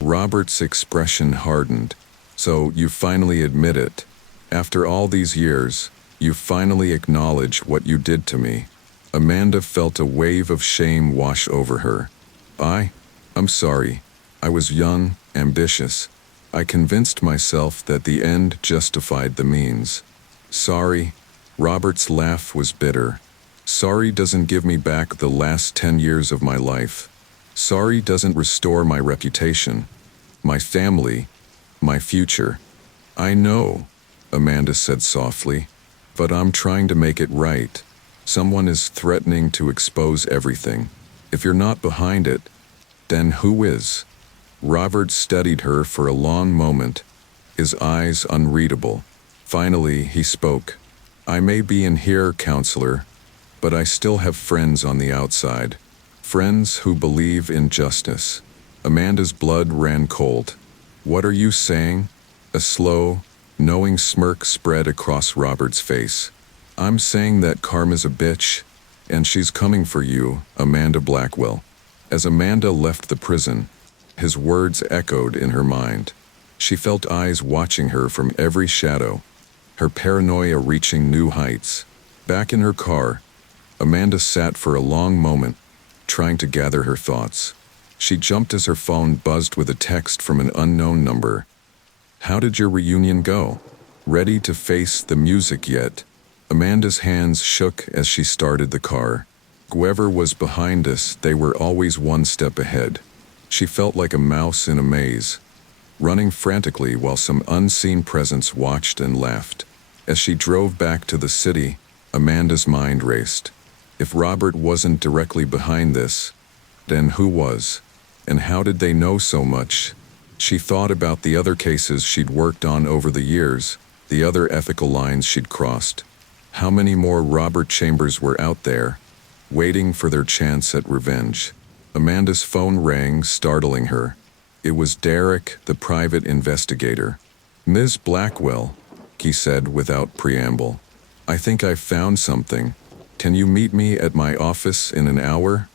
Robert's expression hardened. "So you finally admit it. After all these years, you finally acknowledge what you did to me." Amanda felt a wave of shame wash over her. I'm sorry. I was young, ambitious. I convinced myself that the end justified the means." "Sorry." Robert's laugh was bitter. "Sorry doesn't give me back the last 10 years of my life. Sorry doesn't restore my reputation, my family, my future." "I know," Amanda said softly, "but I'm trying to make it right. Someone is threatening to expose everything. If you're not behind it, then who is? Robert studied her for a long moment, his eyes unreadable. Finally, he spoke. I may be in here, counselor, but I still have friends on the outside. Friends who believe in justice. Amanda's blood ran cold. What are you saying? A slow, knowing smirk spread across Robert's face. I'm saying that Karma's a bitch, and she's coming for you, Amanda Blackwell. As Amanda left the prison, his words echoed in her mind. She felt eyes watching her from every shadow, her paranoia reaching new heights. Back in her car, Amanda sat for a long moment, trying to gather her thoughts. She jumped as her phone buzzed with a text from an unknown number. How did your reunion go? Ready to face the music yet? Amanda's hands shook as she started the car. Whoever was behind us, they were always one step ahead. She felt like a mouse in a maze, running frantically while some unseen presence watched and laughed. As she drove back to the city, Amanda's mind raced. If Robert wasn't directly behind this, then who was? And how did they know so much? She thought about the other cases she'd worked on over the years, the other ethical lines she'd crossed. How many more Robert Chambers were out there, waiting for their chance at revenge? Amanda's phone rang, startling her. It was Derek, the private investigator. Ms. Blackwell, he said without preamble. I think I've found something. Can you meet me at my office in an hour?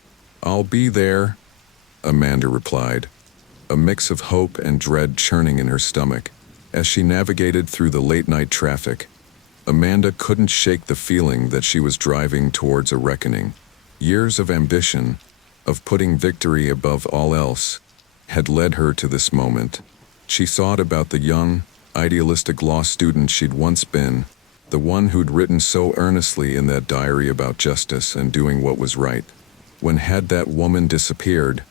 I'll be there, Amanda replied, a mix of hope and dread churning in her stomach. As she navigated through the late-night traffic, Amanda couldn't shake the feeling that she was driving towards a reckoning. Years of ambition, of putting victory above all else, had led her to this moment. She thought about the young, idealistic law student she'd once been, the one who'd written so earnestly in that diary about justice and doing what was right. When had that woman disappeared,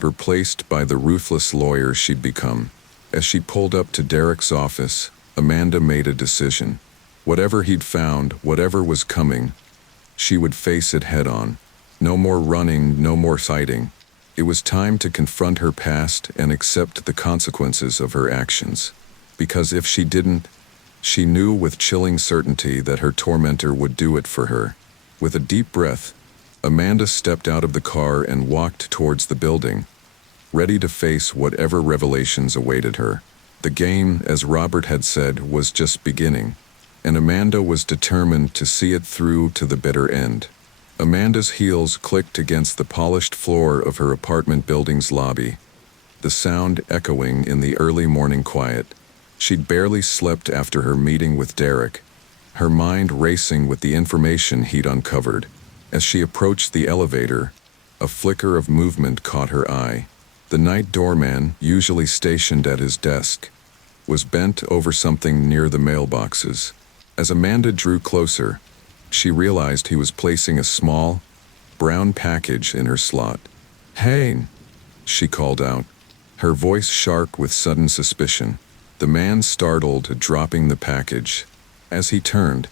replaced by the ruthless lawyer she'd become? As she pulled up to Derek's office, Amanda made a decision. Whatever he'd found, whatever was coming, she would face it head-on. No more running, no more fighting. It was time to confront her past and accept the consequences of her actions. Because if she didn't, she knew with chilling certainty that her tormentor would do it for her. With a deep breath, Amanda stepped out of the car and walked towards the building, ready to face whatever revelations awaited her. The game, as Robert had said, was just beginning, and Amanda was determined to see it through to the bitter end. Amanda's heels clicked against the polished floor of her apartment building's lobby, the sound echoing in the early morning quiet. She'd barely slept after her meeting with Derek, her mind racing with the information he'd uncovered. As she approached the elevator, a flicker of movement caught her eye. The night doorman, usually stationed at his desk, was bent over something near the mailboxes. As Amanda drew closer, she realized he was placing a small, brown package in her slot. "Hey," she called out, her voice sharp with sudden suspicion. The man startled, dropping the package. As he turned,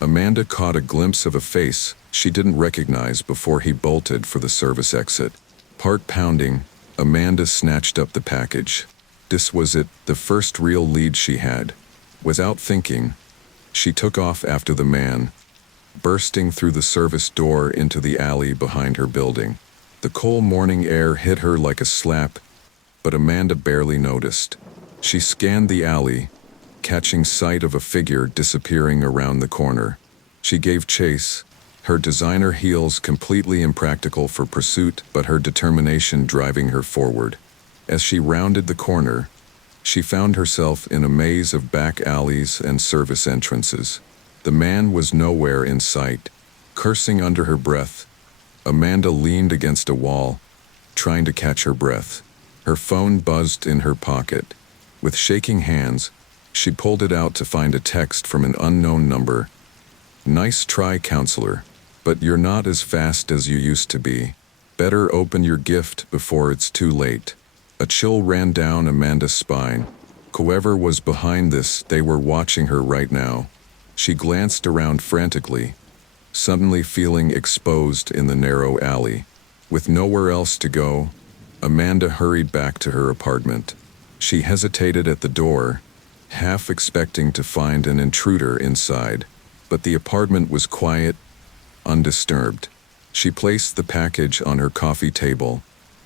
Amanda caught a glimpse of a face she didn't recognize before he bolted for the service exit. Heart pounding, Amanda snatched up the package. This was it, the first real lead she had. Without thinking, she took off after the man, bursting through the service door into the alley behind her building. The cold morning air hit her like a slap, but Amanda barely noticed. She scanned the alley, catching sight of a figure disappearing around the corner. She gave chase, her designer heels completely impractical for pursuit, but her determination driving her forward. As she rounded the corner, she found herself in a maze of back alleys and service entrances. The man was nowhere in sight. Cursing under her breath, Amanda leaned against a wall, trying to catch her breath. Her phone buzzed in her pocket. With shaking hands, she pulled it out to find a text from an unknown number. "Nice try, counselor, but you're not as fast as you used to be. Better open your gift before it's too late." A chill ran down Amanda's spine. Whoever was behind this, they were watching her right now. She glanced around frantically, suddenly feeling exposed in the narrow alley. With nowhere else to go, Amanda hurried back to her apartment. She hesitated at the door, half expecting to find an intruder inside, but the apartment was quiet, undisturbed. She placed the package on her coffee table,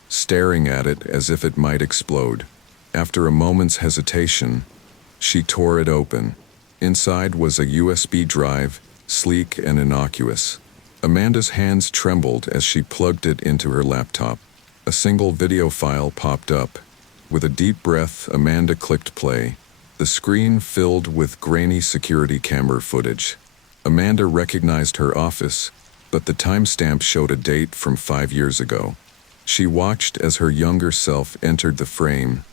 staring at it as if it might explode. After a moment's hesitation, she tore it open. Inside was a USB drive, sleek and innocuous. Amanda's hands trembled as she plugged it into her laptop. A single video file popped up. With a deep breath, Amanda clicked play. The screen filled with grainy security camera footage. Amanda recognized her office, but the timestamp showed a date from 5 years ago. She watched as her younger self entered the frame,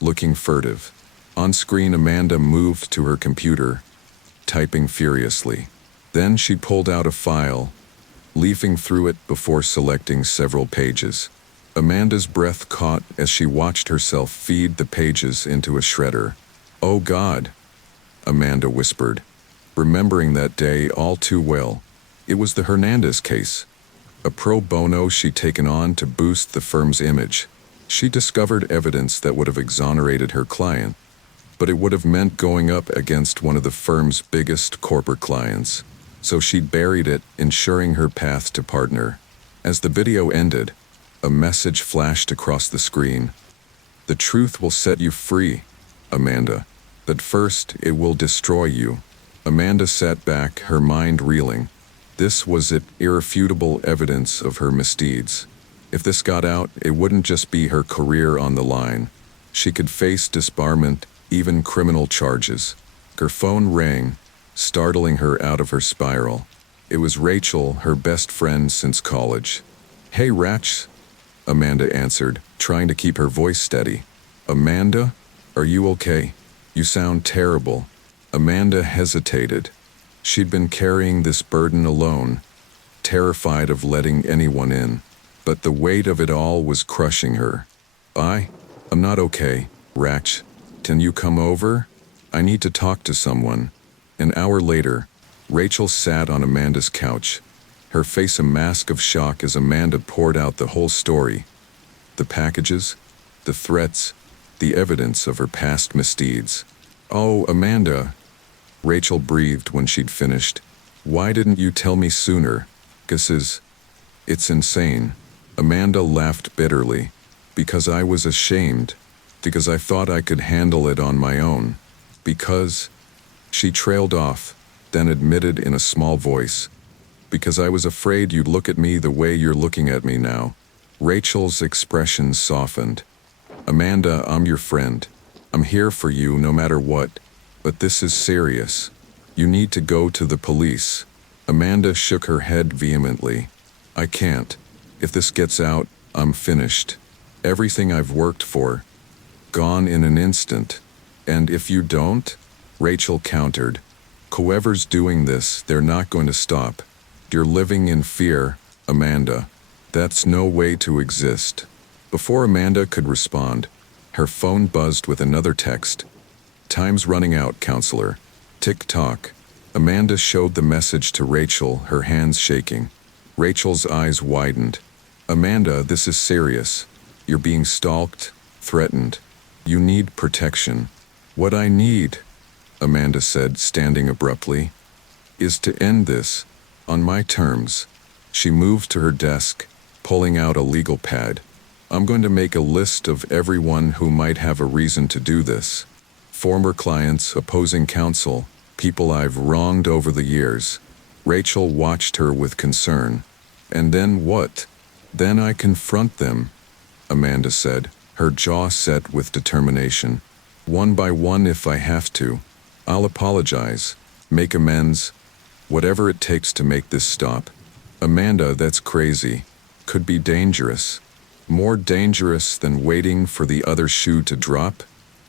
looking furtive. On screen, Amanda moved to her computer, typing furiously. Then she pulled out a file, leafing through it before selecting several pages. Amanda's breath caught as she watched herself feed the pages into a shredder. "Oh God," Amanda whispered, remembering that day all too well. It was the Hernandez case, a pro bono she'd taken on to boost the firm's image. She discovered evidence that would have exonerated her client, but it would have meant going up against one of the firm's biggest corporate clients. So she'd buried it, ensuring her path to partner. As the video ended, a message flashed across the screen. "The truth will set you free, Amanda. But first, it will destroy you." Amanda sat back, her mind reeling. This was it, irrefutable evidence of her misdeeds. If this got out, it wouldn't just be her career on the line. She could face disbarment, even criminal charges. Her phone rang, startling her out of her spiral. It was Rachel, her best friend since college. "Hey, Rach," Amanda answered, trying to keep her voice steady. "Amanda? Are you okay? You sound terrible." Amanda hesitated. She'd been carrying this burden alone, terrified of letting anyone in. But the weight of it all was crushing her. I'm not okay, Rach. Can you come over? I need to talk to someone." An hour later, Rachel sat on Amanda's couch, her face a mask of shock as Amanda poured out the whole story. The packages, the threats, the evidence of her past misdeeds. "Oh, Amanda," Rachel breathed when she'd finished. "Why didn't you tell me sooner? It's insane." Amanda laughed bitterly. "Because I was ashamed. Because I thought I could handle it on my own. Because..." She trailed off, then admitted in a small voice. "Because I was afraid you'd look at me the way you're looking at me now." Rachel's expression softened. "Amanda, I'm your friend. I'm here for you no matter what. But this is serious. You need to go to the police." Amanda shook her head vehemently. "I can't. If this gets out, I'm finished. Everything I've worked for, gone in an instant. And if you don't," Rachel countered, "whoever's doing this, they're not going to stop. You're living in fear, Amanda. That's no way to exist." Before Amanda could respond, her phone buzzed with another text. "Time's running out, counselor. Tick-tock." Amanda showed the message to Rachel, her hands shaking. Rachel's eyes widened. "Amanda, this is serious. You're being stalked, threatened. You need protection." "What I need," Amanda said, standing abruptly, "is to end this, on my terms." She moved to her desk, pulling out a legal pad. "I'm going to make a list of everyone who might have a reason to do this. Former clients, opposing counsel, people I've wronged over the years." Rachel watched her with concern. "And then what?" "Then I confront them," Amanda said, her jaw set with determination. "One by one if I have to. I'll apologize, make amends, whatever it takes to make this stop." "Amanda, that's crazy. Could be dangerous. More dangerous than waiting for the other shoe to drop?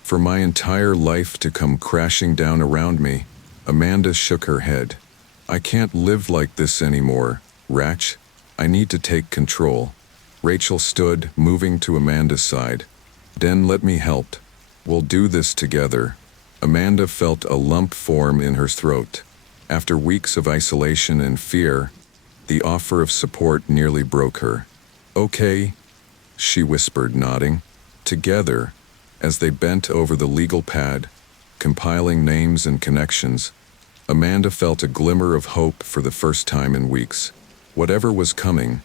For my entire life to come crashing down around me?" Amanda shook her head. "I can't live like this anymore, Rach. I need to take control." Rachel stood, moving to Amanda's side. "Then let me help. We'll do this together." Amanda felt a lump form in her throat. After weeks of isolation and fear, the offer of support nearly broke her. Okay, she whispered, nodding. Together, as they bent over the legal pad, compiling names and connections, Amanda felt a glimmer of hope for the first time in weeks. Whatever was coming,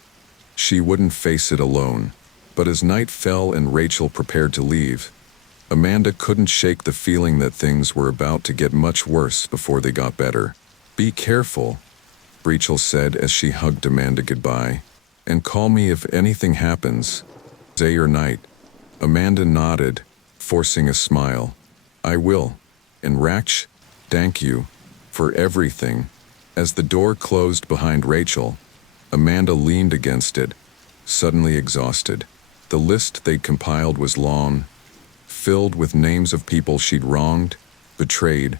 she wouldn't face it alone. But as night fell and Rachel prepared to leave, Amanda couldn't shake the feeling that things were about to get much worse before they got better. Be careful, Rachel said as she hugged Amanda goodbye. And call me if anything happens, day or night. Amanda nodded, forcing a smile. I will. And Raksh, thank you for everything. As the door closed behind Rachel, Amanda leaned against it, suddenly exhausted. The list they'd compiled was long, filled with names of people she'd wronged, betrayed,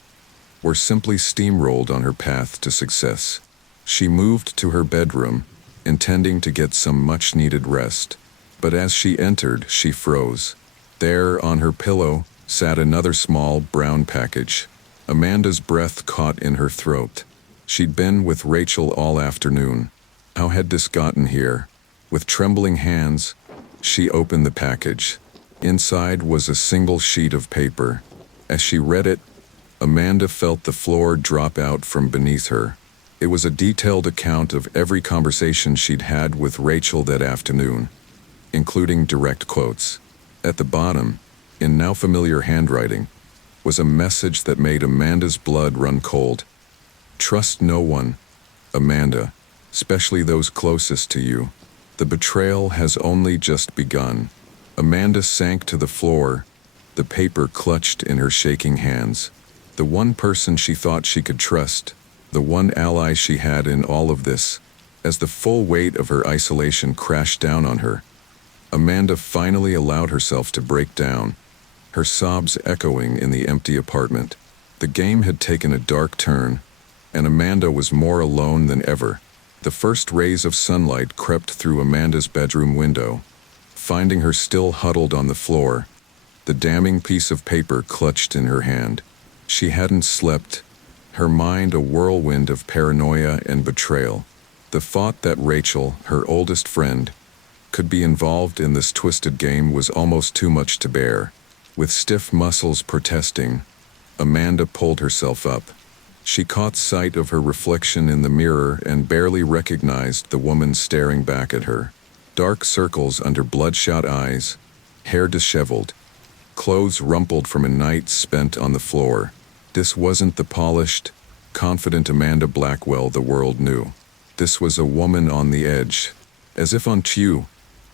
or simply steamrolled on her path to success. She moved to her bedroom, intending to get some much-needed rest. But as she entered, she froze. There, on her pillow, sat another small, brown package. Amanda's breath caught in her throat. She'd been with Rachel all afternoon. How had this gotten here? With trembling hands, she opened the package. Inside was a single sheet of paper. As she read it, Amanda felt the floor drop out from beneath her. It was a detailed account of every conversation she'd had with Rachel that afternoon, including direct quotes. At the bottom, in now familiar handwriting, was a message that made Amanda's blood run cold. Trust no one, Amanda, especially those closest to you. The betrayal has only just begun. Amanda sank to the floor, the paper clutched in her shaking hands. The one person she thought she could trust, the one ally she had in all of this. As the full weight of her isolation crashed down on her, Amanda finally allowed herself to break down, her sobs echoing in the empty apartment. The game had taken a dark turn, and Amanda was more alone than ever. The first rays of sunlight crept through Amanda's bedroom window, finding her still huddled on the floor, the damning piece of paper clutched in her hand. She hadn't slept, her mind a whirlwind of paranoia and betrayal. The thought that Rachel, her oldest friend, could be involved in this twisted game was almost too much to bear. With stiff muscles protesting, Amanda pulled herself up. She caught sight of her reflection in the mirror and barely recognized the woman staring back at her. Dark circles under bloodshot eyes, hair disheveled, clothes rumpled from a night spent on the floor. This wasn't the polished, confident Amanda Blackwell the world knew. This was a woman on the edge. As if on cue,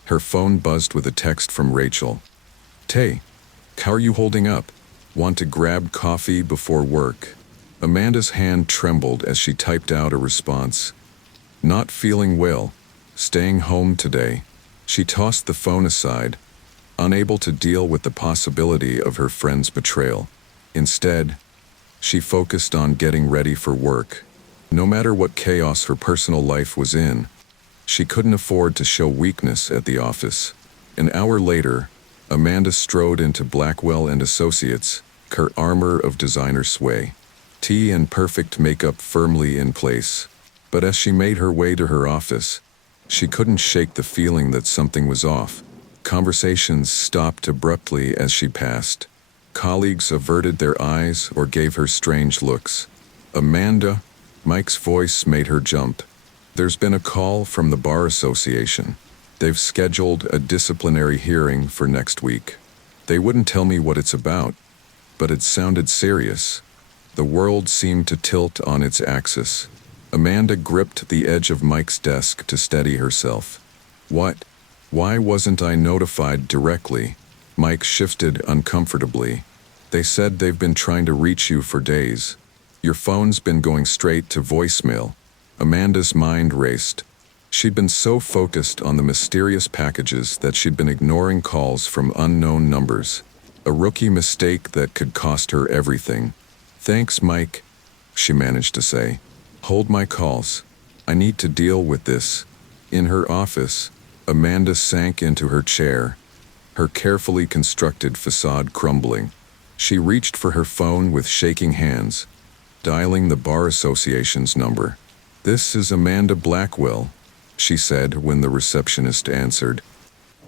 her phone buzzed with a text from Rachel. Tay, how are you holding up? Want to grab coffee before work? Amanda's hand trembled as she typed out a response. Not feeling well. Staying home today. She tossed the phone aside, unable to deal with the possibility of her friend's betrayal. Instead, she focused on getting ready for work. No matter what chaos her personal life was in, she couldn't afford to show weakness at the office. An hour later, Amanda strode into Blackwell and Associates, her armor of designer sway. Tea and perfect makeup firmly in place. But as she made her way to her office, she couldn't shake the feeling that something was off. Conversations stopped abruptly as she passed. Colleagues averted their eyes or gave her strange looks. Amanda, Mike's voice made her jump. There's been a call from the Bar Association. They've scheduled a disciplinary hearing for next week. They wouldn't tell me what it's about, but it sounded serious. The world seemed to tilt on its axis. Amanda gripped the edge of Mike's desk to steady herself. What? Why wasn't I notified directly? Mike shifted uncomfortably. They said they've been trying to reach you for days. Your phone's been going straight to voicemail. Amanda's mind raced. She'd been so focused on the mysterious packages that she'd been ignoring calls from unknown numbers. A rookie mistake that could cost her everything. Thanks, Mike, she managed to say. Hold my calls. I need to deal with this. In her office, Amanda sank into her chair, her carefully constructed facade crumbling. She reached for her phone with shaking hands, dialing the Bar Association's number. This is Amanda Blackwell, she said when the receptionist answered.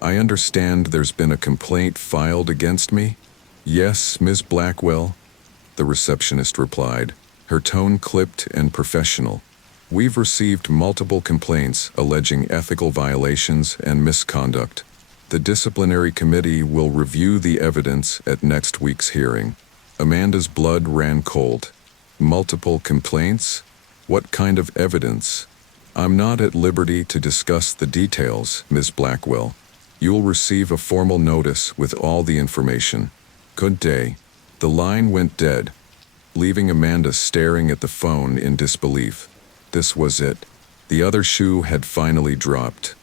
I understand there's been a complaint filed against me? Yes, Ms. Blackwell, the receptionist replied, her tone clipped and professional. We've received multiple complaints alleging ethical violations and misconduct. The disciplinary committee will review the evidence at next week's hearing. Amanda's blood ran cold. Multiple complaints? What kind of evidence? I'm not at liberty to discuss the details, Ms. Blackwell. You'll receive a formal notice with all the information. Good day. The line went dead, leaving Amanda staring at the phone in disbelief. This was it. The other shoe had finally dropped.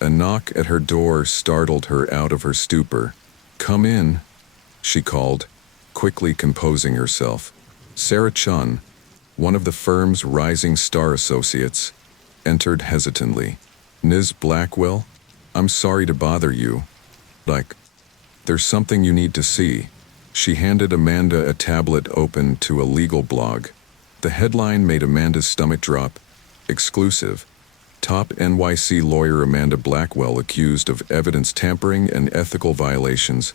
A knock at her door startled her out of her stupor. Come in, she called, quickly composing herself. Sarah Chun, one of the firm's rising star associates, entered hesitantly. Ms. Blackwell? I'm sorry to bother you. There's something you need to see. She handed Amanda a tablet open to a legal blog. The headline made Amanda's stomach drop. Exclusive. Top NYC lawyer Amanda Blackwell accused of evidence tampering and ethical violations.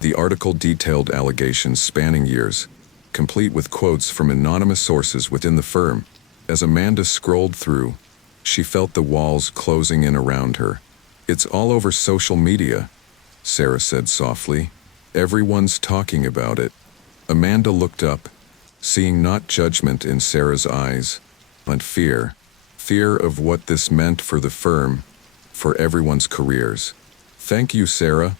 The article detailed allegations spanning years, complete with quotes from anonymous sources within the firm. As Amanda scrolled through, she felt the walls closing in around her. It's all over social media, Sarah said softly. Everyone's talking about it. Amanda looked up, seeing not judgment in Sarah's eyes, but fear. Fear of what this meant for the firm, for everyone's careers. Thank you, Sarah,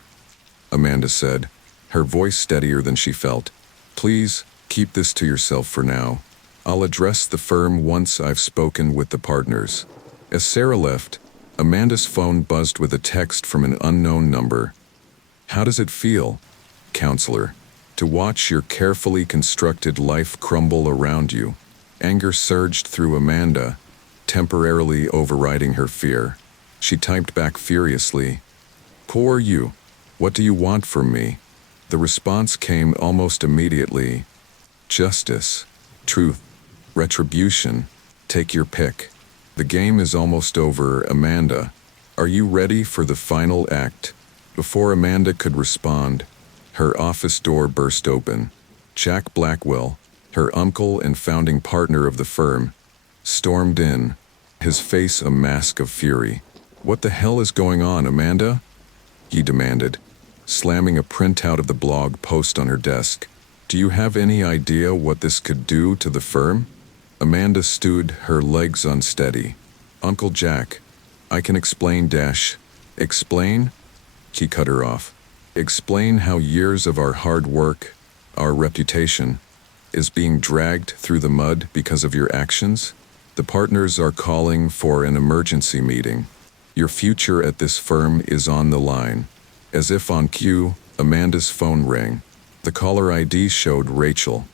Amanda said, her voice steadier than she felt. Please, keep this to yourself for now. I'll address the firm once I've spoken with the partners. As Sarah left, Amanda's phone buzzed with a text from an unknown number. How does it feel, counselor, to watch your carefully constructed life crumble around you? Anger surged through Amanda, temporarily overriding her fear. She typed back furiously, Poor you. What do you want from me? The response came almost immediately. Justice, truth, retribution, take your pick. The game is almost over, Amanda. Are you ready for the final act? Before Amanda could respond, her office door burst open. Jack Blackwell, her uncle and founding partner of the firm, stormed in, his face a mask of fury. What the hell is going on, Amanda? He demanded, slamming a printout of the blog post on her desk. Do you have any idea what this could do to the firm? Amanda stood, her legs unsteady. Uncle Jack, I can explain dash. Explain? He cut her off. Explain how years of our hard work, our reputation, is being dragged through the mud because of your actions? The partners are calling for an emergency meeting. Your future at this firm is on the line. As if on cue, Amanda's phone rang. The caller ID showed Rachel.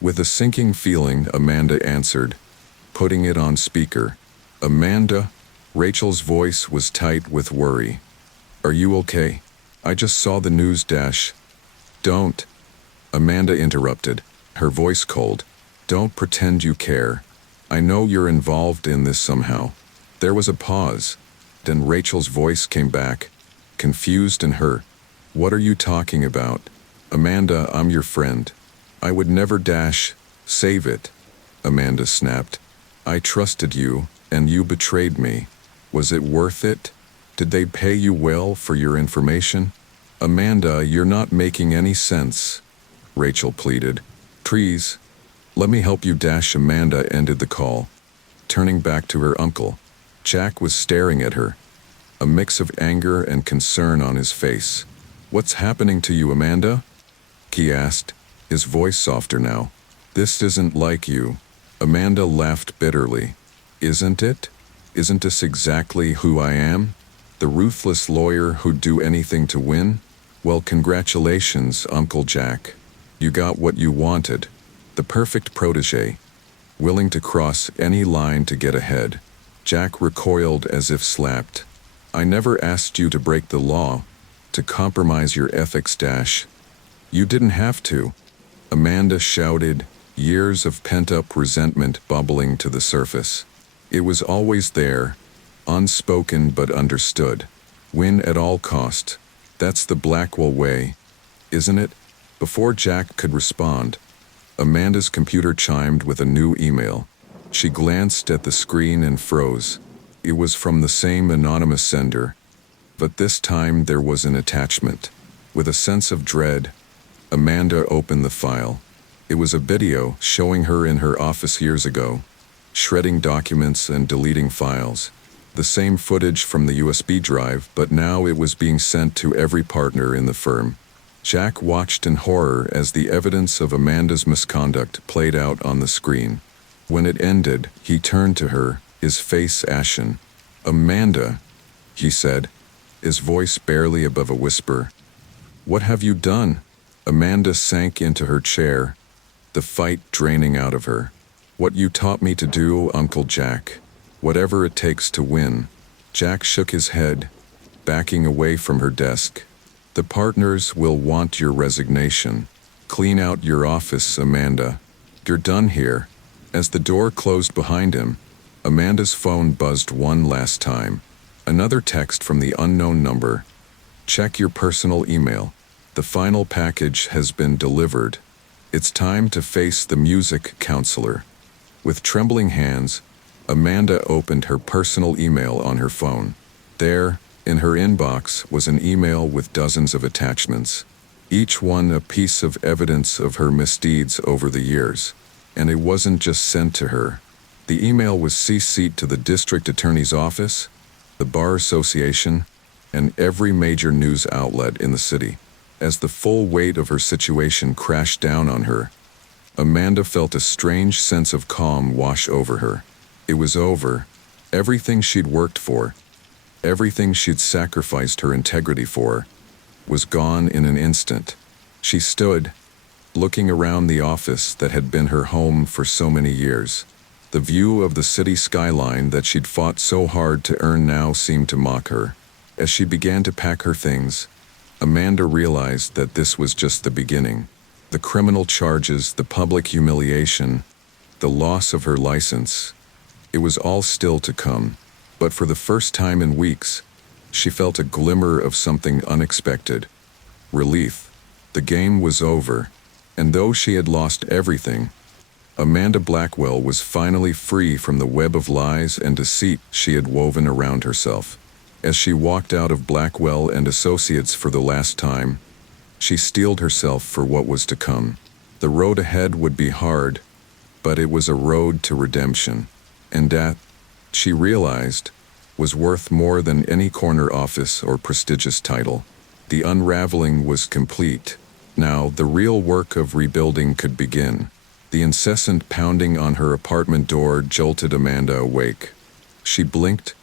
With a sinking feeling, Amanda answered, putting it on speaker. Amanda? Rachel's voice was tight with worry. Are you okay? I just saw the news dash. Don't. Amanda interrupted, her voice cold. Don't pretend you care. I know you're involved in this somehow. There was a pause. Then Rachel's voice came back, confused and hurt. What are you talking about? Amanda, I'm your friend. I would never dash. Save it. Amanda snapped. I trusted you, and you betrayed me. Was it worth it? Did they pay you well for your information? Amanda, you're not making any sense, Rachel pleaded. Please, let me help you dash. Amanda ended the call, turning back to her uncle. Jack was staring at her, a mix of anger and concern on his face. What's happening to you, Amanda? He asked, his voice softer now. This isn't like you. Amanda laughed bitterly. Isn't it? Isn't this exactly who I am? The ruthless lawyer who'd do anything to win? Well, congratulations, Uncle Jack. You got what you wanted. The perfect protege, willing to cross any line to get ahead. Jack recoiled as if slapped. I never asked you to break the law, to compromise your ethics dash. You didn't have to. Amanda shouted, years of pent-up resentment bubbling to the surface. It was always there, Unspoken but understood. Win at all cost. That's the Blackwell way, isn't it? Before Jack could respond, Amanda's computer chimed with a new email. She glanced at the screen and froze. It was from the same anonymous sender, but this time there was an attachment. With a sense of dread, Amanda opened the file. It was a video showing her in her office years ago, shredding documents and deleting files. The same footage from the USB drive, but now it was being sent to every partner in the firm. Jack watched in horror as the evidence of Amanda's misconduct played out on the screen. When it ended, he turned to her, his face ashen. "Amanda," he said, his voice barely above a whisper. "What have you done?" Amanda sank into her chair, the fight draining out of her. "What you taught me to do, Uncle Jack. Whatever it takes to win." Jack shook his head, backing away from her desk. "The partners will want your resignation. Clean out your office, Amanda. You're done here." As the door closed behind him, Amanda's phone buzzed one last time. Another text from the unknown number. "Check your personal email. The final package has been delivered. It's time to face the music counselor." With trembling hands, Amanda opened her personal email on her phone. There, in her inbox, was an email with dozens of attachments, each one a piece of evidence of her misdeeds over the years. And it wasn't just sent to her. The email was CC'd to the district attorney's office, the bar association, and every major news outlet in the city. As the full weight of her situation crashed down on her, Amanda felt a strange sense of calm wash over her. It was over. Everything she'd worked for, everything she'd sacrificed her integrity for, was gone in an instant. She stood, looking around the office that had been her home for so many years. The view of the city skyline that she'd fought so hard to earn now seemed to mock her. As she began to pack her things, Amanda realized that this was just the beginning. The criminal charges, the public humiliation, the loss of her license. It was all still to come. But for the first time in weeks, she felt a glimmer of something unexpected. Relief. The game was over. And though she had lost everything, Amanda Blackwell was finally free from the web of lies and deceit she had woven around herself. As she walked out of Blackwell and Associates for the last time, she steeled herself for what was to come. The road ahead would be hard, but it was a road to redemption. And that, she realized, was worth more than any corner office or prestigious title. The unraveling was complete. Now, the real work of rebuilding could begin. The incessant pounding on her apartment door jolted Amanda awake. She blinked,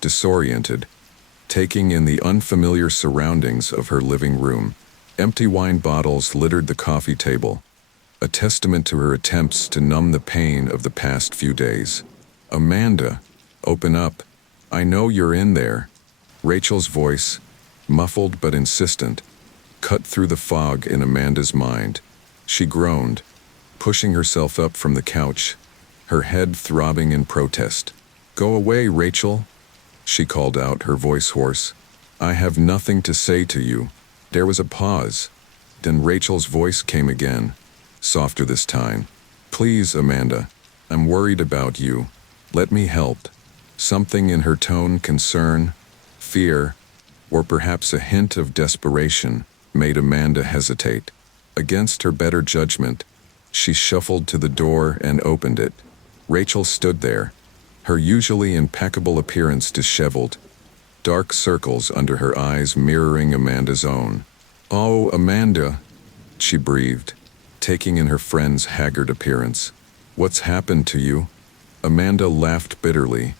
disoriented, taking in the unfamiliar surroundings of her living room. Empty wine bottles littered the coffee table, a testament to her attempts to numb the pain of the past few days. "Amanda, open up. I know you're in there." Rachel's voice, muffled but insistent, cut through the fog in Amanda's mind. She groaned, pushing herself up from the couch, her head throbbing in protest. "Go away, Rachel," she called out, her voice hoarse. "I have nothing to say to you." There was a pause. Then Rachel's voice came again, softer this time. "Please, Amanda, I'm worried about you. Let me help." Something in her tone, concern, fear, or perhaps a hint of desperation, made Amanda hesitate. Against her better judgment, she shuffled to the door and opened it. Rachel stood there, her usually impeccable appearance disheveled, dark circles under her eyes mirroring Amanda's own. "Oh, Amanda," she breathed, taking in her friend's haggard appearance. "What's happened to you?" Amanda laughed bitterly,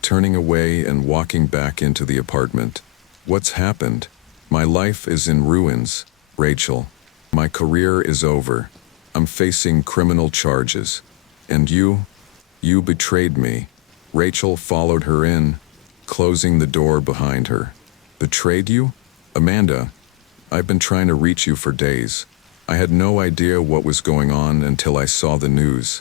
turning away and walking back into the apartment. "What's happened? My life is in ruins, Rachel. My career is over. I'm facing criminal charges. And you betrayed me." Rachel followed her in, closing the door behind her. "Betrayed you? Amanda, I've been trying to reach you for days. I had no idea what was going on until I saw the news.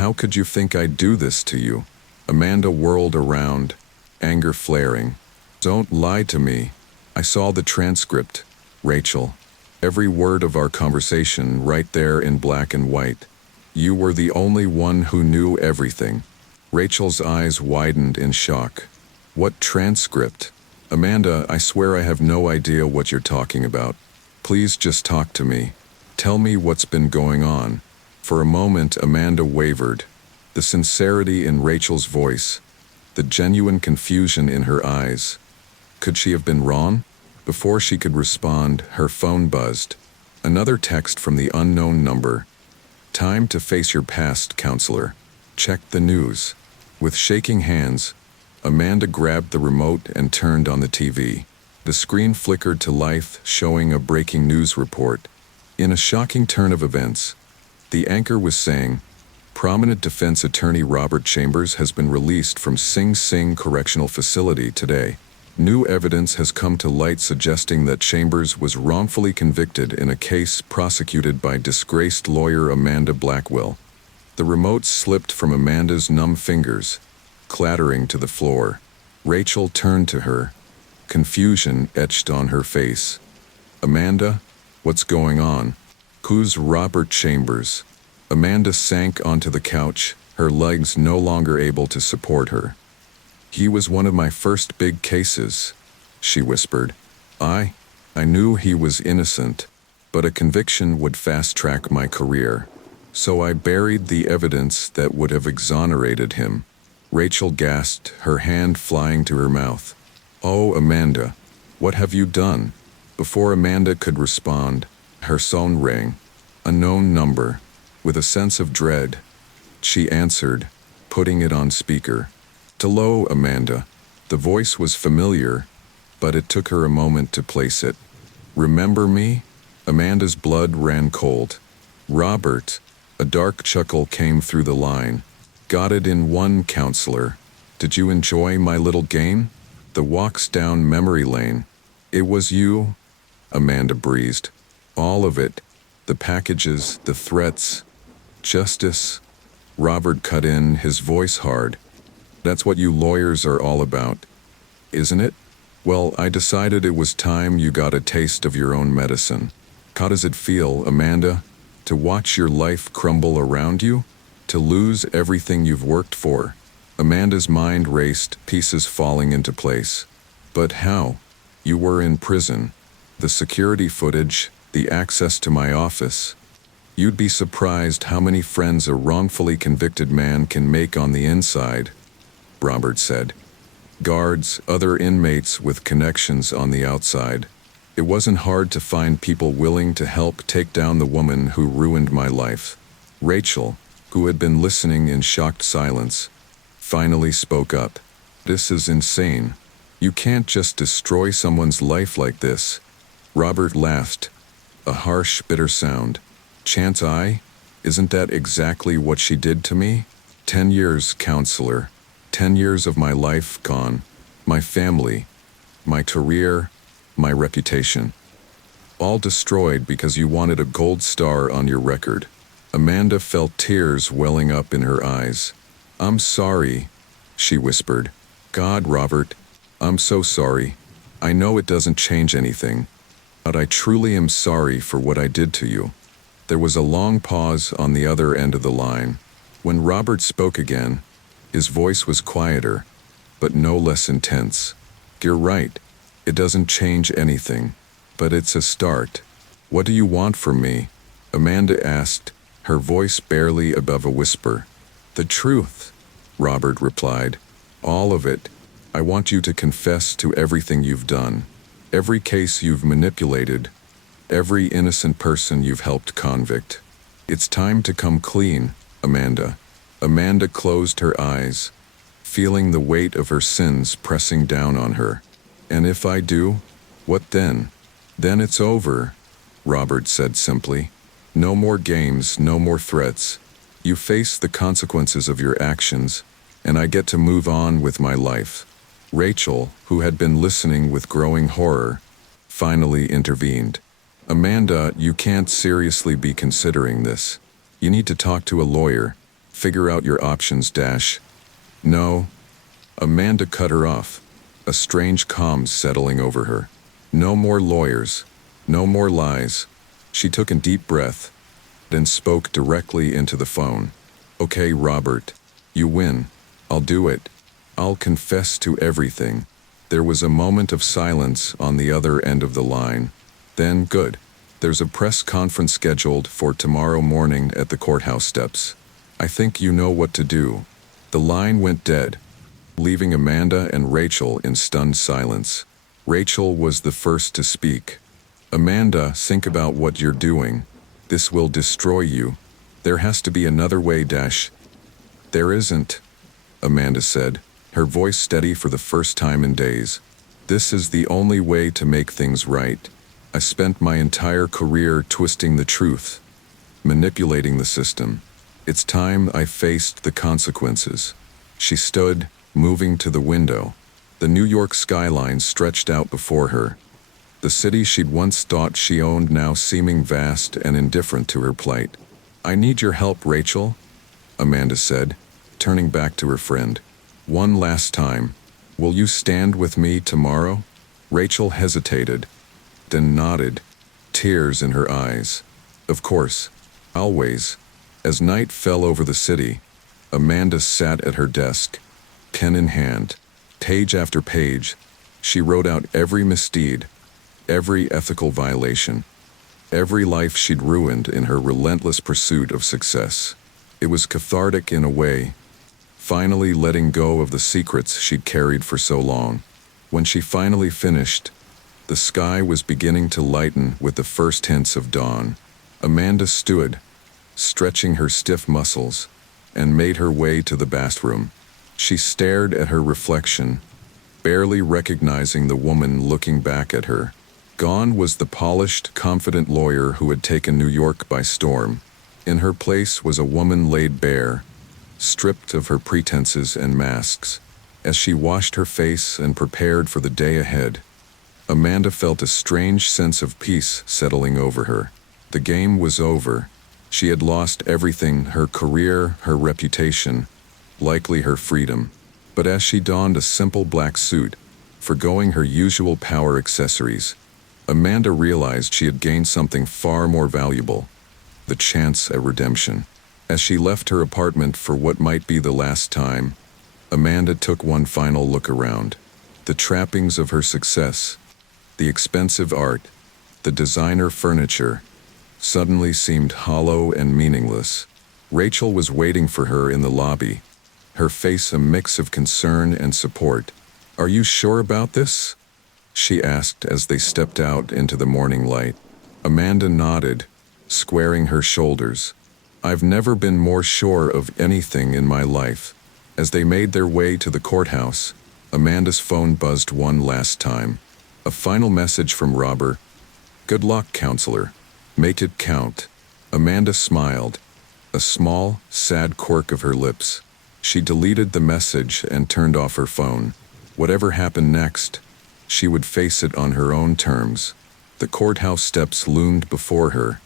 How could you think I'd do this to you?" Amanda whirled around, anger flaring. Don't lie to me. I saw the transcript, Rachel. Every word of our conversation right there in black and white. You were the only one who knew everything. Rachel's eyes widened in shock. What transcript? Amanda, I swear I have no idea what you're talking about. Please just talk to me. Tell me what's been going on. For a moment, Amanda wavered. The sincerity in Rachel's voice, the genuine confusion in her eyes. Could she have been wrong? Before she could respond, her phone buzzed. Another text from the unknown number. Time to face your past, counselor. Check the news. With shaking hands, Amanda grabbed the remote and turned on the TV. The screen flickered to life, showing a breaking news report. In a shocking turn of events, the anchor was saying, prominent defense attorney Robert Chambers has been released from Sing Sing Correctional Facility today. New evidence has come to light suggesting that Chambers was wrongfully convicted in a case prosecuted by disgraced lawyer Amanda Blackwell. The remote slipped from Amanda's numb fingers, clattering to the floor. Rachel turned to her, confusion etched on her face. Amanda, what's going on? Who's Robert Chambers? Amanda sank onto the couch, her legs no longer able to support her. He was one of my first big cases, she whispered. I knew he was innocent, but a conviction would fast-track my career. So I buried the evidence that would have exonerated him. Rachel gasped, her hand flying to her mouth. Oh, Amanda, what have you done? Before Amanda could respond, her phone rang. A known number. With a sense of dread, she answered, putting it on speaker. Hello, Amanda. The voice was familiar, but it took her a moment to place it. Remember me? Amanda's blood ran cold. Robert. A dark chuckle came through the line. Got it in one, counselor. Did you enjoy my little game? The walks down memory lane. It was you? Amanda breathed. All of it. The packages, the threats. Justice. Robert cut in, his voice hard. That's what you lawyers are all about, isn't it? Well, I decided it was time you got a taste of your own medicine. How does it feel, Amanda? To watch your life crumble around you? To lose everything you've worked for? Amanda's mind raced, pieces falling into place. But how? You were in prison. The security footage, the access to my office. You'd be surprised how many friends a wrongfully convicted man can make on the inside, Robert said. Guards, other inmates with connections on the outside. It wasn't hard to find people willing to help take down the woman who ruined my life. Rachel, who had been listening in shocked silence, finally spoke up. This is insane. You can't just destroy someone's life like this. Robert laughed, a harsh, bitter sound. Chance I? Isn't that exactly what she did to me? 10 years, counselor. 10 years of my life gone. My family, my career, my reputation. All destroyed because you wanted a gold star on your record. Amanda felt tears welling up in her eyes. I'm sorry, she whispered. God, Robert, I'm so sorry. I know it doesn't change anything, but I truly am sorry for what I did to you. There was a long pause on the other end of the line. When Robert spoke again, his voice was quieter, but no less intense. You're right. It doesn't change anything, but it's a start. What do you want from me? Amanda asked, her voice barely above a whisper. The truth, Robert replied. All of it. I want you to confess to everything you've done. Every case you've manipulated. Every innocent person you've helped convict. It's time to come clean, Amanda. Amanda closed her eyes, feeling the weight of her sins pressing down on her. And if I do, what then? Then it's over, Robert said simply. No more games, no more threats. You face the consequences of your actions, and I get to move on with my life. Rachel, who had been listening with growing horror, finally intervened. Amanda, you can't seriously be considering this. You need to talk to a lawyer. Figure out your options, No. Amanda cut her off, a strange calm settling over her. No more lawyers, no more lies. She took a deep breath, then spoke directly into the phone. Okay, Robert, you win. I'll do it. I'll confess to everything. There was a moment of silence on the other end of the line. Then, good. There's a press conference scheduled for tomorrow morning at the courthouse steps. I think you know what to do. The line went dead, leaving Amanda and Rachel in stunned silence. Rachel was the first to speak. Amanda, think about what you're doing. This will destroy you. There has to be another way, Dash. There isn't, Amanda said, her voice steady for the first time in days. This is the only way to make things right. I spent my entire career twisting the truth, manipulating the system. It's time I faced the consequences. She stood, moving to the window. The New York skyline stretched out before her. The city she'd once thought she owned now seeming vast and indifferent to her plight. I need your help, Rachel, Amanda said, turning back to her friend. One last time. Will you stand with me tomorrow? Rachel hesitated, then nodded, tears in her eyes. Of course, always. As night fell over the city, Amanda sat at her desk, pen in hand. Page after page, she wrote out every misdeed, every ethical violation, every life she'd ruined in her relentless pursuit of success. It was cathartic in a way, finally letting go of the secrets she'd carried for so long. When she finally finished, the sky was beginning to lighten with the first hints of dawn. Amanda stood, stretching her stiff muscles, and made her way to the bathroom. She stared at her reflection, barely recognizing the woman looking back at her. Gone was the polished, confident lawyer who had taken New York by storm. In her place was a woman laid bare, stripped of her pretenses and masks. As she washed her face and prepared for the day ahead, Amanda felt a strange sense of peace settling over her. The game was over. She had lost everything, her career, her reputation, likely her freedom. But as she donned a simple black suit, forgoing her usual power accessories, Amanda realized she had gained something far more valuable, the chance at redemption. As she left her apartment for what might be the last time, Amanda took one final look around. The trappings of her success, the expensive art, the designer furniture, suddenly seemed hollow and meaningless. Rachel was waiting for her in the lobby, her face a mix of concern and support. "Are you sure about this?" she asked as they stepped out into the morning light. Amanda nodded, squaring her shoulders. "I've never been more sure of anything in my life." As they made their way to the courthouse, Amanda's phone buzzed one last time. A final message from Robert. "Good luck, counselor. Make it count." Amanda smiled, a small, sad quirk of her lips. She deleted the message and turned off her phone. Whatever happened next, she would face it on her own terms. The courthouse steps loomed before her,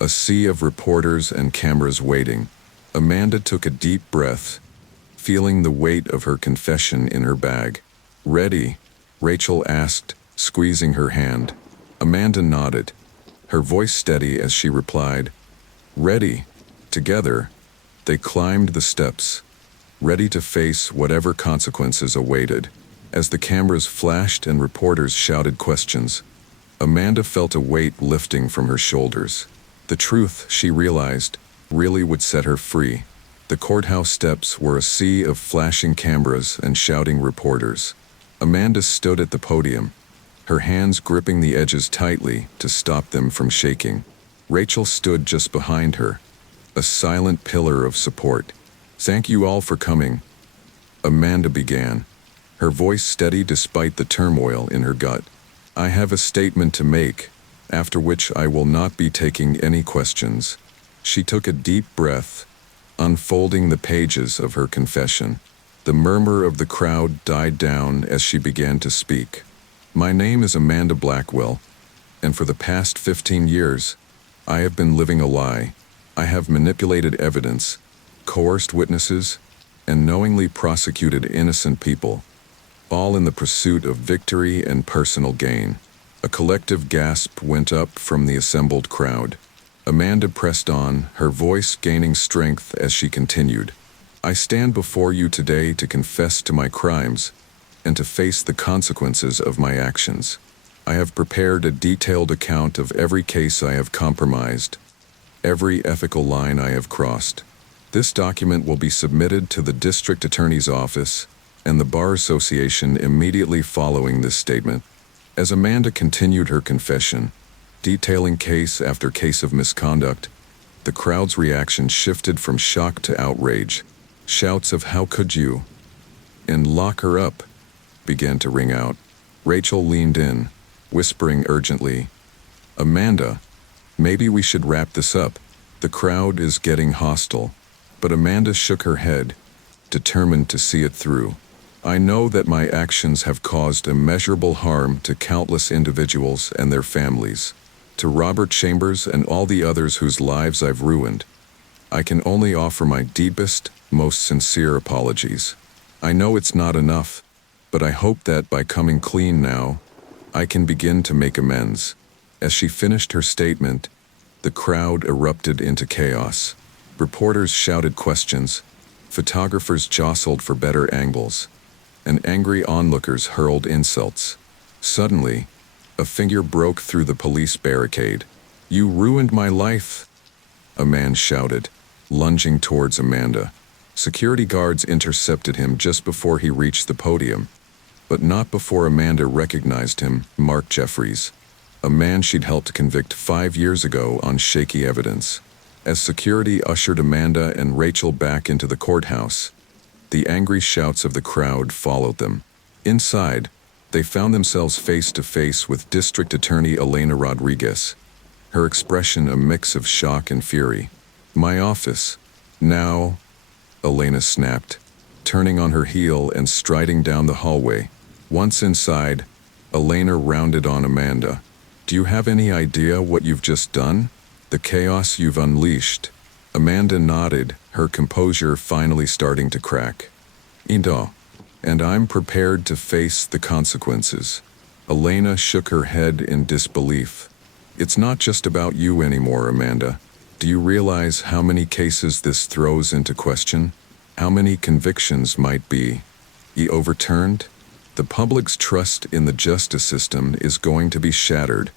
a sea of reporters and cameras waiting. Amanda took a deep breath, feeling the weight of her confession in her bag. "Ready?" Rachel asked, squeezing her hand. Amanda nodded, her voice steady as she replied, "Ready." Together, they climbed the steps, ready to face whatever consequences awaited. As the cameras flashed and reporters shouted questions, Amanda felt a weight lifting from her shoulders. The truth, she realized, really would set her free. The courthouse steps were a sea of flashing cameras and shouting reporters. Amanda stood at the podium, her hands gripping the edges tightly to stop them from shaking. Rachel stood just behind her, a silent pillar of support. "Thank you all for coming," Amanda began, her voice steady despite the turmoil in her gut. "I have a statement to make, after which I will not be taking any questions." She took a deep breath, unfolding the pages of her confession. The murmur of the crowd died down as she began to speak. "My name is Amanda Blackwell, and for the past 15 years, I have been living a lie. I have manipulated evidence, coerced witnesses, and knowingly prosecuted innocent people, all in the pursuit of victory and personal gain. A collective gasp went up from the assembled crowd. Amanda pressed on, her voice gaining strength as she continued. I stand before you today to confess to my crimes and to face the consequences of my actions. I have prepared a detailed account of every case I have compromised, every ethical line I have crossed. This document will be submitted to the District Attorney's Office and the Bar Association immediately following this statement. As Amanda continued her confession, detailing case after case of misconduct, the crowd's reaction shifted from shock to outrage. Shouts of "How could you?" and "Lock her up" began to ring out. Rachel leaned in, whispering urgently, "Amanda, maybe we should wrap this up. The crowd is getting hostile." But Amanda shook her head, determined to see it through. I know that my actions have caused immeasurable harm to countless individuals and their families, to Robert Chambers and all the others whose lives I've ruined. I can only offer my deepest, most sincere apologies. I know it's not enough, but I hope that by coming clean now, I can begin to make amends. As she finished her statement, the crowd erupted into chaos. Reporters shouted questions, photographers jostled for better angles, and angry onlookers hurled insults. Suddenly, a figure broke through the police barricade. "You ruined my life," a man shouted, lunging towards Amanda. Security guards intercepted him just before he reached the podium, but not before Amanda recognized him, Mark Jeffries, a man she'd helped convict 5 years ago on shaky evidence. As security ushered Amanda and Rachel back into the courthouse, the angry shouts of the crowd followed them. Inside, they found themselves face to face with District Attorney Elena Rodriguez, her expression a mix of shock and fury. "My office, now," Elena snapped, turning on her heel and striding down the hallway. Once inside, Elena rounded on Amanda. "Do you have any idea what you've just done? The chaos you've unleashed?" Amanda nodded, her composure finally starting to crack. "Indo, and I'm prepared to face the consequences." Elena shook her head in disbelief. "It's not just about you anymore, Amanda. Do you realize how many cases this throws into question? How many convictions might be overturned? The public's trust in the justice system is going to be shattered."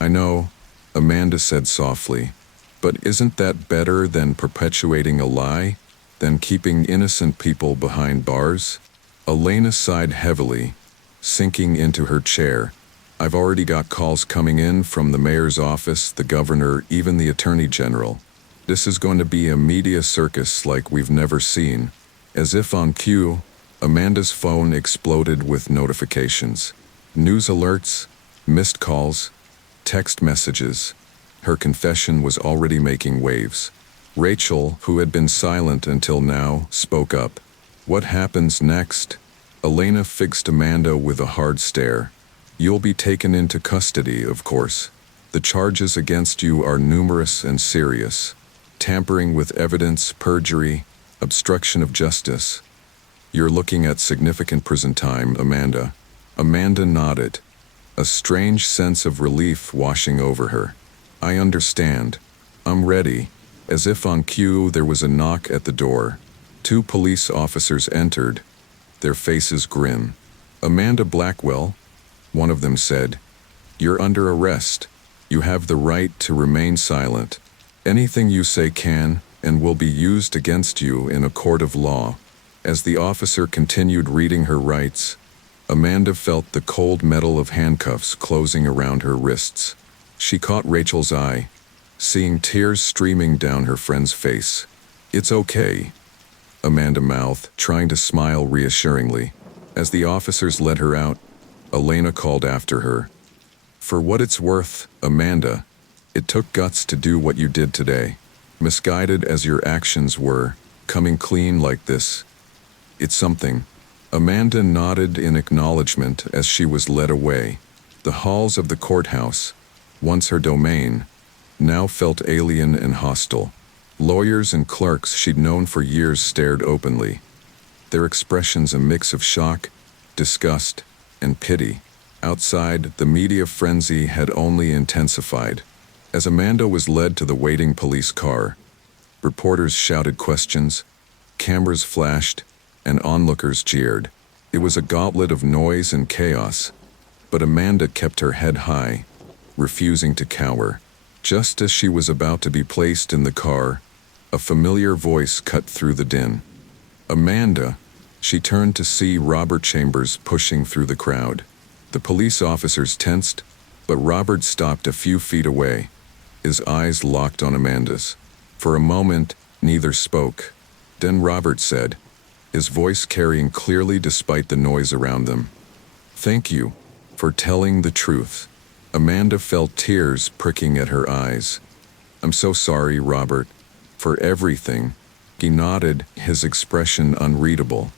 "I know," Amanda said softly, "but isn't that better than perpetuating a lie, than keeping innocent people behind bars?" Elena sighed heavily, sinking into her chair. "I've already got calls coming in from the mayor's office, the governor, even the attorney general. This is going to be a media circus like we've never seen." As if on cue, Amanda's phone exploded with notifications. News alerts, missed calls, text messages. Her confession was already making waves. Rachel, who had been silent until now, spoke up. "What happens next?" Elena fixed Amanda with a hard stare. "You'll be taken into custody, of course. The charges against you are numerous and serious. Tampering with evidence, perjury, obstruction of justice. You're looking at significant prison time, Amanda." Amanda nodded, a strange sense of relief washing over her. "I understand. I'm ready." As if on cue, there was a knock at the door. 2 police officers entered, their faces grim. "Amanda Blackwell," one of them said, "you're under arrest. You have the right to remain silent. Anything you say can and will be used against you in a court of law." As the officer continued reading her rights, Amanda felt the cold metal of handcuffs closing around her wrists. She caught Rachel's eye, seeing tears streaming down her friend's face. "It's okay," Amanda mouthed, trying to smile reassuringly. As the officers led her out, Elena called after her. "For what it's worth, Amanda, it took guts to do what you did today. Misguided as your actions were, coming clean like this, it's something." Amanda nodded in acknowledgement as she was led away. The halls of the courthouse, once her domain, now felt alien and hostile. Lawyers and clerks she'd known for years stared openly. their expressions a mix of shock, disgust, and pity. Outside, the media frenzy had only intensified. As Amanda was led to the waiting police car, reporters shouted questions, cameras flashed, and onlookers jeered. It was a gauntlet of noise and chaos, but Amanda kept her head high, refusing to cower. Just as she was about to be placed in the car, a familiar voice cut through the din. "Amanda," she turned to see Robert Chambers pushing through the crowd. The police officers tensed, but Robert stopped a few feet away, his eyes locked on Amanda's. For a moment, neither spoke. Then Robert said, his voice carrying clearly despite the noise around them, "Thank you for telling the truth." Amanda felt tears pricking at her eyes. "I'm so sorry, Robert, for everything." He nodded, his expression unreadable.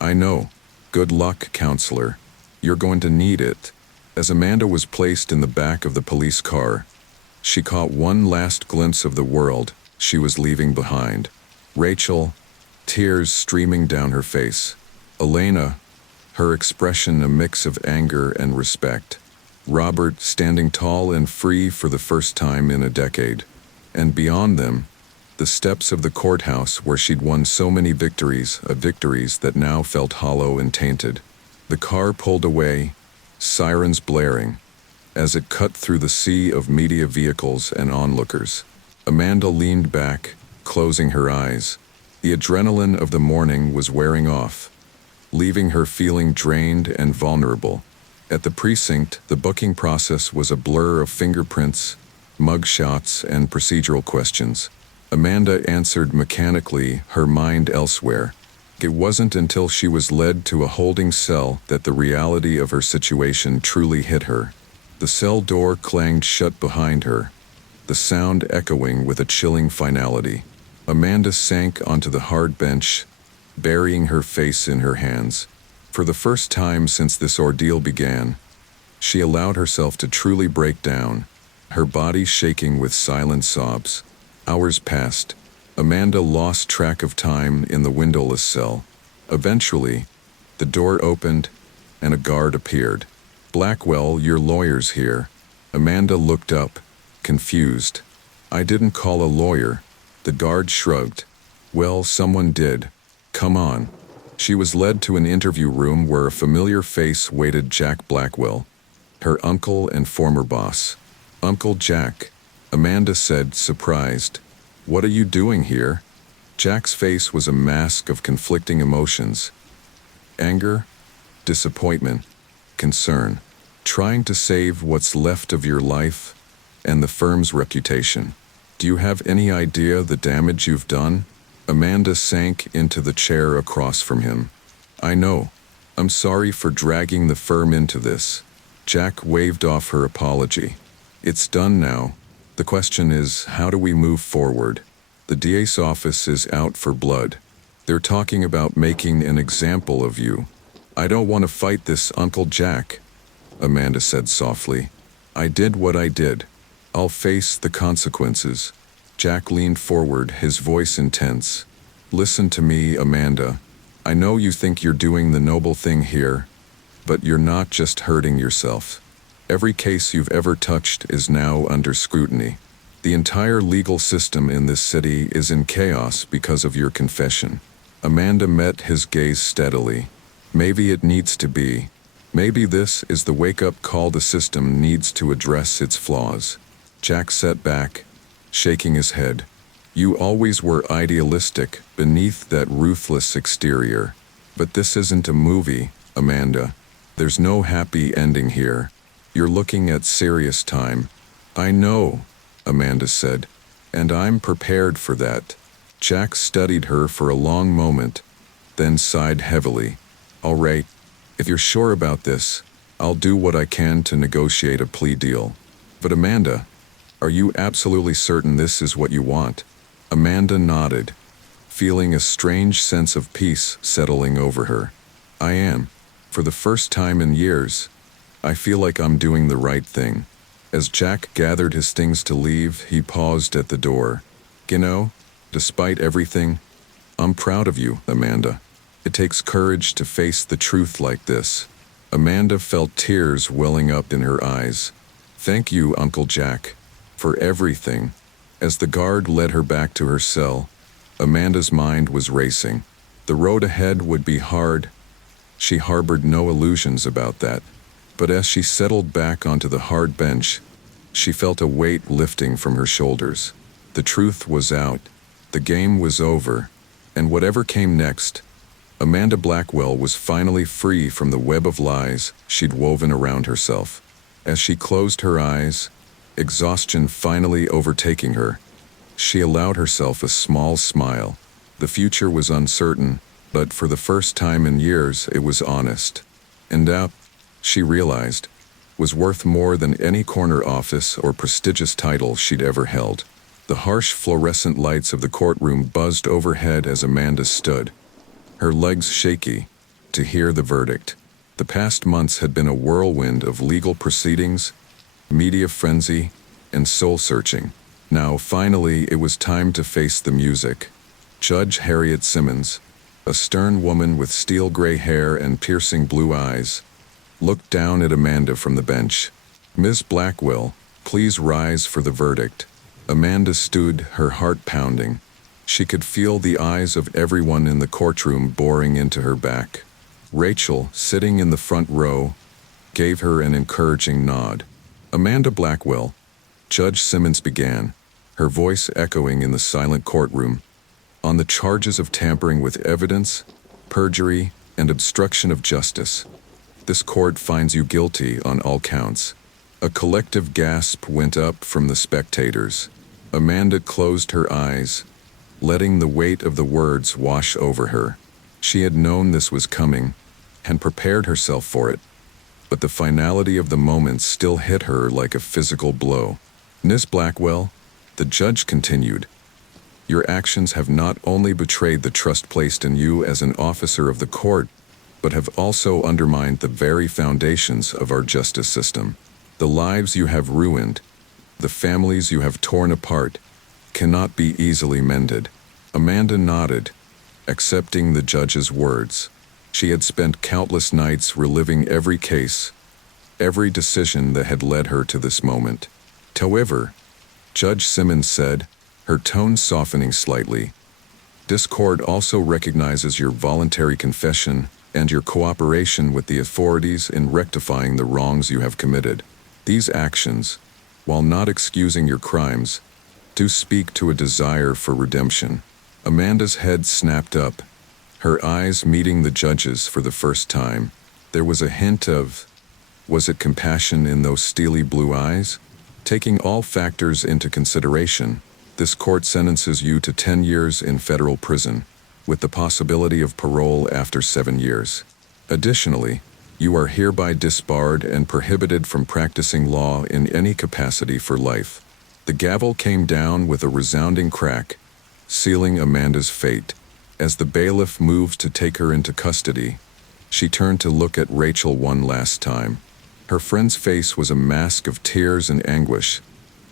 "I know. Good luck, counselor. You're going to need it." As Amanda was placed in the back of the police car, she caught one last glimpse of the world she was leaving behind. Rachel, tears streaming down her face. Elena, her expression a mix of anger and respect. Robert, standing tall and free for the first time in a decade. And beyond them, the steps of the courthouse where she'd won so many victories, victories that now felt hollow and tainted. The car pulled away, sirens blaring, as it cut through the sea of media vehicles and onlookers. Amanda leaned back, closing her eyes. The adrenaline of the morning was wearing off, leaving her feeling drained and vulnerable. At the precinct, the booking process was a blur of fingerprints, mugshots, and procedural questions. Amanda answered mechanically, her mind elsewhere. It wasn't until she was led to a holding cell that the reality of her situation truly hit her. The cell door clanged shut behind her, the sound echoing with a chilling finality. Amanda sank onto the hard bench, burying her face in her hands. For the first time since this ordeal began, she allowed herself to truly break down, her body shaking with silent sobs. Hours passed. Amanda lost track of time in the windowless cell. Eventually, the door opened, and a guard appeared. "Blackwell, your lawyer's here." Amanda looked up, confused. "I didn't call a lawyer." The guard shrugged. "Well, someone did. Come on." She was led to an interview room where a familiar face waited. Jack Blackwell, her uncle and former boss. "Uncle Jack," Amanda said, surprised. "What are you doing here?" Jack's face was a mask of conflicting emotions. Anger, disappointment, concern. Trying to save what's left of your life and the firm's reputation. "Do you have any idea the damage you've done?" Amanda sank into the chair across from him. "I know. I'm sorry for dragging the firm into this." Jack waved off her apology. "It's done now. The question is, how do we move forward? The DA's office is out for blood. They're talking about making an example of you." "I don't want to fight this, Uncle Jack," Amanda said softly. "I did what I did. I'll face the consequences." Jack leaned forward, his voice intense. "Listen to me, Amanda. I know you think you're doing the noble thing here, but you're not just hurting yourself. Every case you've ever touched is now under scrutiny. The entire legal system in this city is in chaos because of your confession." Amanda met his gaze steadily. "Maybe it needs to be. Maybe this is the wake-up call the system needs to address its flaws." Jack sat back, shaking his head. "You always were idealistic beneath that ruthless exterior. But this isn't a movie, Amanda. There's no happy ending here. You're looking at serious time." "I know," Amanda said, "and I'm prepared for that." Jack studied her for a long moment, then sighed heavily. "All right, if you're sure about this, I'll do what I can to negotiate a plea deal. But Amanda, are you absolutely certain this is what you want?" Amanda nodded, feeling a strange sense of peace settling over her. "I am. For the first time in years, I feel like I'm doing the right thing." As Jack gathered his things to leave, he paused at the door. "You know, despite everything, I'm proud of you, Amanda. It takes courage to face the truth like this. Amanda felt tears welling up in her eyes. Thank you, Uncle Jack, for everything. As the guard led her back to her cell, Amanda's mind was racing. The road ahead would be hard. She harbored no illusions about that. But as she settled back onto the hard bench, she felt a weight lifting from her shoulders. The truth was out. The game was over. And whatever came next, Amanda Blackwell was finally free from the web of lies she'd woven around herself. As she closed her eyes, exhaustion finally overtaking her, she allowed herself a small smile. The future was uncertain, but for the first time in years it was honest. And that, she realized, was worth more than any corner office or prestigious title she'd ever held. The harsh fluorescent lights of the courtroom buzzed overhead as Amanda stood, her legs shaky, to hear the verdict. The past months had been a whirlwind of legal proceedings, media frenzy, and soul-searching. Now, finally, it was time to face the music. Judge Harriet Simmons, a stern woman with steel gray hair and piercing blue eyes, looked down at Amanda from the bench. "Miss Blackwell, please rise for the verdict." Amanda stood, her heart pounding. She could feel the eyes of everyone in the courtroom boring into her back. Rachel, sitting in the front row, gave her an encouraging nod. "Amanda Blackwell," Judge Simmons began, her voice echoing in the silent courtroom, "on the charges of tampering with evidence, perjury, and obstruction of justice, this court finds you guilty on all counts." A collective gasp went up from the spectators. Amanda closed her eyes, letting the weight of the words wash over her. She had known this was coming, and prepared herself for it, but the finality of the moment still hit her like a physical blow. "Miss Blackwell," the judge continued, "your actions have not only betrayed the trust placed in you as an officer of the court, but have also undermined the very foundations of our justice system. The lives you have ruined, the families you have torn apart, cannot be easily mended." Amanda nodded, accepting the judge's words. She had spent countless nights reliving every case, every decision that had led her to this moment. "However," Judge Simmons said, her tone softening slightly, "this court also recognizes your voluntary confession and your cooperation with the authorities in rectifying the wrongs you have committed. These actions, while not excusing your crimes, do speak to a desire for redemption." Amanda's head snapped up, her eyes meeting the judge's for the first time. There was a hint of, was it compassion in those steely blue eyes? "Taking all factors into consideration, this court sentences you to 10 years in federal prison, with the possibility of parole after 7 years. Additionally, you are hereby disbarred and prohibited from practicing law in any capacity for life." The gavel came down with a resounding crack, sealing Amanda's fate. As the bailiff moved to take her into custody, she turned to look at Rachel one last time. Her friend's face was a mask of tears and anguish,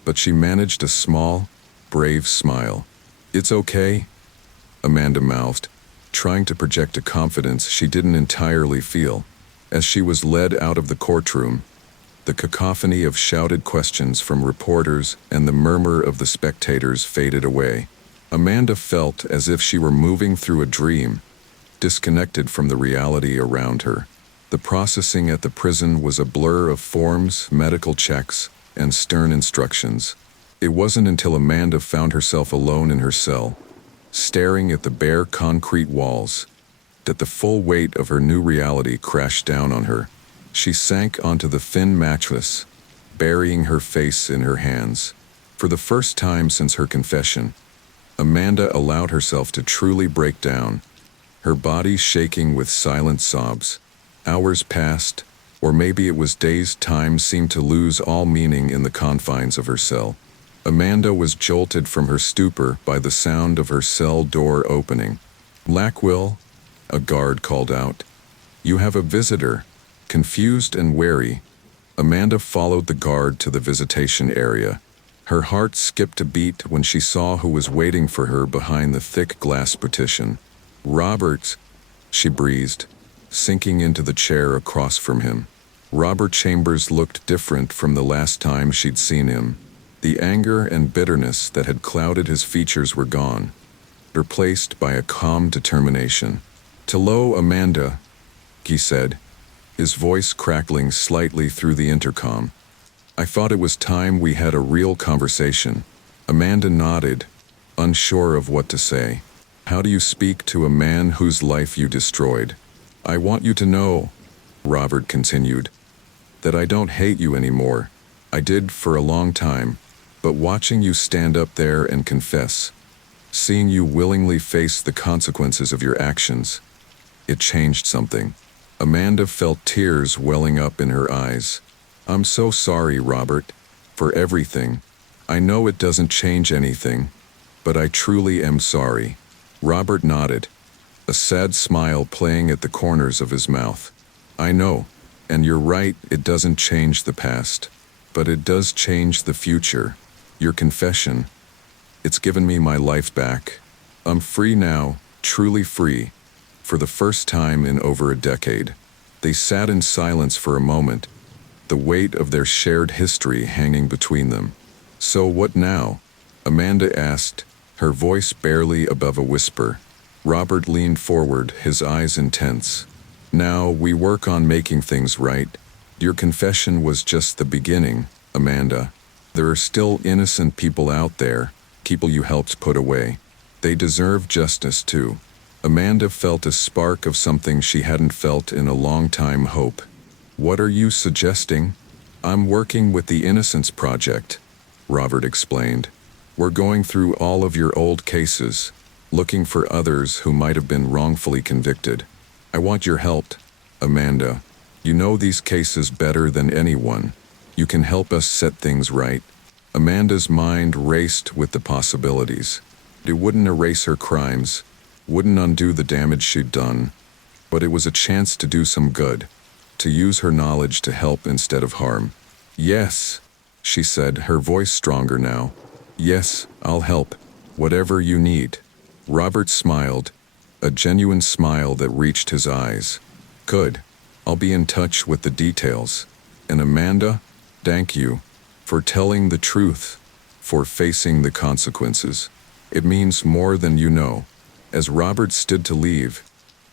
but she managed a small, brave smile. "It's okay," Amanda mouthed, trying to project a confidence she didn't entirely feel. As she was led out of the courtroom, the cacophony of shouted questions from reporters and the murmur of the spectators faded away. Amanda felt as if she were moving through a dream, disconnected from the reality around her. The processing at the prison was a blur of forms, medical checks, and stern instructions. It wasn't until Amanda found herself alone in her cell, staring at the bare concrete walls, that the full weight of her new reality crashed down on her. She sank onto the thin mattress, burying her face in her hands. For the first time since her confession, Amanda allowed herself to truly break down, her body shaking with silent sobs. Hours passed, or maybe it was days. Time seemed to lose all meaning in the confines of her cell. Amanda was jolted from her stupor by the sound of her cell door opening. "Blackwell," a guard called out, "you have a visitor." Confused and wary, Amanda followed the guard to the visitation area. Her heart skipped a beat when she saw who was waiting for her behind the thick glass partition. "Robert," she breathed, sinking into the chair across from him. Robert Chambers looked different from the last time she'd seen him. The anger and bitterness that had clouded his features were gone, replaced by a calm determination. "Hello, Amanda," he said, his voice crackling slightly through the intercom. "I thought it was time we had a real conversation." Amanda nodded, unsure of what to say. "How do you speak to a man whose life you destroyed?" "I want you to know," Robert continued, "that I don't hate you anymore. I did for a long time, but watching you stand up there and confess, seeing you willingly face the consequences of your actions, it changed something." Amanda felt tears welling up in her eyes. "I'm so sorry, Robert, for everything. I know it doesn't change anything, but I truly am sorry." Robert nodded, a sad smile playing at the corners of his mouth. "I know, and you're right, it doesn't change the past, but it does change the future. Your confession, it's given me my life back. I'm free now, truly free, for the first time in over a decade." They sat in silence for a moment, the weight of their shared history hanging between them. "So what now?" Amanda asked, her voice barely above a whisper. Robert leaned forward, his eyes intense. "Now we work on making things right. Your confession was just the beginning, Amanda. There are still innocent people out there, people you helped put away. They deserve justice too." Amanda felt a spark of something she hadn't felt in a long time: hope. "What are you suggesting?" "I'm working with the Innocence Project," Robert explained. "We're going through all of your old cases, looking for others who might have been wrongfully convicted. I want your help, Amanda. You know these cases better than anyone. You can help us set things right." Amanda's mind raced with the possibilities. It wouldn't erase her crimes, wouldn't undo the damage she'd done, but it was a chance to do some good, to use her knowledge to help instead of harm. "Yes," she said, her voice stronger now. "Yes, I'll help. Whatever you need." Robert smiled, a genuine smile that reached his eyes. "Good. I'll be in touch with the details. And Amanda, thank you for telling the truth, for facing the consequences. It means more than you know." As Robert stood to leave,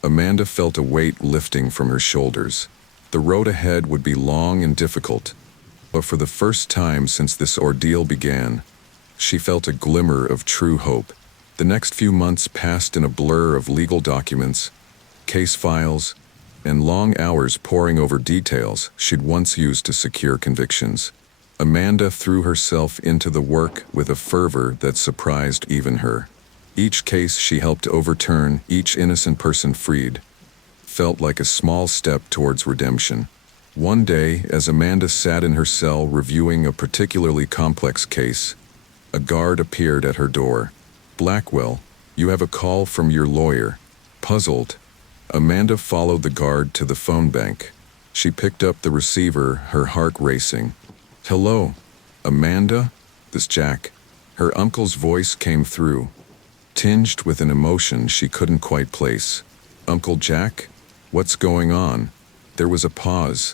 Amanda felt a weight lifting from her shoulders. The road ahead would be long and difficult, but for the first time since this ordeal began, she felt a glimmer of true hope. The next few months passed in a blur of legal documents, case files, and long hours poring over details she'd once used to secure convictions. Amanda threw herself into the work with a fervor that surprised even her. Each case she helped overturn, each innocent person freed, felt like a small step towards redemption. One day, as Amanda sat in her cell reviewing a particularly complex case, a guard appeared at her door. "Blackwell, you have a call from your lawyer." Puzzled, Amanda followed the guard to the phone bank. She picked up the receiver, her heart racing. "Hello, Amanda? This Jack." Her uncle's voice came through, tinged with an emotion she couldn't quite place. "Uncle Jack? What's going on?" There was a pause.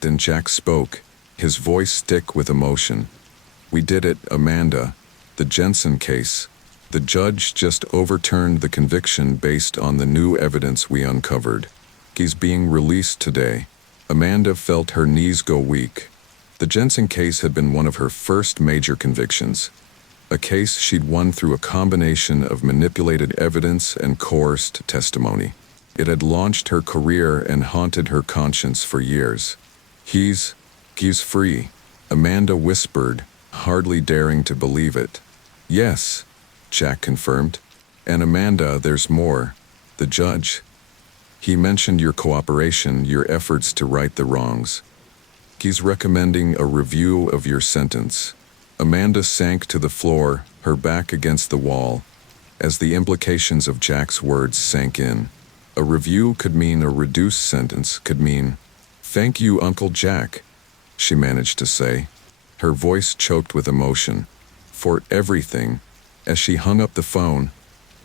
Then Jack spoke, his voice thick with emotion. "We did it, Amanda. The Jensen case. The judge just overturned the conviction based on the new evidence we uncovered. He's being released today." Amanda felt her knees go weak. The Jensen case had been one of her first major convictions, a case she'd won through a combination of manipulated evidence and coerced testimony. It had launched her career and haunted her conscience for years. He's free," Amanda whispered, hardly daring to believe it. "Yes," Jack confirmed. "And Amanda, there's more. The judge, he mentioned your cooperation, your efforts to right the wrongs. He's recommending a review of your sentence." Amanda sank to the floor, her back against the wall, as the implications of Jack's words sank in. A review could mean a reduced sentence, could mean, "Thank you, Uncle Jack," she managed to say, her voice choked with emotion. "For everything." As she hung up the phone,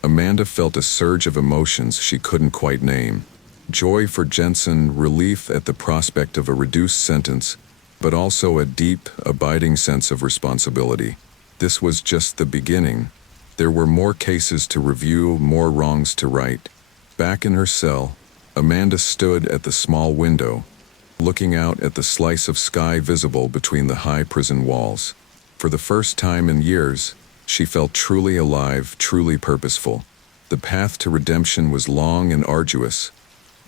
Amanda felt a surge of emotions she couldn't quite name. Joy for Jensen, relief at the prospect of a reduced sentence, but also a deep, abiding sense of responsibility. This was just the beginning. There were more cases to review, more wrongs to right. Back in her cell, Amanda stood at the small window, looking out at the slice of sky visible between the high prison walls. For the first time in years, she felt truly alive, truly purposeful. The path to redemption was long and arduous,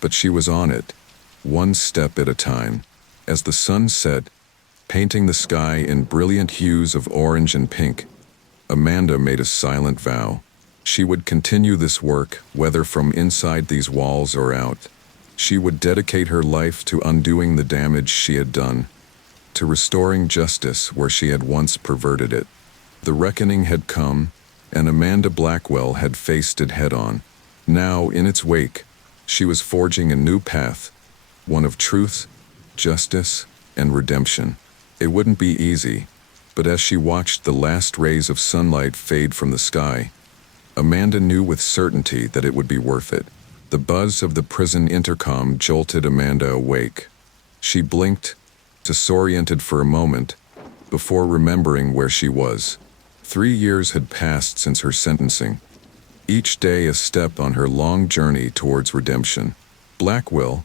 but she was on it, one step at a time. As the sun set, painting the sky in brilliant hues of orange and pink, Amanda made a silent vow. She would continue this work, whether from inside these walls or out. She would dedicate her life to undoing the damage she had done, to restoring justice where she had once perverted it. The reckoning had come, and Amanda Blackwell had faced it head-on. Now, in its wake, she was forging a new path, one of truth, justice, and redemption. It wouldn't be easy, but as she watched the last rays of sunlight fade from the sky, Amanda knew with certainty that it would be worth it. The buzz of the prison intercom jolted Amanda awake. She blinked, disoriented for a moment, before remembering where she was. 3 years had passed since her sentencing, each day a step on her long journey towards redemption. Blackwell,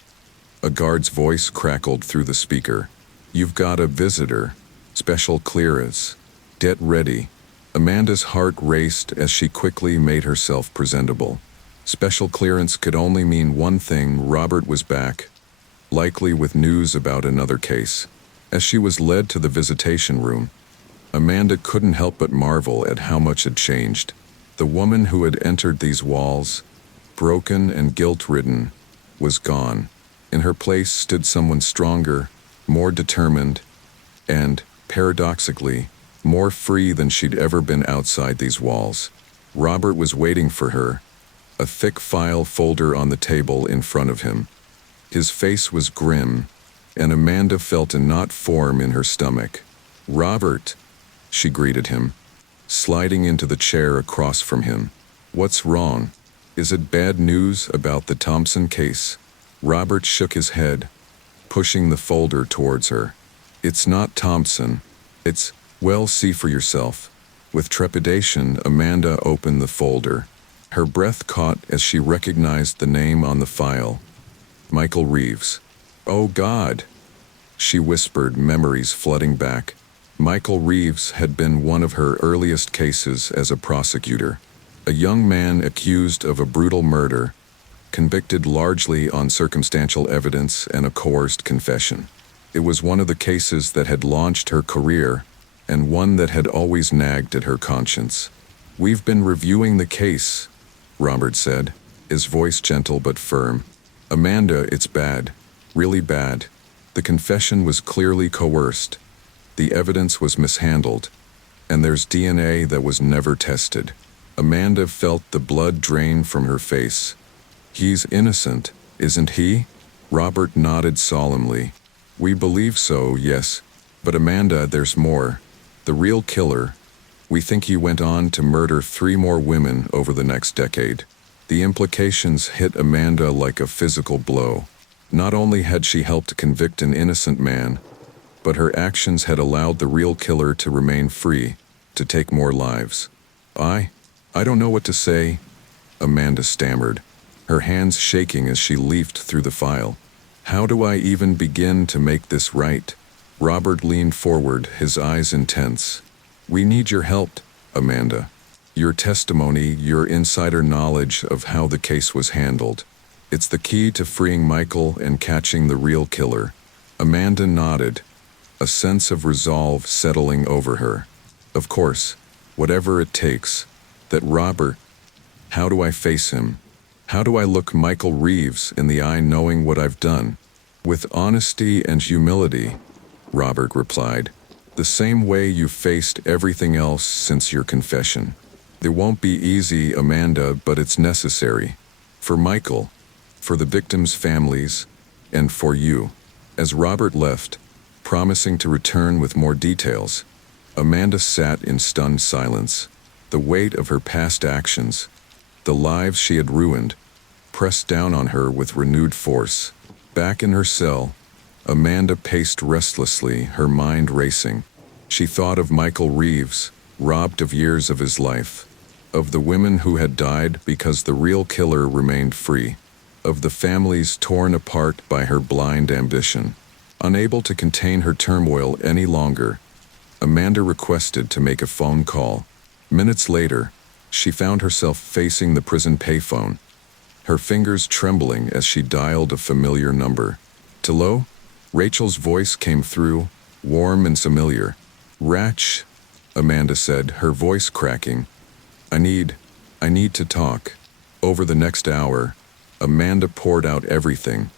a guard's voice crackled through the speaker. "You've got a visitor. Special clearance. Get ready." Amanda's heart raced as she quickly made herself presentable. Special clearance could only mean one thing: Robert was back, likely with news about another case. As she was led to the visitation room, Amanda couldn't help but marvel at how much had changed. The woman who had entered these walls, broken and guilt-ridden, was gone. In her place stood someone stronger, more determined, and, paradoxically, more free than she'd ever been outside these walls. Robert was waiting for her, a thick file folder on the table in front of him. His face was grim, and Amanda felt a knot form in her stomach. "Robert," she greeted him, sliding into the chair across from him. "What's wrong? Is it bad news about the Thompson case?" Robert shook his head, pushing the folder towards her. "It's not Thompson. It's, well, see for yourself." With trepidation, Amanda opened the folder. Her breath caught as she recognized the name on the file: Michael Reeves. "Oh God," she whispered, memories flooding back. Michael Reeves had been one of her earliest cases as a prosecutor. A young man accused of a brutal murder, convicted largely on circumstantial evidence and a coerced confession. It was one of the cases that had launched her career, and one that had always nagged at her conscience. "We've been reviewing the case," Robert said, his voice gentle but firm. "Amanda, it's bad, really bad. The confession was clearly coerced. The evidence was mishandled, and there's DNA that was never tested." Amanda felt the blood drain from her face. "He's innocent, isn't he?" Robert nodded solemnly. "We believe so, yes. But Amanda, there's more. The real killer. We think he went on to murder 3 more women over the next decade." The implications hit Amanda like a physical blow. Not only had she helped convict an innocent man, but her actions had allowed the real killer to remain free, to take more lives. I don't know what to say," Amanda stammered, her hands shaking as she leafed through the file. "How do I even begin to make this right?" Robert leaned forward, his eyes intense. "We need your help, Amanda. Your testimony, your insider knowledge of how the case was handled. It's the key to freeing Michael and catching the real killer." Amanda nodded, a sense of resolve settling over her. "Of course, whatever it takes. That Robert, how do I face him? How do I look Michael Reeves in the eye knowing what I've done?" "With honesty and humility," Robert replied. "The same way you've faced everything else since your confession. It won't be easy, Amanda, but it's necessary. For Michael, for the victims' families, and for you." As Robert left, promising to return with more details, Amanda sat in stunned silence. The weight of her past actions, the lives she had ruined, pressed down on her with renewed force. Back in her cell, Amanda paced restlessly, her mind racing. She thought of Michael Reeves, robbed of years of his life, of the women who had died because the real killer remained free, of the families torn apart by her blind ambition. Unable to contain her turmoil any longer, Amanda requested to make a phone call. Minutes later, she found herself facing the prison payphone, her fingers trembling as she dialed a familiar number. "Hello?" Rachel's voice came through, warm and familiar. "Ratch," Amanda said, her voice cracking. I need to talk." Over the next hour, Amanda poured out everything.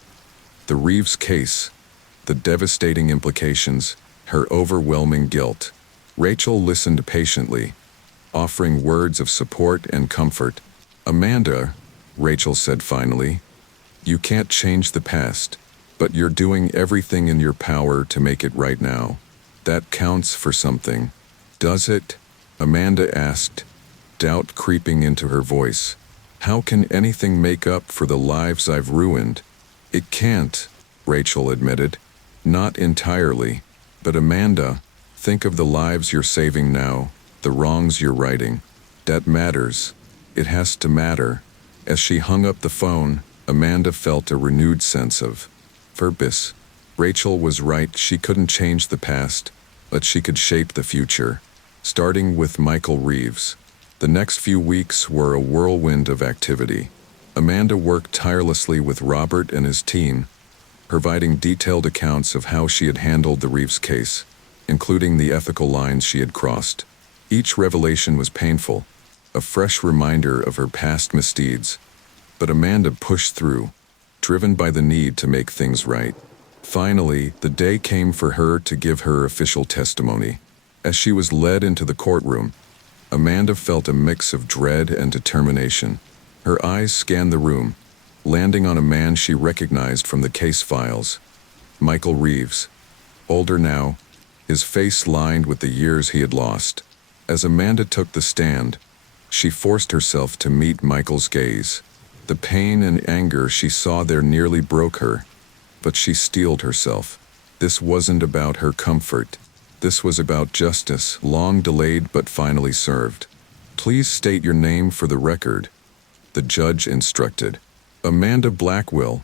The Reeves case, the devastating implications, her overwhelming guilt. Rachel listened patiently, offering words of support and comfort. "Amanda," Rachel said finally, "you can't change the past, but you're doing everything in your power to make it right now. That counts for something." "Does it?" Amanda asked, doubt creeping into her voice. "How can anything make up for the lives I've ruined?" "It can't," Rachel admitted. "Not entirely. But Amanda, think of the lives you're saving now, the wrongs you're righting. That matters. It has to matter." As she hung up the phone, Amanda felt a renewed sense of purpose. Rachel was right, she couldn't change the past, but she could shape the future. Starting with Michael Reeves. The next few weeks were a whirlwind of activity. Amanda worked tirelessly with Robert and his team, providing detailed accounts of how she had handled the Reeves case, including the ethical lines she had crossed. Each revelation was painful, a fresh reminder of her past misdeeds. But Amanda pushed through, driven by the need to make things right. Finally, the day came for her to give her official testimony. As she was led into the courtroom, Amanda felt a mix of dread and determination. Her eyes scanned the room, landing on a man she recognized from the case files. Michael Reeves, older now, his face lined with the years he had lost. As Amanda took the stand, she forced herself to meet Michael's gaze. The pain and anger she saw there nearly broke her, but she steeled herself. This wasn't about her comfort. This was about justice, long delayed but finally served. "Please state your name for the record," the judge instructed. "Amanda Blackwell,"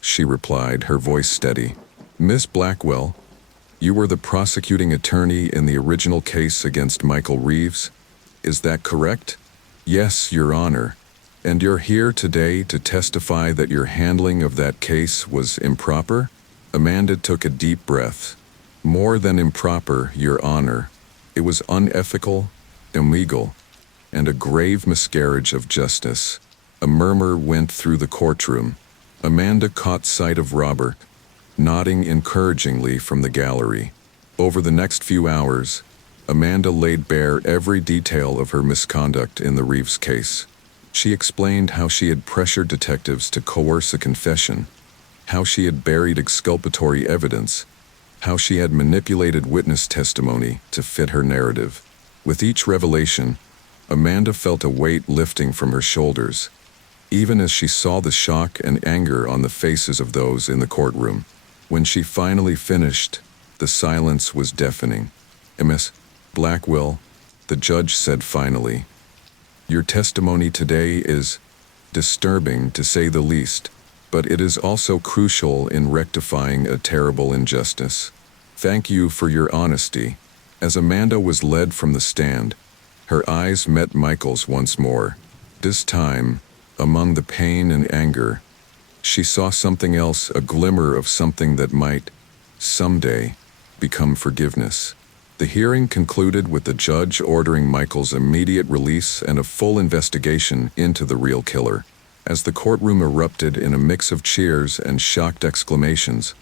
she replied, her voice steady. "Miss Blackwell, you were the prosecuting attorney in the original case against Michael Reeves. Is that correct?" "Yes, Your Honor. And you're here today to testify that your handling of that case was improper?" Amanda took a deep breath. "More than improper, Your Honor. It was unethical, illegal, and a grave miscarriage of justice." A murmur went through the courtroom. Amanda caught sight of Robert, nodding encouragingly from the gallery. Over the next few hours, Amanda laid bare every detail of her misconduct in the Reeves case. She explained how she had pressured detectives to coerce a confession, how she had buried exculpatory evidence, how she had manipulated witness testimony to fit her narrative. With each revelation, Amanda felt a weight lifting from her shoulders, even as she saw the shock and anger on the faces of those in the courtroom. When she finally finished, the silence was deafening. "Miss Blackwell," the judge said finally, "your testimony today is disturbing to say the least, but it is also crucial in rectifying a terrible injustice. Thank you for your honesty." As Amanda was led from the stand, her eyes met Michael's once more. This time, among the pain and anger, she saw something else, a glimmer of something that might, someday, become forgiveness. The hearing concluded with the judge ordering Michael's immediate release and a full investigation into the real killer. As the courtroom erupted in a mix of cheers and shocked exclamations,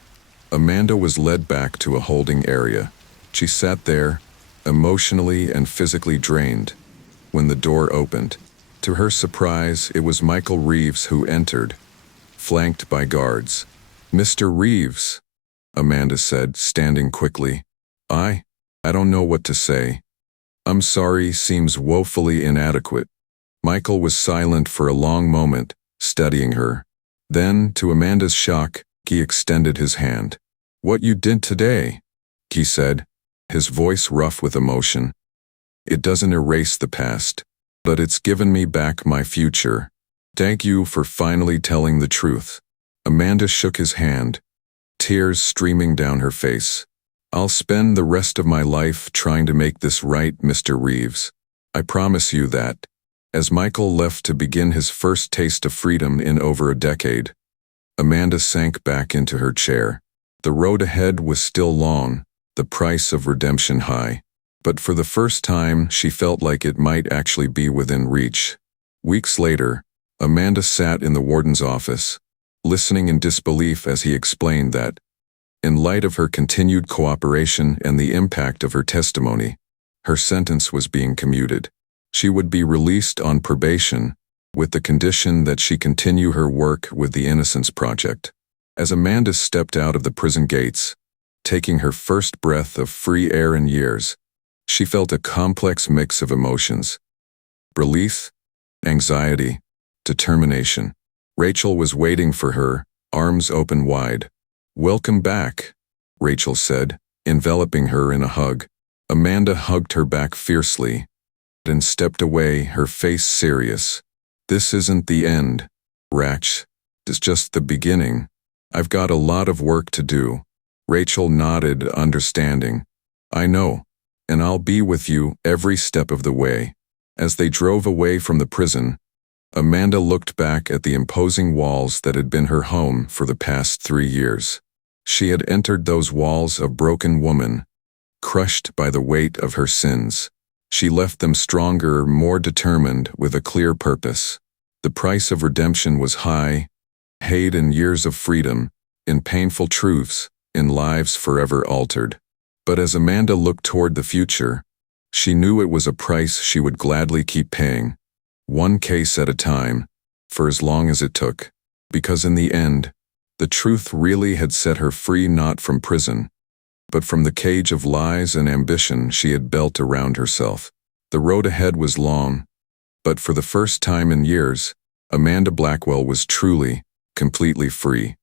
Amanda was led back to a holding area. She sat there, emotionally and physically drained, when the door opened. To her surprise, it was Michael Reeves who entered, flanked by guards. "Mr. Reeves," Amanda said, standing quickly. I don't know what to say. I'm sorry seems woefully inadequate. Michael was silent for a long moment, studying her. Then, to Amanda's shock, he extended his hand. "What you did today," he said, his voice rough with emotion. "It doesn't erase the past, but it's given me back my future. Thank you for finally telling the truth." Amanda shook his hand, tears streaming down her face. "I'll spend the rest of my life trying to make this right, Mr. Reeves. I promise you that." As Michael left to begin his first taste of freedom in over a decade, Amanda sank back into her chair. The road ahead was still long, the price of redemption high. But for the first time, she felt like it might actually be within reach. Weeks later, Amanda sat in the warden's office, listening in disbelief as he explained that, in light of her continued cooperation and the impact of her testimony, her sentence was being commuted. She would be released on probation, with the condition that she continue her work with the Innocence Project. As Amanda stepped out of the prison gates, taking her first breath of free air in years, she felt a complex mix of emotions: relief, anxiety, determination. Rachel was waiting for her, arms open wide. "Welcome back," Rachel said, enveloping her in a hug. Amanda hugged her back fiercely and stepped away, her face serious. "This isn't the end, Rach. It's just the beginning. I've got a lot of work to do." Rachel nodded, understanding. "I know, and I'll be with you every step of the way." As they drove away from the prison, Amanda looked back at the imposing walls that had been her home for the past 3 years. She had entered those walls a broken woman, crushed by the weight of her sins. She left them stronger, more determined, with a clear purpose. The price of redemption was high, paid in years of freedom, in painful truths, in lives forever altered. But as Amanda looked toward the future, she knew it was a price she would gladly keep paying, one case at a time, for as long as it took. Because in the end, the truth really had set her free, not from prison, but from the cage of lies and ambition she had built around herself. The road ahead was long, but for the first time in years, Amanda Blackwell was truly, completely free.